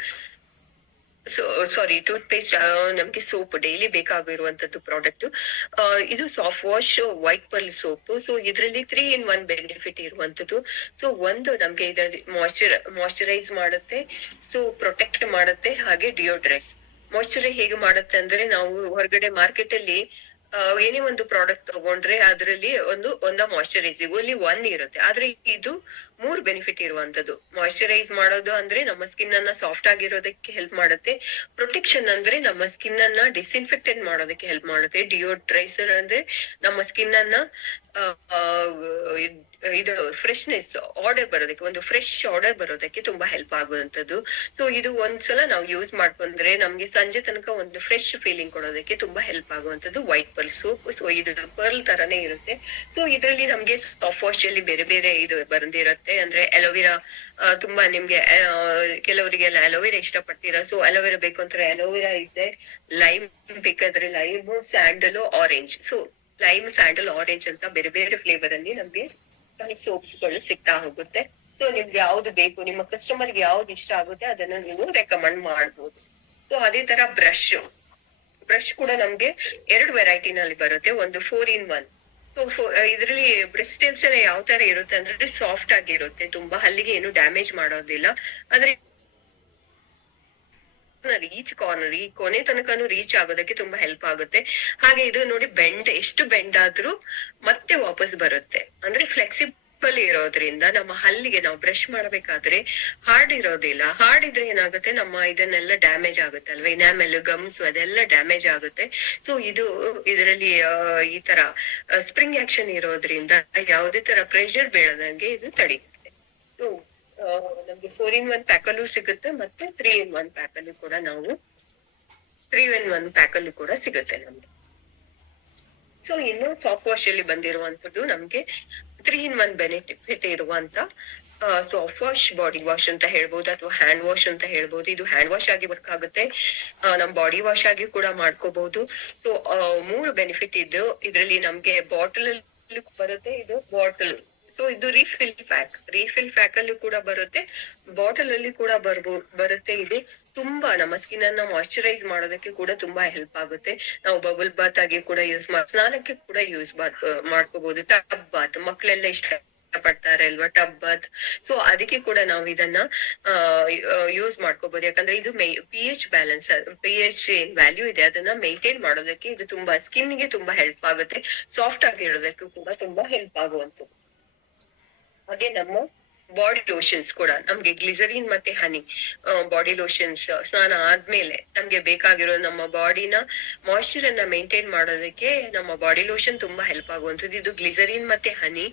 Tooth paste ನಮ್ಗೆ ಸೋಪ್ ಡೈಲಿ ಬೇಕಾಗಿರುವಂತದ್ದು ಪ್ರಾಡಕ್ಟ್. ಇದು soft wash white pearl soap. So ಇದರಲ್ಲಿ 3-in-1 ಬೆನಿಫಿಟ್ ಇರುವಂತದ್ದು. ಸೊ ಒಂದು ನಮ್ಗೆ ಇದರಲ್ಲಿ ಮಾಯ್ಚರೈಸ್ ಮಾಡುತ್ತೆ, ಸೊ ಪ್ರೊಟೆಕ್ಟ್ ಮಾಡುತ್ತೆ, ಹಾಗೆ ಡಿಯೋಡ್ರೆಂಟ್. ಮಾಯ್ಚರೈಸ್ ಹೇಗೆ ಮಾಡುತ್ತೆ ಅಂದ್ರೆ ನಾವು ಹೊರಗಡೆ ಮಾರ್ಕೆಟ್ ಅಲ್ಲಿ ಏನೇ ಒಂದು ಪ್ರಾಡಕ್ಟ್ ತಗೊಂಡ್ರೆ ಅದರಲ್ಲಿ ಒಂದ ಮಾಯಿಶ್ಚರೈಸಿಂಗ್ ಅಲ್ಲಿ ಒಂದ್ ಇರುತ್ತೆ, ಆದ್ರೆ ಇದು 3 ಬೆನಿಫಿಟ್ ಇರುವಂತದ್ದು. ಮಾಯಿಶ್ಚರೈಸ್ ಮಾಡೋದು ಅಂದ್ರೆ ನಮ್ಮ ಸ್ಕಿನ್ ಅನ್ನ ಸಾಫ್ಟ್ ಆಗಿರೋದಕ್ಕೆ ಹೆಲ್ಪ್ ಮಾಡುತ್ತೆ. ಪ್ರೊಟೆಕ್ಷನ್ ಅಂದ್ರೆ ನಮ್ಮ ಸ್ಕಿನ್ ಅನ್ನ ಡಿಸ್ಇನ್ಫೆಕ್ಟೆಂಟ್ ಮಾಡೋದಕ್ಕೆ ಹೆಲ್ಪ್ ಮಾಡುತ್ತೆ. ಡಿಯೋಡ್ರೈಸರ್ ಅಂದ್ರೆ ನಮ್ಮ ಸ್ಕಿನ್ ಅನ್ನ ಇದು ಫ್ರೆಶ್ನೆಸ್ ಆರ್ಡರ್ ಬರೋದಕ್ಕೆ, ಒಂದು ಫ್ರೆಶ್ ಆರ್ಡರ್ ಬರೋದಕ್ಕೆ ತುಂಬಾ ಹೆಲ್ಪ್ ಆಗುವಂತದ್ದು. ಸೊ ಇದು ಒಂದ್ಸಲ ನಾವು ಯೂಸ್ ಮಾಡ್ಕೊಂಡ್ರೆ ನಮ್ಗೆ ಸಂಜೆ ತನಕ ಒಂದು ಫ್ರೆಶ್ ಫೀಲಿಂಗ್ ಕೊಡೋದಕ್ಕೆ ತುಂಬಾ ಹೆಲ್ಪ್ ಆಗುವಂತದ್ದು ವೈಟ್ ಪರ್ಲ್ ಸೋಪ್. ಸೊ ಇದು ಪರ್ಲ್ ತರಾನೇ ಇರುತ್ತೆ. ಸೊ ಇದರಲ್ಲಿ ನಮ್ಗೆ ಸಾಫ್ಟ್ ವಾಶ್ ಅಲ್ಲಿ ಬೇರೆ ಬೇರೆ ಇದು ಬಂದಿರುತ್ತೆ. ಅಂದ್ರೆ ಅಲೋವೆರಾ ತುಂಬಾ ನಿಮ್ಗೆ ಕೆಲವರಿಗೆಲ್ಲ ಅಲೋವೆರಾ ಇಷ್ಟಪಡ್ತೀರಾ. ಸೊ ಅಲೋವೆರಾ ಬೇಕು ಅಂದ್ರೆ ಅಲೋವೆರಾ ಇದೆ, ಲೈಮ್ ಬೇಕಾದ್ರೆ lime, sandal, orange. So lime, sandal, orange ಅಂತ ಬೇರೆ ಬೇರೆ ಫ್ಲೇವರ್ ಅಲ್ಲಿ ನಮ್ಗೆ ಸೋಪ್ಸ್ ಗಳು ಸಿಗ್ತಾ ಹೋಗುತ್ತೆ. ಸೊ ನಿಮ್ಗೆ ಯಾವ್ದು ಬೇಕು, ನಿಮ್ಮ ಕಸ್ಟಮರ್ಗೆ ಯಾವ್ದು ಇಷ್ಟ ಆಗುತ್ತೆ ಅದನ್ನ ನೀವು ರೆಕಮೆಂಡ್ ಮಾಡ್ಬೋದು. ಸೊ ಅದೇ ತರ ಬ್ರಷ್ ಕೂಡ ನಮ್ಗೆ 2 ವೆರೈಟಿನಲ್ಲಿ ಬರುತ್ತೆ. ಒಂದು 4-in-1. ಸೊ ಇದ್ರಲ್ಲಿ ಬ್ರಷ್ ಟಿಪ್ಸ್ ಎಲ್ಲ ಯಾವ ತರ ಇರುತ್ತೆ ಅಂದ್ರೆ ಸಾಫ್ಟ್ ಆಗಿರುತ್ತೆ, ತುಂಬಾ ಹಲ್ಲಿಗೆ ಏನು ಡ್ಯಾಮೇಜ್ ಮಾಡೋದಿಲ್ಲ. ಆದ್ರೆ ಕಾರ್ನರ್ ಈ ಕೊನೆ ತನಕನು ರೀಚ್ ಆಗೋದಕ್ಕೆ ತುಂಬಾ ಹೆಲ್ಪ್ ಆಗುತ್ತೆ. ಹಾಗೆ ಇದು ನೋಡಿ ಎಷ್ಟು ಬೆಂಡ್ ಆದ್ರೂ ಮತ್ತೆ ವಾಪಸ್ ಬರುತ್ತೆ. ಅಂದ್ರೆ ಫ್ಲೆಕ್ಸಿಬಲ್ ಇರೋದ್ರಿಂದ ನಮ್ಮ ಹಲ್ಲಿಗೆ ನಾವು ಬ್ರಷ್ ಮಾಡ್ಬೇಕಾದ್ರೆ ಹಾರ್ಡ್ ಇರೋದಿಲ್ಲ. ಹಾರ್ಡ್ ಇದ್ರೆ ಏನಾಗುತ್ತೆ, ನಮ್ಮ ಇದನ್ನೆಲ್ಲ ಡ್ಯಾಮೇಜ್ ಆಗುತ್ತೆ ಅಲ್ವಾ, ಇನಾಮೆಲ್, ಗಮ್ಸ್ ಅದೆಲ್ಲ ಡ್ಯಾಮೇಜ್ ಆಗುತ್ತೆ. ಸೊ ಇದರಲ್ಲಿ ಈ ತರ ಸ್ಪ್ರಿಂಗ್ ಆಕ್ಷನ್ ಇರೋದ್ರಿಂದ ಯಾವುದೇ ತರ ಪ್ರೆಷರ್ ಬೀಳದಂಗೆ ಇದು ತಡೆಯುತ್ತೆ. ಸೊ ನಮ್ಗೆ 4-in-1 ಪ್ಯಾಕಲ್ಲೂ ಸಿಗುತ್ತೆ, ಮತ್ತೆ 3-in-1 ಪ್ಯಾಕಲ್ಲೂ ಕೂಡ 3-in-1 ಪ್ಯಾಕಲ್ಲೂ ಕೂಡ ಸಿಗುತ್ತೆ ನಮ್ಗೆ. ಸೊ ಇನ್ನು ಸಾಫ್ಟ್ ವಾಶ್ ಅಲ್ಲಿ ಬಂದಿರುವಂತದ್ದು ನಮ್ಗೆ 3-in-1 ಬೆನಿಫಿಟ್ ಇರುವಂತ ಸಾಫ್ಟ್ ವಾಶ್, ಬಾಡಿ ವಾಶ್ ಅಂತ ಹೇಳ್ಬೋದು, ಅಥವಾ ಹ್ಯಾಂಡ್ ವಾಶ್ ಅಂತ ಹೇಳ್ಬೋದು. ಇದು ಹ್ಯಾಂಡ್ ವಾಶ್ ಆಗಿ ವರ್ಕ್ ಆಗುತ್ತೆ, ನಮ್ ಬಾಡಿ ವಾಶ್ ಆಗಿ ಕೂಡ ಮಾಡ್ಕೋಬಹುದು. ಸೊ 3 ಬೆನಿಫಿಟ್ ಇದ್ದು ಇದ್ರಲ್ಲಿ ನಮ್ಗೆ ಬಾಟಲ್ ಅಲ್ಲಿ ಬರುತ್ತೆ, ಇದು ಬಾಟಲ್. ಸೊ ಇದು ರೀಫಿಲ್ ಪ್ಯಾಕ್ ಅಲ್ಲಿ ಕೂಡ ಬರುತ್ತೆ, ಬಾಟಲ್ ಅಲ್ಲಿ ಕೂಡ ಬರುತ್ತೆ. ಇದು ತುಂಬಾ ನಮ್ಮ ಸ್ಕಿನ್ ಅನ್ನ ಮಾಯಿಶ್ಚರೈಸ್ ಮಾಡೋದಕ್ಕೆ ಕೂಡ ತುಂಬಾ ಹೆಲ್ಪ್ ಆಗುತ್ತೆ. ನಾವು ಬಬಲ್ ಬಾತ್ ಆಗಿ ಕೂಡ ಸ್ನಾನಕ್ಕೆ ಕೂಡ ಯೂಸ್ ಮಾಡ್ಕೋಬಹುದು. ಟಬ್ ಬಾತ್ ಮಕ್ಳೆಲ್ಲ ಇಷ್ಟ ಪಡ್ತಾರೆ ಅಲ್ವಾ, ಟಬ್ ಬಾತ್. ಸೊ ಅದಕ್ಕೆ ಕೂಡ ನಾವು ಇದನ್ನ ಯೂಸ್ ಮಾಡ್ಕೋಬಹುದು. ಯಾಕಂದ್ರೆ ಇದು pH ಏನ್ ವ್ಯಾಲ್ಯೂ ಇದೆ ಅದನ್ನ ಮೇಂಟೈನ್ ಮಾಡೋದಕ್ಕೆ ಇದು ತುಂಬಾ ಸ್ಕಿನ್ ಗೆ ತುಂಬಾ ಹೆಲ್ಪ್ ಆಗುತ್ತೆ. ಸಾಫ್ಟ್ ಆಗಿರೋದಕ್ಕೂ ಕೂಡ ತುಂಬಾ ಹೆಲ್ಪ್ ಆಗುವಂಥದ್ದು. ಹಾಗೆ ನಮ್ಮ ಬಾಡಿ ಲೋಷನ್ಸ್ ಕೂಡ ನಮ್ಗೆ ಗ್ಲಿಸರಿನ್ ಮತ್ತೆ ಹನಿ ಬಾಡಿ ಲೋಷನ್ಸ್ ಸ್ನಾನ ಆದ್ಮೇಲೆ ನಮ್ಗೆ ಬೇಕಾಗಿರೋ ನಮ್ಮ ಬಾಡಿನ ಮಾಯಿಶ್ಚರ್ ಅನ್ನ ಮೇಂಟೈನ್ ಮಾಡೋದಕ್ಕೆ ನಮ್ಮ ಬಾಡಿ ಲೋಷನ್ ತುಂಬಾ ಹೆಲ್ಪ್ ಆಗುವಂತದ್ದು. ಇದು ಗ್ಲಿಸರಿನ್ ಮತ್ತೆ ಹನಿ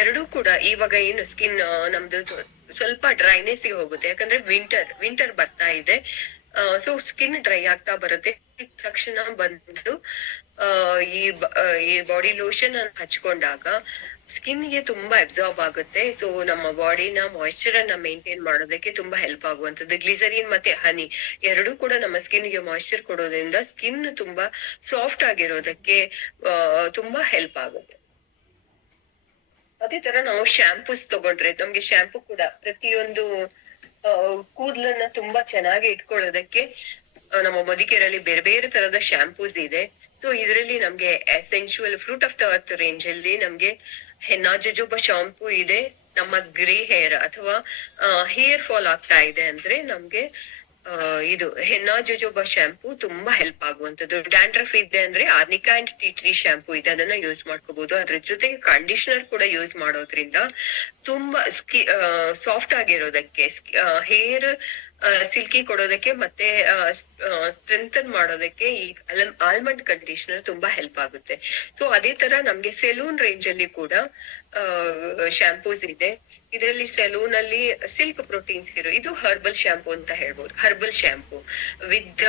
ಎರಡೂ ಕೂಡ ಇವಾಗ ಏನು ಸ್ಕಿನ್ ನಮ್ದು ಸ್ವಲ್ಪ ಡ್ರೈನೆಸ್ ಗೆ ಹೋಗುತ್ತೆ, ಯಾಕಂದ್ರೆ ವಿಂಟರ್ ಬರ್ತಾ ಇದೆ. ಸೊ ಸ್ಕಿನ್ ಡ್ರೈ ಆಗ್ತಾ ಬರುತ್ತೆ. ತಕ್ಷಣ ಬಂದು ಈ ಬಾಡಿ ಲೋಷನ್ ಅನ್ನು ಹಚ್ಕೊಂಡಾಗ ಸ್ಕಿನ್ ಗೆ ತುಂಬಾ ಅಬ್ಸಾರ್ಬ್ ಆಗುತ್ತೆ. ಸೊ ನಮ್ಮ ಬಾಡಿನ ಮಾಯಿಶ್ಚರ್ ಅನ್ನ ಮೇಂಟೈನ್ ಮಾಡೋದಕ್ಕೆ ತುಂಬಾ ಹೆಲ್ಪ್ ಆಗುವಂತದ್ದು. ಗ್ಲಿಸರಿನ್ ಮತ್ತೆ ಹನಿ ಎರಡೂ ಕೂಡ ನಮ್ಮ ಸ್ಕಿನ್ ಗೆ ಮಾಯಿಶ್ಚರ್ ಕೊಡೋದ್ರಿಂದ ಸ್ಕಿನ್ ತುಂಬಾ ಸಾಫ್ಟ್ ಆಗಿರೋದಕ್ಕೆ ತುಂಬಾ ಹೆಲ್ಪ್ ಆಗುತ್ತೆ. ಅದೇ ತರ ನಾವು ಶ್ಯಾಂಪೂಸ್ ತಗೊಂಡ್ರೆ ನಮ್ಗೆ ಶ್ಯಾಂಪೂ ಕೂಡ ಪ್ರತಿಯೊಂದು ಕೂದಲನ್ನ ತುಂಬಾ ಚೆನ್ನಾಗಿ ಇಟ್ಕೊಳ್ಳೋದಕ್ಕೆ ನಮ್ಮ ಮದಿಕೇರಲ್ಲಿ ಬೇರೆ ಬೇರೆ ತರದ ಶ್ಯಾಂಪೂಸ್ ಇದೆ. ಸೊ ಇದರಲ್ಲಿ ನಮ್ಗೆ essential fruit of the earth range ಅಲ್ಲಿ ನಮ್ಗೆ ಹೆನ್ನಾ ಜೊಜೋಬಾ ಶಾಂಪೂ ಇದೆ. ನಮ್ಮ ಗ್ರೇ ಹೇರ್ ಅಥವಾ ಹೇರ್ ಫಾಲ್ ಆಗ್ತಾ ಇದೆ ಅಂದ್ರೆ ನಮ್ಗೆ ಇದು ಹೆನ್ನಾ ಜೊಜೋಬಾ ಶಾಂಪೂ ತುಂಬಾ ಹೆಲ್ಪ್ ಆಗುವಂತದ್ದು. ಡ್ಯಾಂಡ್ರಫ್ ಇದೆ ಅಂದ್ರೆ arnica and tea tree shampoo ಇದೆ, ಅದನ್ನ ಯೂಸ್ ಮಾಡ್ಕೋಬಹುದು. ಅದ್ರ ಜೊತೆಗೆ ಕಂಡೀಷನರ್ ಕೂಡ ಯೂಸ್ ಮಾಡೋದ್ರಿಂದ ತುಂಬಾ ಸಾಫ್ಟ್ ಆಗಿರೋದಕ್ಕೆ, ಹೇರ್ ಸಿಲ್ಕಿ ಕೊಡೋದಕ್ಕೆ ಮತ್ತೆ ಸ್ಟ್ರೆಂಥನ್ ಮಾಡೋದಕ್ಕೆ ಈ ಆಲ್ಮಂಡ್ ಕಂಡೀಷನರ್ ತುಂಬಾ ಹೆಲ್ಪ್ ಆಗುತ್ತೆ. ಸೊ ಅದೇ ತರ ನಮ್ಗೆ ಸೆಲೂನ್ ರೇಂಜ್ ಅಲ್ಲಿ ಕೂಡ ಶಾಂಪೂಸ್ ಇದೆ. ಇದರಲ್ಲಿ ಸೆಲೂನ್ ಅಲ್ಲಿ ಸಿಲ್ಕ್ ಪ್ರೋಟೀನ್ಸ್ ಇದು ಹರ್ಬಲ್ ಶಾಂಪೂ ಅಂತ ಹೇಳ್ಬೋದು. ಹರ್ಬಲ್ ಶಾಂಪೂ ವಿತ್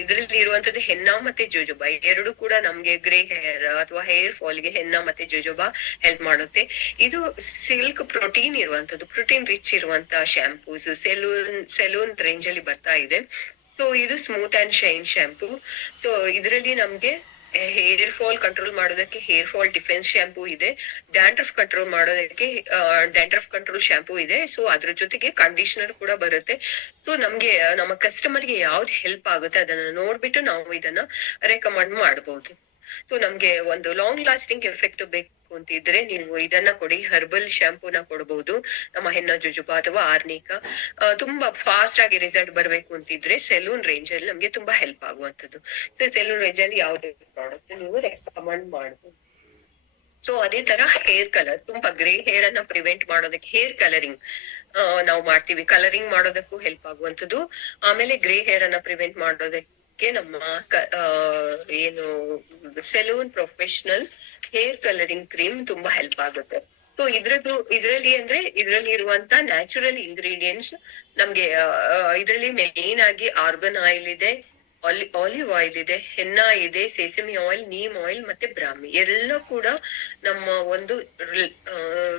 ಇದರಲ್ಲಿ ಇರುವಂತದ್ದು ಹೆನ್ನಾ ಮತ್ತೆ ಜೋಜೋಬಾ ಎರಡು ಕೂಡ ನಮ್ಗೆ ಗ್ರೇ ಹೇರ್ ಅಥವಾ ಹೇರ್ ಫಾಲ್ ಗೆ ಹೆನ್ನಾ ಮತ್ತೆ ಜೋಜೋಬಾ ಹೆಲ್ಪ್ ಮಾಡುತ್ತೆ. ಇದು ಸಿಲ್ಕ್ ಪ್ರೋಟೀನ್ ಇರುವಂತದ್ದು, ಪ್ರೋಟೀನ್ ರಿಚ್ ಇರುವಂತ ಶಾಂಪೂಸ್ ಸೆಲೂನ್ ರೇಂಜ್ ಅಲ್ಲಿ ಬರ್ತಾ ಇದೆ. ಸೊ ಇದು smooth and shine shampoo. So ಇದರಲ್ಲಿ ನಮ್ಗೆ ಹೇರ್ ಫಾಲ್ ಕಂಟ್ರೋಲ್ ಮಾಡೋದಕ್ಕೆ ಹೇರ್ ಫಾಲ್ ಡಿಫೆನ್ಸ್ ಶಾಂಪೂ ಇದೆ. ಡ್ಯಾಂಡ್ರಫ್ ಕಂಟ್ರೋಲ್ ಮಾಡೋದಕ್ಕೆ ಡ್ಯಾಂಡ್ರಫ್ ಕಂಟ್ರೋಲ್ ಶಾಂಪೂ ಇದೆ. ಸೊ ಅದ್ರ ಜೊತೆಗೆ ಕಂಡೀಷನರ್ ಕೂಡ ಬರುತ್ತೆ. ಸೊ ನಮ್ಗೆ ನಮ್ಮ ಕಸ್ಟಮರ್ಗೆ ಯಾವ್ದು ಹೆಲ್ಪ್ ಆಗುತ್ತೆ ಅದನ್ನ ನೋಡ್ಬಿಟ್ಟು ನಾವು ಇದನ್ನ ರೆಕಮೆಂಡ್ ಮಾಡಬಹುದು. ಸೊ ನಮ್ಗೆ ಒಂದು ಲಾಂಗ್ ಲಾಸ್ಟಿಂಗ್ ಎಫೆಕ್ಟ್ ಬೇಕು ಅಂತಿದ್ರೆ ನೀವು ಇದನ್ನ ಕೊಡಿ, ಹರ್ಬಲ್ ಶಾಂಪೂನ ಕೊಡಬಹುದು, ನಮ್ಮ ಹೆನ್ನ ಜುಜುಬಾ ಅಥವಾ ಆರ್ನಿಕಾ. ತುಂಬಾ ಫಾಸ್ಟ್ ಆಗಿ ರಿಸಲ್ಟ್ ಬರ್ಬೇಕು ಅಂತಿದ್ರೆ ಸೆಲೂನ್ ರೇಂಜ್ ಅಲ್ಲಿ ನಮ್ಗೆ ತುಂಬಾ ಹೆಲ್ಪ್ ಆಗುವಂತದ್ದು. ಸೊ ಸೆಲೂನ್ ರೇಂಜ್ ಅಲ್ಲಿ ಯಾವುದೇ ಪ್ರಾಡಕ್ಟ್ ನೀವು ರೆಕಮೆಂಡ್ ಮಾಡಬಹುದು. ಸೊ ಅದೇ ತರ ಹೇರ್ ಕಲರ್, ತುಂಬಾ ಗ್ರೇ ಹೇರ್ ಅನ್ನ ಪ್ರಿವೆಂಟ್ ಮಾಡೋದಕ್ಕೆ ಹೇರ್ ಕಲರಿಂಗ್ ನಾವು ಮಾಡ್ತೀವಿ. ಕಲರಿಂಗ್ ಮಾಡೋದಕ್ಕೂ ಹೆಲ್ಪ್ ಆಗುವಂತದ್ದು. ಆಮೇಲೆ ಗ್ರೇ ಹೇರ್ ಅನ್ನ ಪ್ರಿವೆಂಟ್ ಮಾಡೋದಕ್ಕೆ ನಮ್ಮ ಏನು salon professional hair colouring cream ತುಂಬಾ ಹೆಲ್ಪ್ ಆಗುತ್ತೆ. ಸೊ ಇದ್ರಲ್ಲಿ ಇರುವಂತ ನ್ಯಾಚುರಲ್ ಇಂಗ್ರೀಡಿಯೆಂಟ್ಸ್ ನಮ್ಗೆ ಇದ್ರಲ್ಲಿ ಮೇನ್ ಆಗಿ ಆರ್ಗನ್ ಆಯಿಲ್ ಇದೆ, ಆಲಿವ್ ಆಯಿಲ್ ಇದೆ, ಹೆನ್ನ ಇದೆ, ಸೇಸಮಿ ಆಯಿಲ್, ನೀಮ್ ಆಯಿಲ್ ಮತ್ತೆ ಬ್ರಾಹ್ಮಿ ಎಲ್ಲ ಕೂಡ ನಮ್ಮ ಒಂದು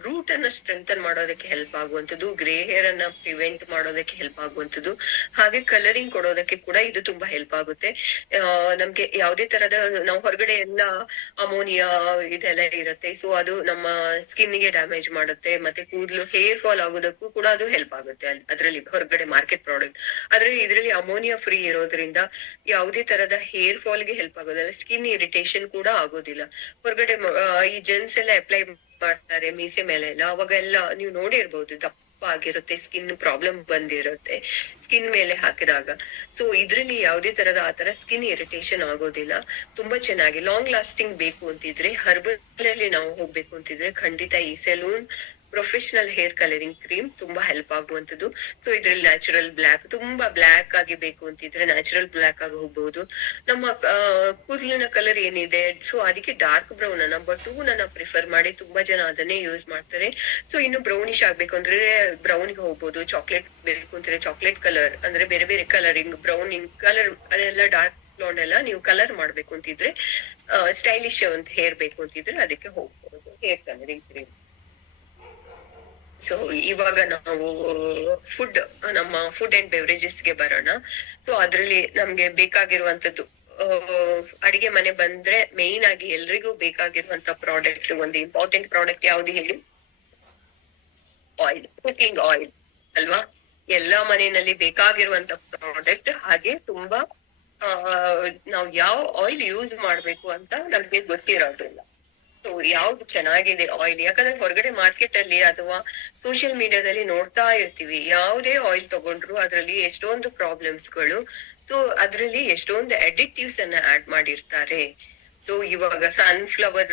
ರೂಟ್ ಅನ್ನ ಸ್ಟ್ರೆಂಥನ್ ಮಾಡೋದಕ್ಕೆ ಹೆಲ್ಪ್ ಆಗುವಂತದ್ದು, ಗ್ರೇ ಹೇರ್ ಅನ್ನ ಪ್ರಿವೆಂಟ್ ಮಾಡೋದಕ್ಕೆ ಹೆಲ್ಪ್ ಆಗುವಂತದ್ದು, ಹಾಗೆ ಕಲರಿಂಗ್ ಕೊಡೋದಕ್ಕೆ ಕೂಡ ಇದು ತುಂಬಾ ಹೆಲ್ಪ್ ಆಗುತ್ತೆ. ನಮ್ಗೆ ಯಾವುದೇ ತರದ ನಾವು ಹೊರಗಡೆ ಎಲ್ಲ ಅಮೋನಿಯಾ ಇದೆಲ್ಲ ಇರುತ್ತೆ, ಸೊ ಅದು ನಮ್ಮ ಸ್ಕಿನ್ ಗೆ ಡ್ಯಾಮೇಜ್ ಮಾಡುತ್ತೆ, ಮತ್ತೆ ಕೂದಲು ಹೇರ್ ಫಾಲ್ ಆಗೋದಕ್ಕೂ ಕೂಡ ಅದು ಹೆಲ್ಪ್ ಆಗುತ್ತೆ ಅದ್ರಲ್ಲಿ ಹೊರಗಡೆ ಮಾರ್ಕೆಟ್ ಪ್ರಾಡಕ್ಟ್. ಆದ್ರೆ ಇದ್ರಲ್ಲಿ ಅಮೋನಿಯಾ ಫ್ರೀ ಇರೋದ್ರಿಂದ ಯಾವುದೇ ತರದ ಹೇರ್ ಫಾಲ್ ಗೆ ಹೆಲ್ಪ್ ಆಗೋದಿಲ್ಲ, ಸ್ಕಿನ್ ಇರಿಟೇಷನ್ ಕೂಡ ಆಗೋದಿಲ್ಲ. ಹೊರಗಡೆ ಈ ಜೆಂಟ್ಸ್ ಎಲ್ಲ ಅಪ್ಲೈ ಮಾಡ್ತಾರೆ ಮೀಸೆ ಮೇಲೆ ಎಲ್ಲ, ಅವಾಗೆಲ್ಲ ನೀವು ನೋಡಿರ್ಬಹುದು ದಪ್ಪ ಆಗಿರುತ್ತೆ, ಸ್ಕಿನ್ ಪ್ರಾಬ್ಲಮ್ ಬಂದಿರುತ್ತೆ ಸ್ಕಿನ್ ಮೇಲೆ ಹಾಕಿದಾಗ. ಸೊ ಇದ್ರಲ್ಲಿ ಯಾವುದೇ ತರದ ಆತರ ಸ್ಕಿನ್ ಇರಿಟೇಷನ್ ಆಗೋದಿಲ್ಲ. ತುಂಬಾ ಚೆನ್ನಾಗಿ ಲಾಂಗ್ ಲಾಸ್ಟಿಂಗ್ ಬೇಕು ಅಂತಿದ್ರೆ, ಹರ್ಬಲ್ ಅಲ್ಲಿ ನಾವು ಹೋಗ್ಬೇಕು ಅಂತಿದ್ರೆ ಖಂಡಿತ ಈ salon professional hair colouring cream ತುಂಬಾ ಹೆಲ್ಪ್ ಆಗುವಂತದ್ದು. ಸೊ ಇದ್ರಲ್ಲಿ ನ್ಯಾಚುರಲ್ ಬ್ಲಾಕ್, ತುಂಬಾ ಬ್ಲಾಕ್ ಆಗಿ ಬೇಕು ಅಂತಿದ್ರೆ ನ್ಯಾಚುರಲ್ ಬ್ಲಾಕ್ ಆಗಿ ಹೋಗ್ಬಹುದು. ನಮ್ಮ ಕೂದಲಿನ ಕಲರ್ ಏನಿದೆ, ಸೊ ಅದಕ್ಕೆ ಡಾರ್ಕ್ ಬ್ರೌನ್ ನಂಬರ್ 2 ನನ್ನ ಪ್ರಿಫರ್ ಮಾಡಿ ತುಂಬಾ ಜನ ಅದನ್ನೇ ಯೂಸ್ ಮಾಡ್ತಾರೆ. ಸೊ ಇನ್ನು ಬ್ರೌನಿಶ್ ಆಗ್ಬೇಕು ಅಂದ್ರೆ ಬ್ರೌನ್ ಗೆ ಹೋಗ್ಬೋದು, ಚಾಕ್ಲೇಟ್ ಬೇಕು ಅಂತಿದ್ರೆ ಚಾಕ್ಲೇಟ್ ಕಲರ್ ಅಂದ್ರೆ ಬೇರೆ ಬೇರೆ ಕಲರಿಂಗ್ ಬ್ರೌನಿಂಗ್ ಕಲರ್ ಅದೆಲ್ಲ ಡಾರ್ಕ್ ಬ್ಲೌನ್ ಎಲ್ಲ ನೀವು ಕಲರ್ ಮಾಡ್ಬೇಕು ಅಂತಿದ್ರೆ, ಸ್ಟೈಲಿಶ್ ಒಂದು ಹೇರ್ ಬೇಕು ಅಂತಿದ್ರೆ ಅದಕ್ಕೆ ಹೋಗ್ಬೋದು ಹೇರ್ ಕಲರಿಂಗ್ ಕ್ರೀಮ್. ಸೊ ಇವಾಗ ನಾವು ನಮ್ಮ ಫುಡ್ ಅಂಡ್ ಬೆವರೇಜಸ್ ಗೆ ಬರೋಣ. ಸೊ ಅದ್ರಲ್ಲಿ ನಮ್ಗೆ ಬೇಕಾಗಿರುವಂತದ್ದು ಅಡಿಗೆ ಮನೆ ಬಂದ್ರೆ ಮೇನ್ ಆಗಿ ಎಲ್ರಿಗೂ ಬೇಕಾಗಿರುವಂತ ಪ್ರಾಡಕ್ಟ್, ಒಂದು ಇಂಪಾರ್ಟೆಂಟ್ ಪ್ರಾಡಕ್ಟ್ ಯಾವ್ದು ಹೇಳಿ? ಆಯಿಲ್, ಕುಕಿಂಗ್ ಆಯಿಲ್ ಅಲ್ವಾ? ಎಲ್ಲಾ ಮನೆಯಲ್ಲಿ ಬೇಕಾಗಿರುವಂತ ಪ್ರಾಡಕ್ಟ್. ಹಾಗೆ ತುಂಬಾ ನಾವು ಯಾವ ಆಯಿಲ್ ಯೂಸ್ ಮಾಡ್ಬೇಕು ಅಂತ ನಮ್ಗೆ ಗೊತ್ತಿರೋದಿಲ್ಲ. ಸೊ ಯಾವ್ದು ಚೆನ್ನಾಗಿದೆ ಆಯಿಲ್, ಯಾಕಂದ್ರೆ ಹೊರಗಡೆ ಮಾರ್ಕೆಟ್ ಅಲ್ಲಿ ಅಥವಾ ಸೋಷಿಯಲ್ ಮೀಡಿಯಾದಲ್ಲಿ ನೋಡ್ತಾ ಇರ್ತೀವಿ, ಯಾವುದೇ ಆಯಿಲ್ ತಗೊಂಡ್ರು ಅದ್ರಲ್ಲಿ ಎಷ್ಟೊಂದು ಪ್ರಾಬ್ಲಮ್ಸ್ ಗಳು. ಸೊ ಅದ್ರಲ್ಲಿ ಎಷ್ಟೊಂದು ಅಡಿಕ್ಟಿವ್ಸ್ ಅನ್ನ ಆಡ್ ಮಾಡಿರ್ತಾರೆ. ಸೊ ಇವಾಗ ಸನ್ಫ್ಲವರ್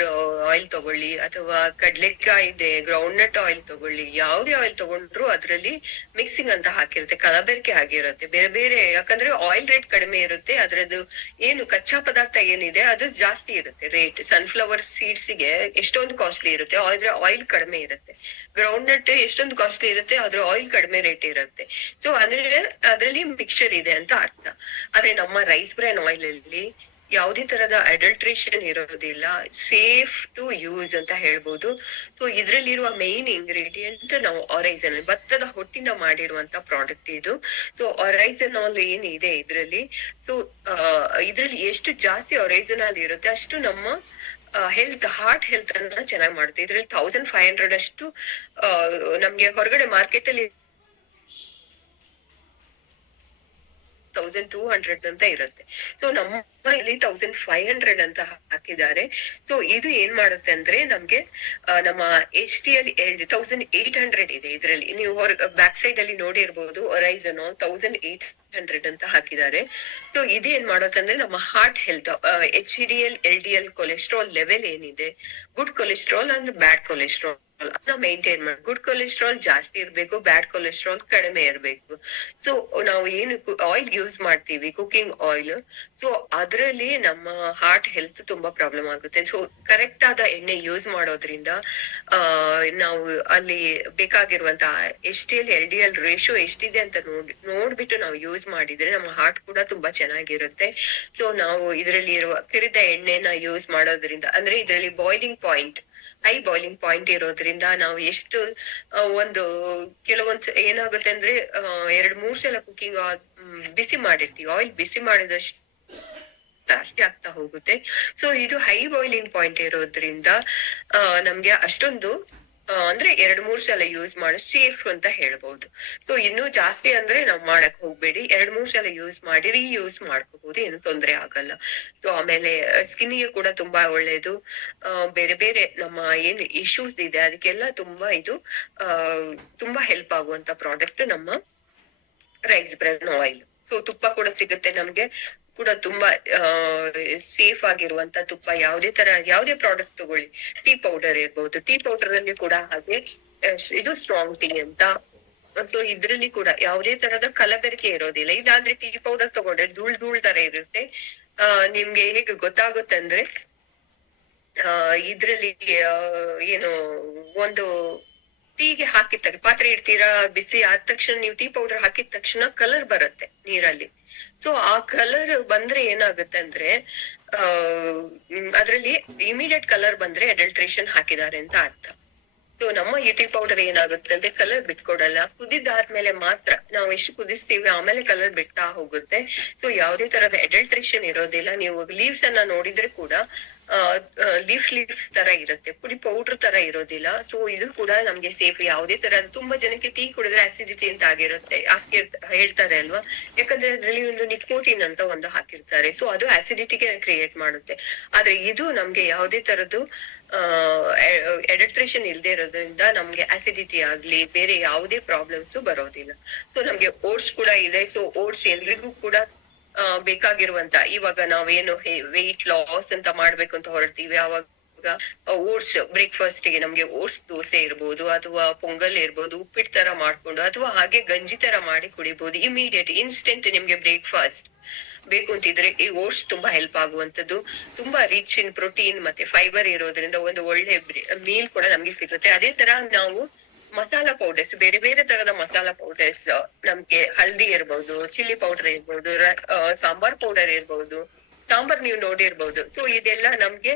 ಆಯಿಲ್ ತಗೊಳ್ಳಿ ಅಥವಾ ಕಡ್ಲೆಕಾಯಿ ಇದೆ, ಗ್ರೌಂಡ್ ನಟ್ ಆಯಿಲ್ ತಗೊಳ್ಳಿ, ಯಾವುದೇ ಆಯಿಲ್ ತಗೊಂಡ್ರು ಅದ್ರಲ್ಲಿ ಮಿಕ್ಸಿಂಗ್ ಅಂತ ಹಾಕಿರುತ್ತೆ, ಕಲಬೆರಕೆ ಆಗಿರುತ್ತೆ ಬೇರೆ ಬೇರೆ. ಯಾಕಂದ್ರೆ ಆಯಿಲ್ ರೇಟ್ ಕಡಿಮೆ ಇರುತ್ತೆ, ಅದ್ರದ್ದು ಏನು ಕಚ್ಚಾ ಪದಾರ್ಥ ಏನಿದೆ ಅದು ಜಾಸ್ತಿ ಇರುತ್ತೆ ರೇಟ್. ಸನ್ಫ್ಲವರ್ ಸೀಡ್ಸ್ ಗೆ ಎಷ್ಟೊಂದು ಕಾಸ್ಟ್ಲಿ ಇರುತ್ತೆ, ಆದ್ರೆ ಆಯಿಲ್ ಕಡಿಮೆ ಇರುತ್ತೆ. ಗ್ರೌಂಡ್ ನಟ್ ಎಷ್ಟೊಂದು ಕಾಸ್ಟ್ಲಿ ಇರುತ್ತೆ, ಆದ್ರೆ ಆಯಿಲ್ ಕಡಿಮೆ ರೇಟ್ ಇರುತ್ತೆ. ಸೊ ಅಂದ್ರೆ ಅದ್ರಲ್ಲಿ ಮಿಕ್ಸ್ಚರ್ ಇದೆ ಅಂತ ಅರ್ಥ. ಆದ್ರೆ ನಮ್ಮ ರೈಸ್ ಬ್ರ್ಯಾನ್ ಆಯಿಲ್ ಅಲ್ಲಿ ಯಾವುದೇ ತರದ ಅಡಲ್ಟ್ರೇಷನ್ ಇರೋದಿಲ್ಲ, ಸೇಫ್ ಟು ಯೂಸ್ ಅಂತ ಹೇಳ್ಬೋದು. ಸೊ ಇದ್ರಲ್ಲಿರುವ ಮೇನ್ ಇಂಗ್ರೀಡಿಯೆಂಟ್ ನಾವು ಆರೈಸನ್, ಭತ್ತದ ಹೊಟ್ಟಿಂದ ಮಾಡಿರುವಂತ ಪ್ರಾಡಕ್ಟ್ ಇದು. ಸೊ ಆರೈಸನಾಲ್ ಏನಿದೆ ಇದ್ರಲ್ಲಿ, ಸೊ ಇದ್ರಲ್ಲಿ ಎಷ್ಟು ಜಾಸ್ತಿ ಆರೈಸನಾಲ್ ಇರುತ್ತೆ ಅಷ್ಟು ನಮ್ಮ ಹೆಲ್ತ್, ಹಾರ್ಟ್ ಹೆಲ್ತ್ ಅನ್ನ ಚೆನ್ನಾಗಿ ಮಾಡುತ್ತೆ. ಇದ್ರಲ್ಲಿ 1500 ಅಷ್ಟು ನಮ್ಗೆ ಹೊರಗಡೆ ಮಾರ್ಕೆಟ್ ಅಲ್ಲಿ 1200 ಅಂತ ಇರುತ್ತೆ. ಸೊ ನಮ್ಮ ಇಲ್ಲಿ 1500 ಅಂತ ಹಾಕಿದ್ದಾರೆ. ಸೊ ಇದು ಏನ್ ಮಾಡುತ್ತೆ ಅಂದ್ರೆ ನಮ್ಗೆ ನಮ್ಮ HDL 1800 ಇದೆ ಇದ್ರಲ್ಲಿ. ನೀವು ಬ್ಯಾಕ್ ಸೈಡ್ ಅಲ್ಲಿ ನೋಡಿರ್ಬಹುದು ಹೊರೈಸನ್ 1800 ಅಂತ ಹಾಕಿದ್ದಾರೆ. ಸೊ ಇದು ಏನ್ ಮಾಡುತ್ತಂದ್ರೆ ನಮ್ಮ heart health, HDL LDL cholesterol level ಏನಿದೆ, ಗುಡ್ ಕೊಲೆಸ್ಟ್ರಾಲ್ ಅಂದ್ರೆ ಬ್ಯಾಡ್ ಕೊಲೆಸ್ಟ್ರಾಲ್ ಅದನ್ನ ಮೇಂಟೈನ್ ಮಾಡಿ. ಗುಡ್ ಕೊಲೆಸ್ಟ್ರಾಲ್ ಜಾಸ್ತಿ ಇರ್ಬೇಕು, ಬ್ಯಾಡ್ ಕೊಲೆಸ್ಟ್ರಾಲ್ ಕಡಿಮೆ ಇರ್ಬೇಕು. ಸೊ ನಾವು ಏನು ಆಯಿಲ್ ಯೂಸ್ ಮಾಡ್ತೀವಿ, ಕುಕಿಂಗ್ ಆಯಿಲ್, ಸೊ ಅದ್ರಲ್ಲಿ ನಮ್ಮ ಹಾರ್ಟ್ ಹೆಲ್ತ್ ತುಂಬಾ ಪ್ರಾಬ್ಲಮ್ ಆಗುತ್ತೆ. ಸೊ ಕರೆಕ್ಟ್ ಆದ ಎಣ್ಣೆ ಯೂಸ್ ಮಾಡೋದ್ರಿಂದ ನಾವು ಅಲ್ಲಿ ಬೇಕಾಗಿರುವಂತ HDL LDL ರೇಷಿಯೋ ಎಷ್ಟಿದೆ ಅಂತ ನೋಡ್ಬಿಟ್ಟು ನಾವು ಯೂಸ್ ಮಾಡಿದ್ರೆ ನಮ್ಮ ಹಾರ್ಟ್ ಕೂಡ ತುಂಬಾ ಚೆನ್ನಾಗಿರುತ್ತೆ. ಸೊ ನಾವು ಇದರಲ್ಲಿ ಇರುವ ಕರಿದ ಎಣ್ಣೆನ ಯೂಸ್ ಮಾಡೋದ್ರಿಂದ, ಅಂದ್ರೆ ಇದರಲ್ಲಿ boiling point, high boiling point ಇರೋದ್ರಿಂದ ನಾವು ಎಷ್ಟು ಒಂದು ಕೆಲವೊಂದು ಏನಾಗುತ್ತೆ ಅಂದ್ರೆ 2-3 ಸಲ ಕುಕಿಂಗ್ ಬಿಸಿ ಮಾಡಿರ್ತೀವಿ, ಆಯಿಲ್ ಬಿಸಿ ಮಾಡಿದಷ್ಟು ಜಾಸ್ತಿ ಆಗ್ತಾ ಹೋಗುತ್ತೆ. ಸೊ ಇದು ಹೈ ಬಾಯ್ಲಿಂಗ್ ಪಾಯಿಂಟ್ ಇರೋದ್ರಿಂದ ನಮ್ಗೆ ಅಷ್ಟೊಂದು ಅಂದ್ರೆ 2-3 ಸಲ ಯೂಸ್ ಮಾಡಿ ಸೇಫ್ ಅಂತ ಹೇಳ್ಬಹುದು. ಸೊ ಇನ್ನೂ ಜಾಸ್ತಿ ಅಂದ್ರೆ ನಾವ್ ಮಾಡಕ್ ಹೋಗ್ಬೇಡಿ, 2-3 ಸಲ ಯೂಸ್ ಮಾಡಿ ರೀಯೂಸ್ ಮಾಡ್ಕೋಬಹುದು, ಏನು ತೊಂದ್ರೆ ಆಗಲ್ಲ. ಸೊ ಆಮೇಲೆ ಸ್ಕಿನ್ನಿಗೆ ಕೂಡ ತುಂಬಾ ಒಳ್ಳೇದು. ಬೇರೆ ಬೇರೆ ನಮ್ಮ ಏನ್ ಇಶ್ಯೂಸ್ ಇದೆ ಅದಕ್ಕೆಲ್ಲ ತುಂಬಾ ಇದು ತುಂಬಾ ಹೆಲ್ಪ್ ಆಗುವಂತ ಪ್ರಾಡಕ್ಟ್ ನಮ್ಮ ರೈಸ್ ಬ್ರಾನ್ ಆಯಿಲ್. ಸೊ ತುಪ್ಪ ಕೂಡ ಸಿಗುತ್ತೆ ನಮ್ಗೆ ಕೂಡ ತುಂಬಾ ಸೇಫ್ ಆಗಿರುವಂತ ತುಪ್ಪ. ಯಾವುದೇ ಪ್ರಾಡಕ್ಟ್ ತಗೊಳ್ಳಿ, ಟೀ ಪೌಡರ್ ಇರ್ಬೋದು, ಟೀ ಪೌಡರ್ ಅಲ್ಲಿ ಕೂಡ ಹಾಗೆ ಇದು ಸ್ಟ್ರಾಂಗ್ ಟೀ ಅಂತ. ಸೊ ಇದ್ರಲ್ಲಿ ಕೂಡ ಯಾವುದೇ ತರದ ಕಲಬೆರಕೆ ಇರೋದಿಲ್ಲ. ಇದಾದ್ರೆ ಟೀ ಪೌಡರ್ ತಗೊಂಡ್ರೆ ಧೂಳ್ ತರ ಇರುತ್ತೆ. ನಿಮ್ಗೆ ಹೇಗೆ ಗೊತ್ತಾಗುತ್ತೆ ಅಂದ್ರೆ ಇದ್ರಲ್ಲಿ ಏನು ಒಂದು ಟೀಗೆ ಹಾಕಿದ ಪಾತ್ರೆ ಇಡ್ತೀರಾ, ಬಿಸಿ ಆದ ತಕ್ಷಣ ನೀವು ಟೀ ಪೌಡರ್ ಹಾಕಿದ ತಕ್ಷಣ ಕಲರ್ ಬರುತ್ತೆ ನೀರಲ್ಲಿ. ಸೊ ಆ ಕಲರ್ ಬಂದ್ರೆ ಏನಾಗುತ್ತೆ ಅಂದ್ರೆ ಅದ್ರಲ್ಲಿ ಇಮಿಡಿಯೇಟ್ ಕಲರ್ ಬಂದ್ರೆ ಅಡಲ್ಟ್ರೇಷನ್ ಹಾಕಿದ್ದಾರೆ ಅಂತ ಅರ್ಥ. ಸೊ ನಮ್ಮ ಈ ಟೀ ಪೌಡರ್ ಏನಾಗುತ್ತೆ ಅಂದ್ರೆ ಕಲರ್ ಬಿಟ್ಕೊಡಲ್ಲ. ಕುದಿದಾದ್ಮೇಲೆ ಮಾತ್ರ, ನಾವು ಎಷ್ಟು ಕುದಿಸ್ತೀವಿ ಆಮೇಲೆ ಕಲರ್ ಬಿಡ್ತಾ ಹೋಗುತ್ತೆ. ಸೊ ಯಾವುದೇ ತರದ ಅಡಲ್ಟ್ರೇಷನ್ ಇರೋದಿಲ್ಲ. ನೀವು ಲೀವ್ಸ್ ಅನ್ನ ನೋಡಿದ್ರೆ ಕೂಡ ಲೀಫ್ ತರ ಇರುತ್ತೆ, ಪುಡಿ ಪೌಡರ್ ತರ ಇರೋದಿಲ್ಲ. ಸೊ ಇದು ಕೂಡ ನಮ್ಗೆ ಸೇಫ್. ಯಾವುದೇ ತರ, ತುಂಬಾ ಜನಕ್ಕೆ ಟೀ ಕುಡಿದ್ರೆ ಅಸಿಡಿಟಿ ಅಂತ ಆಗಿರುತ್ತೆ, ಹೇಳ್ತಾರೆ ಅಲ್ವಾ, ಯಾಕಂದ್ರೆ ಅದ್ರಲ್ಲಿ ಒಂದು ನಿಕೋಟಿನ್ ಅಂತ ಒಂದು ಹಾಕಿರ್ತಾರೆ. ಸೊ ಅದು ಅಸಿಡಿಟಿಗೆ ಕ್ರಿಯೇಟ್ ಮಾಡುತ್ತೆ. ಆದ್ರೆ ಇದು ನಮ್ಗೆ ಯಾವುದೇ ತರದ್ದು ಅಡಲ್ಟ್ರೇಷನ್ ಇಲ್ದೇ ಇರೋದ್ರಿಂದ ನಮ್ಗೆ ಅಸಿಡಿಟಿ ಆಗ್ಲಿ ಬೇರೆ ಯಾವುದೇ ಪ್ರಾಬ್ಲಮ್ಸ್ ಬರೋದಿಲ್ಲ. ಸೊ ನಮ್ಗೆ ಓಟ್ಸ್ ಕೂಡ ಇದೆ. ಸೊ ಓಟ್ಸ್ ಎಲ್ರಿಗೂ ಕೂಡ ಬೇಕಾಗಿರುವಂತ, ಇವಾಗ ನಾವೇನು ವೆಯ್ಟ್ ಲಾಸ್ ಅಂತ ಮಾಡ್ಬೇಕು ಅಂತ ಹೊರಡ್ತೀವಿ, ಅವಾಗ ಓಟ್ಸ್ ಬ್ರೇಕ್ಫಾಸ್ಟ್ ಗೆ ನಮ್ಗೆ ಓಟ್ಸ್ ದೋಸೆ ಇರ್ಬೋದು, ಅಥವಾ ಪೊಂಗಲ್ ಇರ್ಬೋದು, ಉಪ್ಪಿಟ್ಟು ತರ ಮಾಡ್ಕೊಂಡು, ಅಥವಾ ಹಾಗೆ ಗಂಜಿ ತರ ಮಾಡಿ ಕುಡಿಬಹುದು. ಇಮಿಡಿಯೇಟ್ ಇನ್ಸ್ಟೆಂಟ್ ನಿಮ್ಗೆ ಬ್ರೇಕ್ಫಾಸ್ಟ್ ಬೇಕು ಅಂತಿದ್ರೆ ಈ ಓಟ್ಸ್ ತುಂಬಾ ಹೆಲ್ಪ್ ಆಗುವಂತದ್ದು. ತುಂಬಾ ರಿಚ್ ಇನ್ ಪ್ರೋಟೀನ್ ಮತ್ತೆ ಫೈಬರ್ ಇರೋದ್ರಿಂದ ಒಂದು ಒಳ್ಳೆ ಮೀಲ್ ಕೂಡ ನಮ್ಗೆ ಸಿಗುತ್ತೆ. ಅದೇ ತರ ನಾವು ಮಸಾಲಾ ಪೌಡರ್ಸ್, ಬೇರೆ ಬೇರೆ ತರದ ಮಸಾಲಾ ಪೌಡರ್ಸ್, ನಮ್ಗೆ ಹಲ್ದಿ ಇರ್ಬಹುದು, ಚಿಲ್ಲಿ ಪೌಡರ್ ಇರ್ಬಹುದು, ಸಾಂಬಾರ್ ಪೌಡರ್ ಇರ್ಬಹುದು, ಸಾಂಬಾರ್ ನೀವು ನೋಡಿರ್ಬಹುದು. ಸೊ ಇದೆಲ್ಲ ನಮ್ಗೆ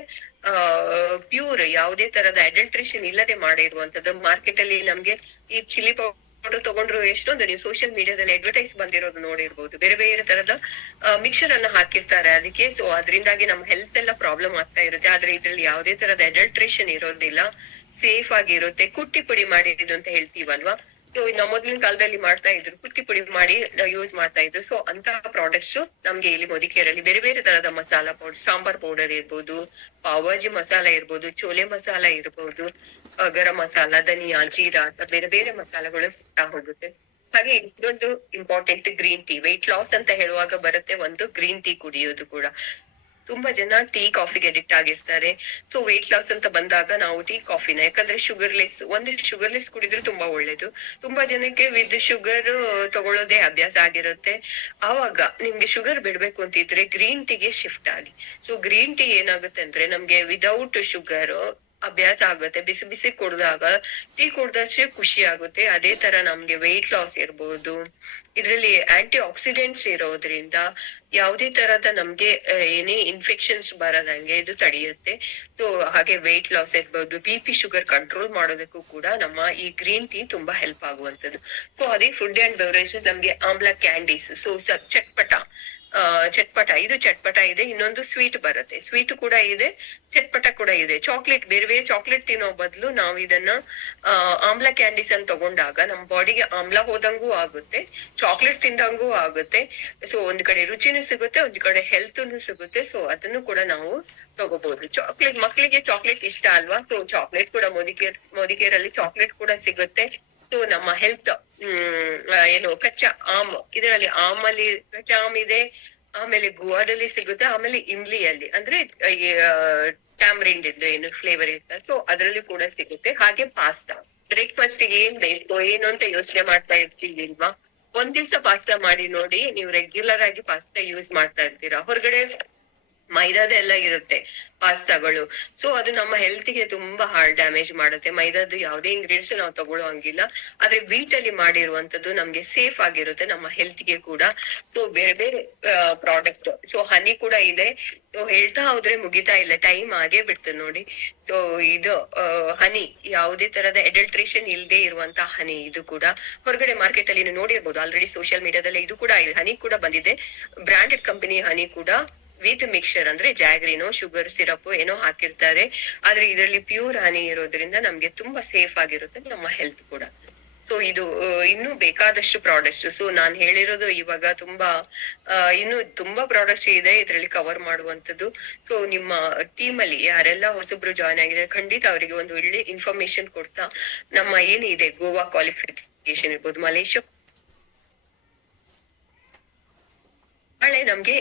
ಪ್ಯೂರ್, ಯಾವುದೇ ತರದ ಅಡಲ್ಟ್ರೇಷನ್ ಇಲ್ಲದೆ ಮಾಡಿರುವಂತದ್ದು. ಮಾರ್ಕೆಟ್ ಅಲ್ಲಿ ನಮ್ಗೆ ಈ ಚಿಲ್ಲಿ ಪೌಡರ್ ತಗೊಂಡ್ರು ಎಷ್ಟೊಂದು ನೀವು ಸೋಷಿಯಲ್ ಮೀಡಿಯಾದಲ್ಲಿ ಅಡ್ವರ್ಟೈಸ್ ಬಂದಿರೋದು ನೋಡಿರ್ಬಹುದು. ಬೇರೆ ಬೇರೆ ತರದ ಮಿಕ್ಸರ್ ಅನ್ನ ಹಾಕಿರ್ತಾರೆ ಅದಕ್ಕೆ. ಸೊ ಅದರಿಂದಾಗಿ ನಮ್ ಹೆಲ್ತ್ ಎಲ್ಲ ಪ್ರಾಬ್ಲಮ್ ಆಗ್ತಾ ಇರುತ್ತೆ. ಆದ್ರೆ ಇದ್ರಲ್ಲಿ ಯಾವುದೇ ತರದ ಅಡಲ್ಟ್ರೇಷನ್ ಇರೋದಿಲ್ಲ, ಸೇಫ್ ಆಗಿರುತ್ತೆ. ಕುಟ್ಟಿ ಪುಡಿ ಮಾಡಿದ್ದು ಅಂತ ಹೇಳ್ತೀವಲ್ವಾ, ಸೊ ನಾವು ಮೊದಲಿನ ಕಾಲದಲ್ಲಿ ಮಾಡ್ತಾ ಇದ್ರು, ಕುಟ್ಟಿ ಪುಡಿ ಮಾಡಿ ಯೂಸ್ ಮಾಡ್ತಾ ಇದ್ರು. ಸೊ ಅಂತಹ ಪ್ರಾಡಕ್ಟ್ಸ್ ನಮ್ಗೆ ಇಲ್ಲಿ ಮೋದಿಕೇರಲ್ಲಿ ಬೇರೆ ಬೇರೆ ತರದ ಮಸಾಲಾ ಪೌಡರ್, ಸಾಂಬಾರ್ ಪೌಡರ್ ಇರ್ಬೋದು, ಪಾವಭಾಜಿ ಮಸಾಲ ಇರ್ಬೋದು, ಚೋಲೆ ಮಸಾಲ ಇರ್ಬೋದು, ಗರಂ ಮಸಾಲ, ಧನಿಯಾ, ಜೀರಾ, ಬೇರೆ ಬೇರೆ ಮಸಾಲಗಳು ಸಿಗ್ತಾ ಹೋಗುತ್ತೆ. ಹಾಗೆ ಇದೊಂದು important, green tea. Weight loss ಅಂತ ಹೇಳುವಾಗ ಬರುತ್ತೆ ಒಂದು ಗ್ರೀನ್ ಟೀ ಕುಡಿಯೋದು ಕೂಡ. ತುಂಬಾ ಜನ ಟೀ ಕಾಫಿಗೆ ಅಡಿಕ್ಟ್ ಆಗಿರ್ತಾರೆ. ಸೊ ವೆಯ್ಟ್ ಲಾಸ್ ಅಂತ ಬಂದಾಗ ನಾವು ಟೀ ಕಾಫಿನ, ಯಾಕಂದ್ರೆ ಶುಗರ್ಲೆಸ್ ಕುಡಿದ್ರೆ ತುಂಬಾ ಒಳ್ಳೇದು. ತುಂಬಾ ಜನಕ್ಕೆ ವಿತ್ ಶುಗರ್ ತಗೊಳ್ಳೋದೇ ಅಭ್ಯಾಸ ಆಗಿರುತ್ತೆ. ಆವಾಗ ನಿಮ್ಗೆ ಶುಗರ್ ಬಿಡ್ಬೇಕು ಅಂತಿದ್ರೆ ಗ್ರೀನ್ ಟೀಗೆ ಶಿಫ್ಟ್ ಆಗಿ. ಸೊ ಗ್ರೀನ್ ಟೀ ಏನಾಗುತ್ತೆ ಅಂದ್ರೆ ನಮ್ಗೆ ವಿದೌಟ್ ಶುಗರ್ ಅಭ್ಯಾಸ ಆಗುತ್ತೆ. ಬಿಸಿ ಬಿಸಿ ಕುಡ್ದಾಗ ಟೀ ಕುಡ್ದಷ್ಟೇ ಖುಷಿ ಆಗುತ್ತೆ. ಅದೇ ತರ ನಮ್ಗೆ ವೆಯ್ಟ್ ಲಾಸ್ ಇರ್ಬೋದು. ಇದ್ರಲ್ಲಿ ಆಂಟಿ ಆಕ್ಸಿಡೆಂಟ್ಸ್ ಇರೋದ್ರಿಂದ ಯಾವುದೇ ತರದ ನಮ್ಗೆ ಏನೇ ಇನ್ಫೆಕ್ಷನ್ಸ್ ಬರದಂಗೆ ಇದು ತಡೆಯುತ್ತೆ. ಸೊ ಹಾಗೆ ವೆಯ್ಟ್ ಲಾಸ್ ಇರ್ಬೋದು, BP ಶುಗರ್ ಕಂಟ್ರೋಲ್ ಮಾಡೋದಕ್ಕೂ ಕೂಡ ನಮ್ಮ ಈ ಗ್ರೀನ್ ಟೀ ತುಂಬಾ ಹೆಲ್ಪ್ ಆಗುವಂತದ್ದು. ಸೊ ಅದೇ ಫುಡ್ ಅಂಡ್ ಬೆವರೇಜಸ್ ನಮ್ಗೆ ಆಮ್ಲ ಕ್ಯಾಂಡೀಸ್, ಸೊ ಚಟ್ಪಟ, ಇದು ಚಟ್ಪಟ ಇದೆ. ಇನ್ನೊಂದು ಸ್ವೀಟ್ ಬರುತ್ತೆ, ಸ್ವೀಟ್ ಕೂಡ ಇದೆ, ಚಟ್ಪಟ ಕೂಡ ಇದೆ. ಚಾಕ್ಲೇಟ್, ಬೇರೆ ಬೇರೆ ಚಾಕ್ಲೇಟ್ ತಿನ್ನೋ ಬದಲು ನಾವು ಇದನ್ನ ಆಮ್ಲ ಕ್ಯಾಂಡೀಸ್ ಅನ್ನು ತಗೊಂಡಾಗ ನಮ್ಮ ಬಾಡಿಗೆ ಆಮ್ಲ ಹೋದಂಗೂ ಆಗುತ್ತೆ, ಚಾಕ್ಲೇಟ್ ತಿಂದಂಗೂ ಆಗುತ್ತೆ. ಸೊ ಒಂದ್ ಕಡೆ ರುಚಿನೂ ಸಿಗುತ್ತೆ, ಒಂದ್ ಕಡೆ ಹೆಲ್ತ್ ಸಿಗುತ್ತೆ. ಸೊ ಅದನ್ನು ಕೂಡ ನಾವು ತಗೋಬಹುದು. ಚಾಕ್ಲೇಟ್, ಮಕ್ಕಳಿಗೆ ಚಾಕ್ಲೇಟ್ ಇಷ್ಟ ಅಲ್ವಾ, ಸೊ ಚಾಕ್ಲೇಟ್ ಕೂಡ ಮೋದಿಕೇರಲ್ಲಿ ಚಾಕ್ಲೇಟ್ ಕೂಡ ಸಿಗುತ್ತೆ. ಸೊ ನಮ್ಮ ಹೆಲ್ತ್ ಏನು ಕಚ್ಚಾ ಆಮ್, ಇದರಲ್ಲಿ ಆಮಲ್ಲಿ ಕಚ್ಚಾ ಆಮ್ ಇದೆ, ಆಮೇಲೆ ಗುವಾದಲ್ಲಿ ಸಿಗುತ್ತೆ, ಆಮೇಲೆ ಇಮ್ಲಿಯಲ್ಲಿ ಅಂದ್ರೆ ಟ್ಯಾಮ್ರಿಂಡ್ ಇದೆ ಏನು ಫ್ಲೇವರ್ ಇರುತ್ತೆ, ಸೊ ಅದರಲ್ಲಿ ಕೂಡ ಸಿಗುತ್ತೆ. ಹಾಗೆ ಪಾಸ್ತಾ, ಬ್ರೇಕ್ಫಾಸ್ಟ್ ಏನ್ ಬೇಕು ಏನು ಅಂತ ಯೋಚನೆ ಮಾಡ್ತಾ ಇರ್ತೀವಿಲ್ವಾ, ಒಂದ್ ದಿವ್ಸ ಪಾಸ್ತಾ ಮಾಡಿ ನೋಡಿ. ನೀವು ರೆಗ್ಯುಲರ್ ಆಗಿ ಪಾಸ್ತಾ ಯೂಸ್ ಮಾಡ್ತಾ ಇರ್ತೀರಾ, ಹೊರಗಡೆ ಮೈದಾದೆಲ್ಲ ಇರುತ್ತೆ ಪಾಸ್ತಾಗಳು. ಸೊ ಅದು ನಮ್ಮ ಹೆಲ್ತ್ ಗೆ ತುಂಬಾ ಹಾರ್ಟ್ ಡ್ಯಾಮೇಜ್ ಮಾಡುತ್ತೆ. ಮೈದಾದ್ದು ಯಾವುದೇ ಇಂಗ್ರೀಡಿಯೆಂಟ್ಸ್ ನಾವು ತಗೊಳ್ಳೋ ಹಂಗಿಲ್ಲ. ಆದ್ರೆ ವೀಟ್ ಅಲ್ಲಿ ಮಾಡಿರುವಂತದ್ದು ನಮ್ಗೆ ಸೇಫ್ ಆಗಿರುತ್ತೆ ನಮ್ಮ ಹೆಲ್ತ್ ಗೆ ಕೂಡ. ಸೊ ಬೇರೆ ಬೇರೆ ಪ್ರಾಡಕ್ಟ್, ಸೊ ಹನಿ ಕೂಡ ಇದೆ. ಸೊ ಹೇಳ್ತಾ ಹೋದ್ರೆ ಮುಗಿತಾ ಇಲ್ಲ, ಟೈಮ್ ಆಗೇ ಬಿಡ್ತದೆ ನೋಡಿ. ಸೊ ಇದು ಹನಿ, ಯಾವುದೇ ತರದ ಅಡಲ್ಟ್ರೇಷನ್ ಇಲ್ಲದೆ ಇರುವಂತ ಹನಿ. ಇದು ಕೂಡ ಹೊರಗಡೆ ಮಾರ್ಕೆಟ್ ಅಲ್ಲಿ ನೋಡಿರ್ಬೋದು, ಆಲ್ರೆಡಿ ಸೋಷಿಯಲ್ ಮೀಡಿಯಾದಲ್ಲಿ ಇದು ಕೂಡ ಹನಿ ಕೂಡ ಬಂದಿದೆ, ಬ್ರಾಂಡೆಡ್ ಕಂಪನಿ ಹನಿ ಕೂಡ ವಿತ್ ಮಿಕ್ಸ್ಚರ್ ಅಂದ್ರೆ ಜಾಗ್ರಿನೋ ಶುಗರ್ ಸಿರಪ್ ಏನೋ ಹಾಕಿರ್ತಾರೆ. ಆದ್ರೆ ಇದರಲ್ಲಿ ಪ್ಯೂರ್ ಹನಿ ಇರೋದ್ರಿಂದ ನಮ್ಗೆ ತುಂಬಾ ಸೇಫ್ ಆಗಿರುತ್ತೆ, ನಮ್ಮ ಹೆಲ್ತ್ ಕೂಡ. ಸೊ ಇದು ಇನ್ನೂ ಬೇಕಾದಷ್ಟು ಪ್ರಾಡಕ್ಟ್ಸ್. ಸೊ ನಾನ್ ಹೇಳಿರೋದು ಇವಾಗ ತುಂಬಾ ಇನ್ನು ತುಂಬಾ ಪ್ರಾಡಕ್ಟ್ಸ್ ಇದೆ ಇದರಲ್ಲಿ ಕವರ್ ಮಾಡುವಂತದ್ದು. ಸೊ ನಿಮ್ಮ ಟೀಮ್ ಅಲ್ಲಿ ಯಾರೆಲ್ಲ ಹೊಸಬ್ರು ಜಾಯ್ನ್ ಆಗಿದ್ದಾರೆ, ಖಂಡಿತ ಅವರಿಗೆ ಒಂದು ಒಳ್ಳೆ ಇನ್ಫಾರ್ಮೇಶನ್ ಕೊಡ್ತಾ, ನಮ್ಮ ಏನಿದೆ ಗೋವಾ ಕ್ವಾಲಿಫಿಕೇಶನ್ ಇರ್ಬೋದು, ಮಲೇಷ್ಯಾ ನಾಳೆ ನಮ್ಗೆ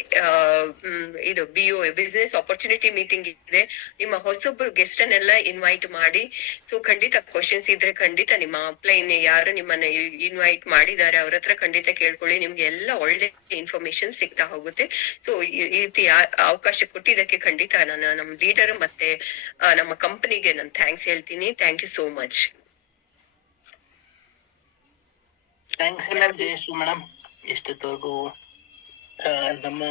ಇದು BO ಬಿಸ್ನೆಸ್ ಆಪರ್ಚುನಿಟಿ ಮೀಟಿಂಗ್ ಇದೆ. ನಿಮ್ಮ ಹೊಸೊಬ್ರು ಗೆಸ್ಟ್ ಅನ್ನೆಲ್ಲ ಇನ್ವೈಟ್ ಮಾಡಿ. ಸೊ ಖಂಡಿತ ಕ್ವಶನ್ಸ್ ಇದ್ರೆ ಖಂಡಿತ ನಿಮ್ಮ ಅಪ್ಲೈನ್ ಯಾರು ನಿಮ್ಮನ್ನ ಇನ್ವೈಟ್ ಮಾಡಿದ್ದಾರೆ ಅವ್ರ ಹತ್ರ ಖಂಡಿತ ಕೇಳ್ಕೊಳ್ಳಿ. ನಿಮ್ಗೆ ಎಲ್ಲ ಒಳ್ಳೆ ಇನ್ಫಾರ್ಮೇಶನ್ ಸಿಗ್ತಾ ಹೋಗುತ್ತೆ. ಸೊ ಈ ರೀತಿ ಅವಕಾಶ ಕೊಟ್ಟಿದ್ದಕ್ಕೆ ಖಂಡಿತ ನಾನು ನಮ್ಮ ಲೀಡರ್ ಮತ್ತೆ ನಮ್ಮ ಕಂಪನಿಗೆ ನಾನು ಥ್ಯಾಂಕ್ಸ್ ಹೇಳ್ತೀನಿ. Thank you so much. Thanks Jayashree madam. ಎಷ್ಟೊತ್ತವರೆಗೂ ನಮ್ಮ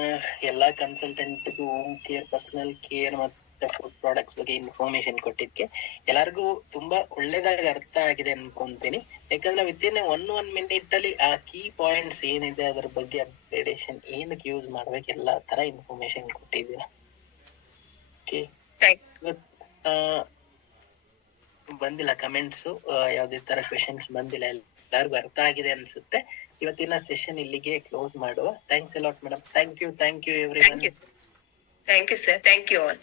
ಎಲ್ಲಾ ಕನ್ಸಲ್ಟೆಂಟ್ಗೂ ಹೋಮ್ ಕೇರ್, ಪರ್ಸನಲ್ ಕೇರ್ ಮತ್ತೆ ಫುಡ್ ಪ್ರಾಡಕ್ಟ್ಸ್ ಬಗ್ಗೆ ಇನ್ಫಾರ್ಮೇಶನ್ ಕೊಟ್ಟಿದ್ಕೆ ಎಲ್ಲರಿಗೂ ತುಂಬಾ ಒಳ್ಳೇದಾಗಿ ಅರ್ಥ ಆಗಿದೆ ಅನ್ಕೊಂತೀನಿ. ಯಾಕಂದ್ರೆ ವಿತಿನ್ ಒನ್ ಮಿನಿಟ್ ಅಲ್ಲಿ ಆ ಕೀ ಪಾಯಿಂಟ್ಸ್ ಏನಿದೆ ಅದ್ರ ಬಗ್ಗೆ ಅಪ್ಡೇಷನ್ ಏನಕ್ಕೆ ಯೂಸ್ ಮಾಡ್ಬೇಕು ಎಲ್ಲಾ ತರ ಇನ್ಫಾರ್ಮೇಶನ್ ಕೊಟ್ಟಿದ್ದೀರಾ. ಬಂದಿಲ್ಲ ಕಮೆಂಟ್ಸ್, ಯಾವ್ದೇ ತರ ಕ್ವೆಶನ್ಸ್ ಬಂದಿಲ್ಲ, ಎಲ್ಲರಿಗೂ ಅರ್ಥ ಆಗಿದೆ ಅನ್ಸುತ್ತೆ. ಇವತ್ತಿನ ಸೆಷನ್ ಇಲ್ಲಿಗೆ ಕ್ಲೋಸ್ ಮಾಡುವ. Thanks a lot madam. Thank you everyone. Thank you sir. Thank you all.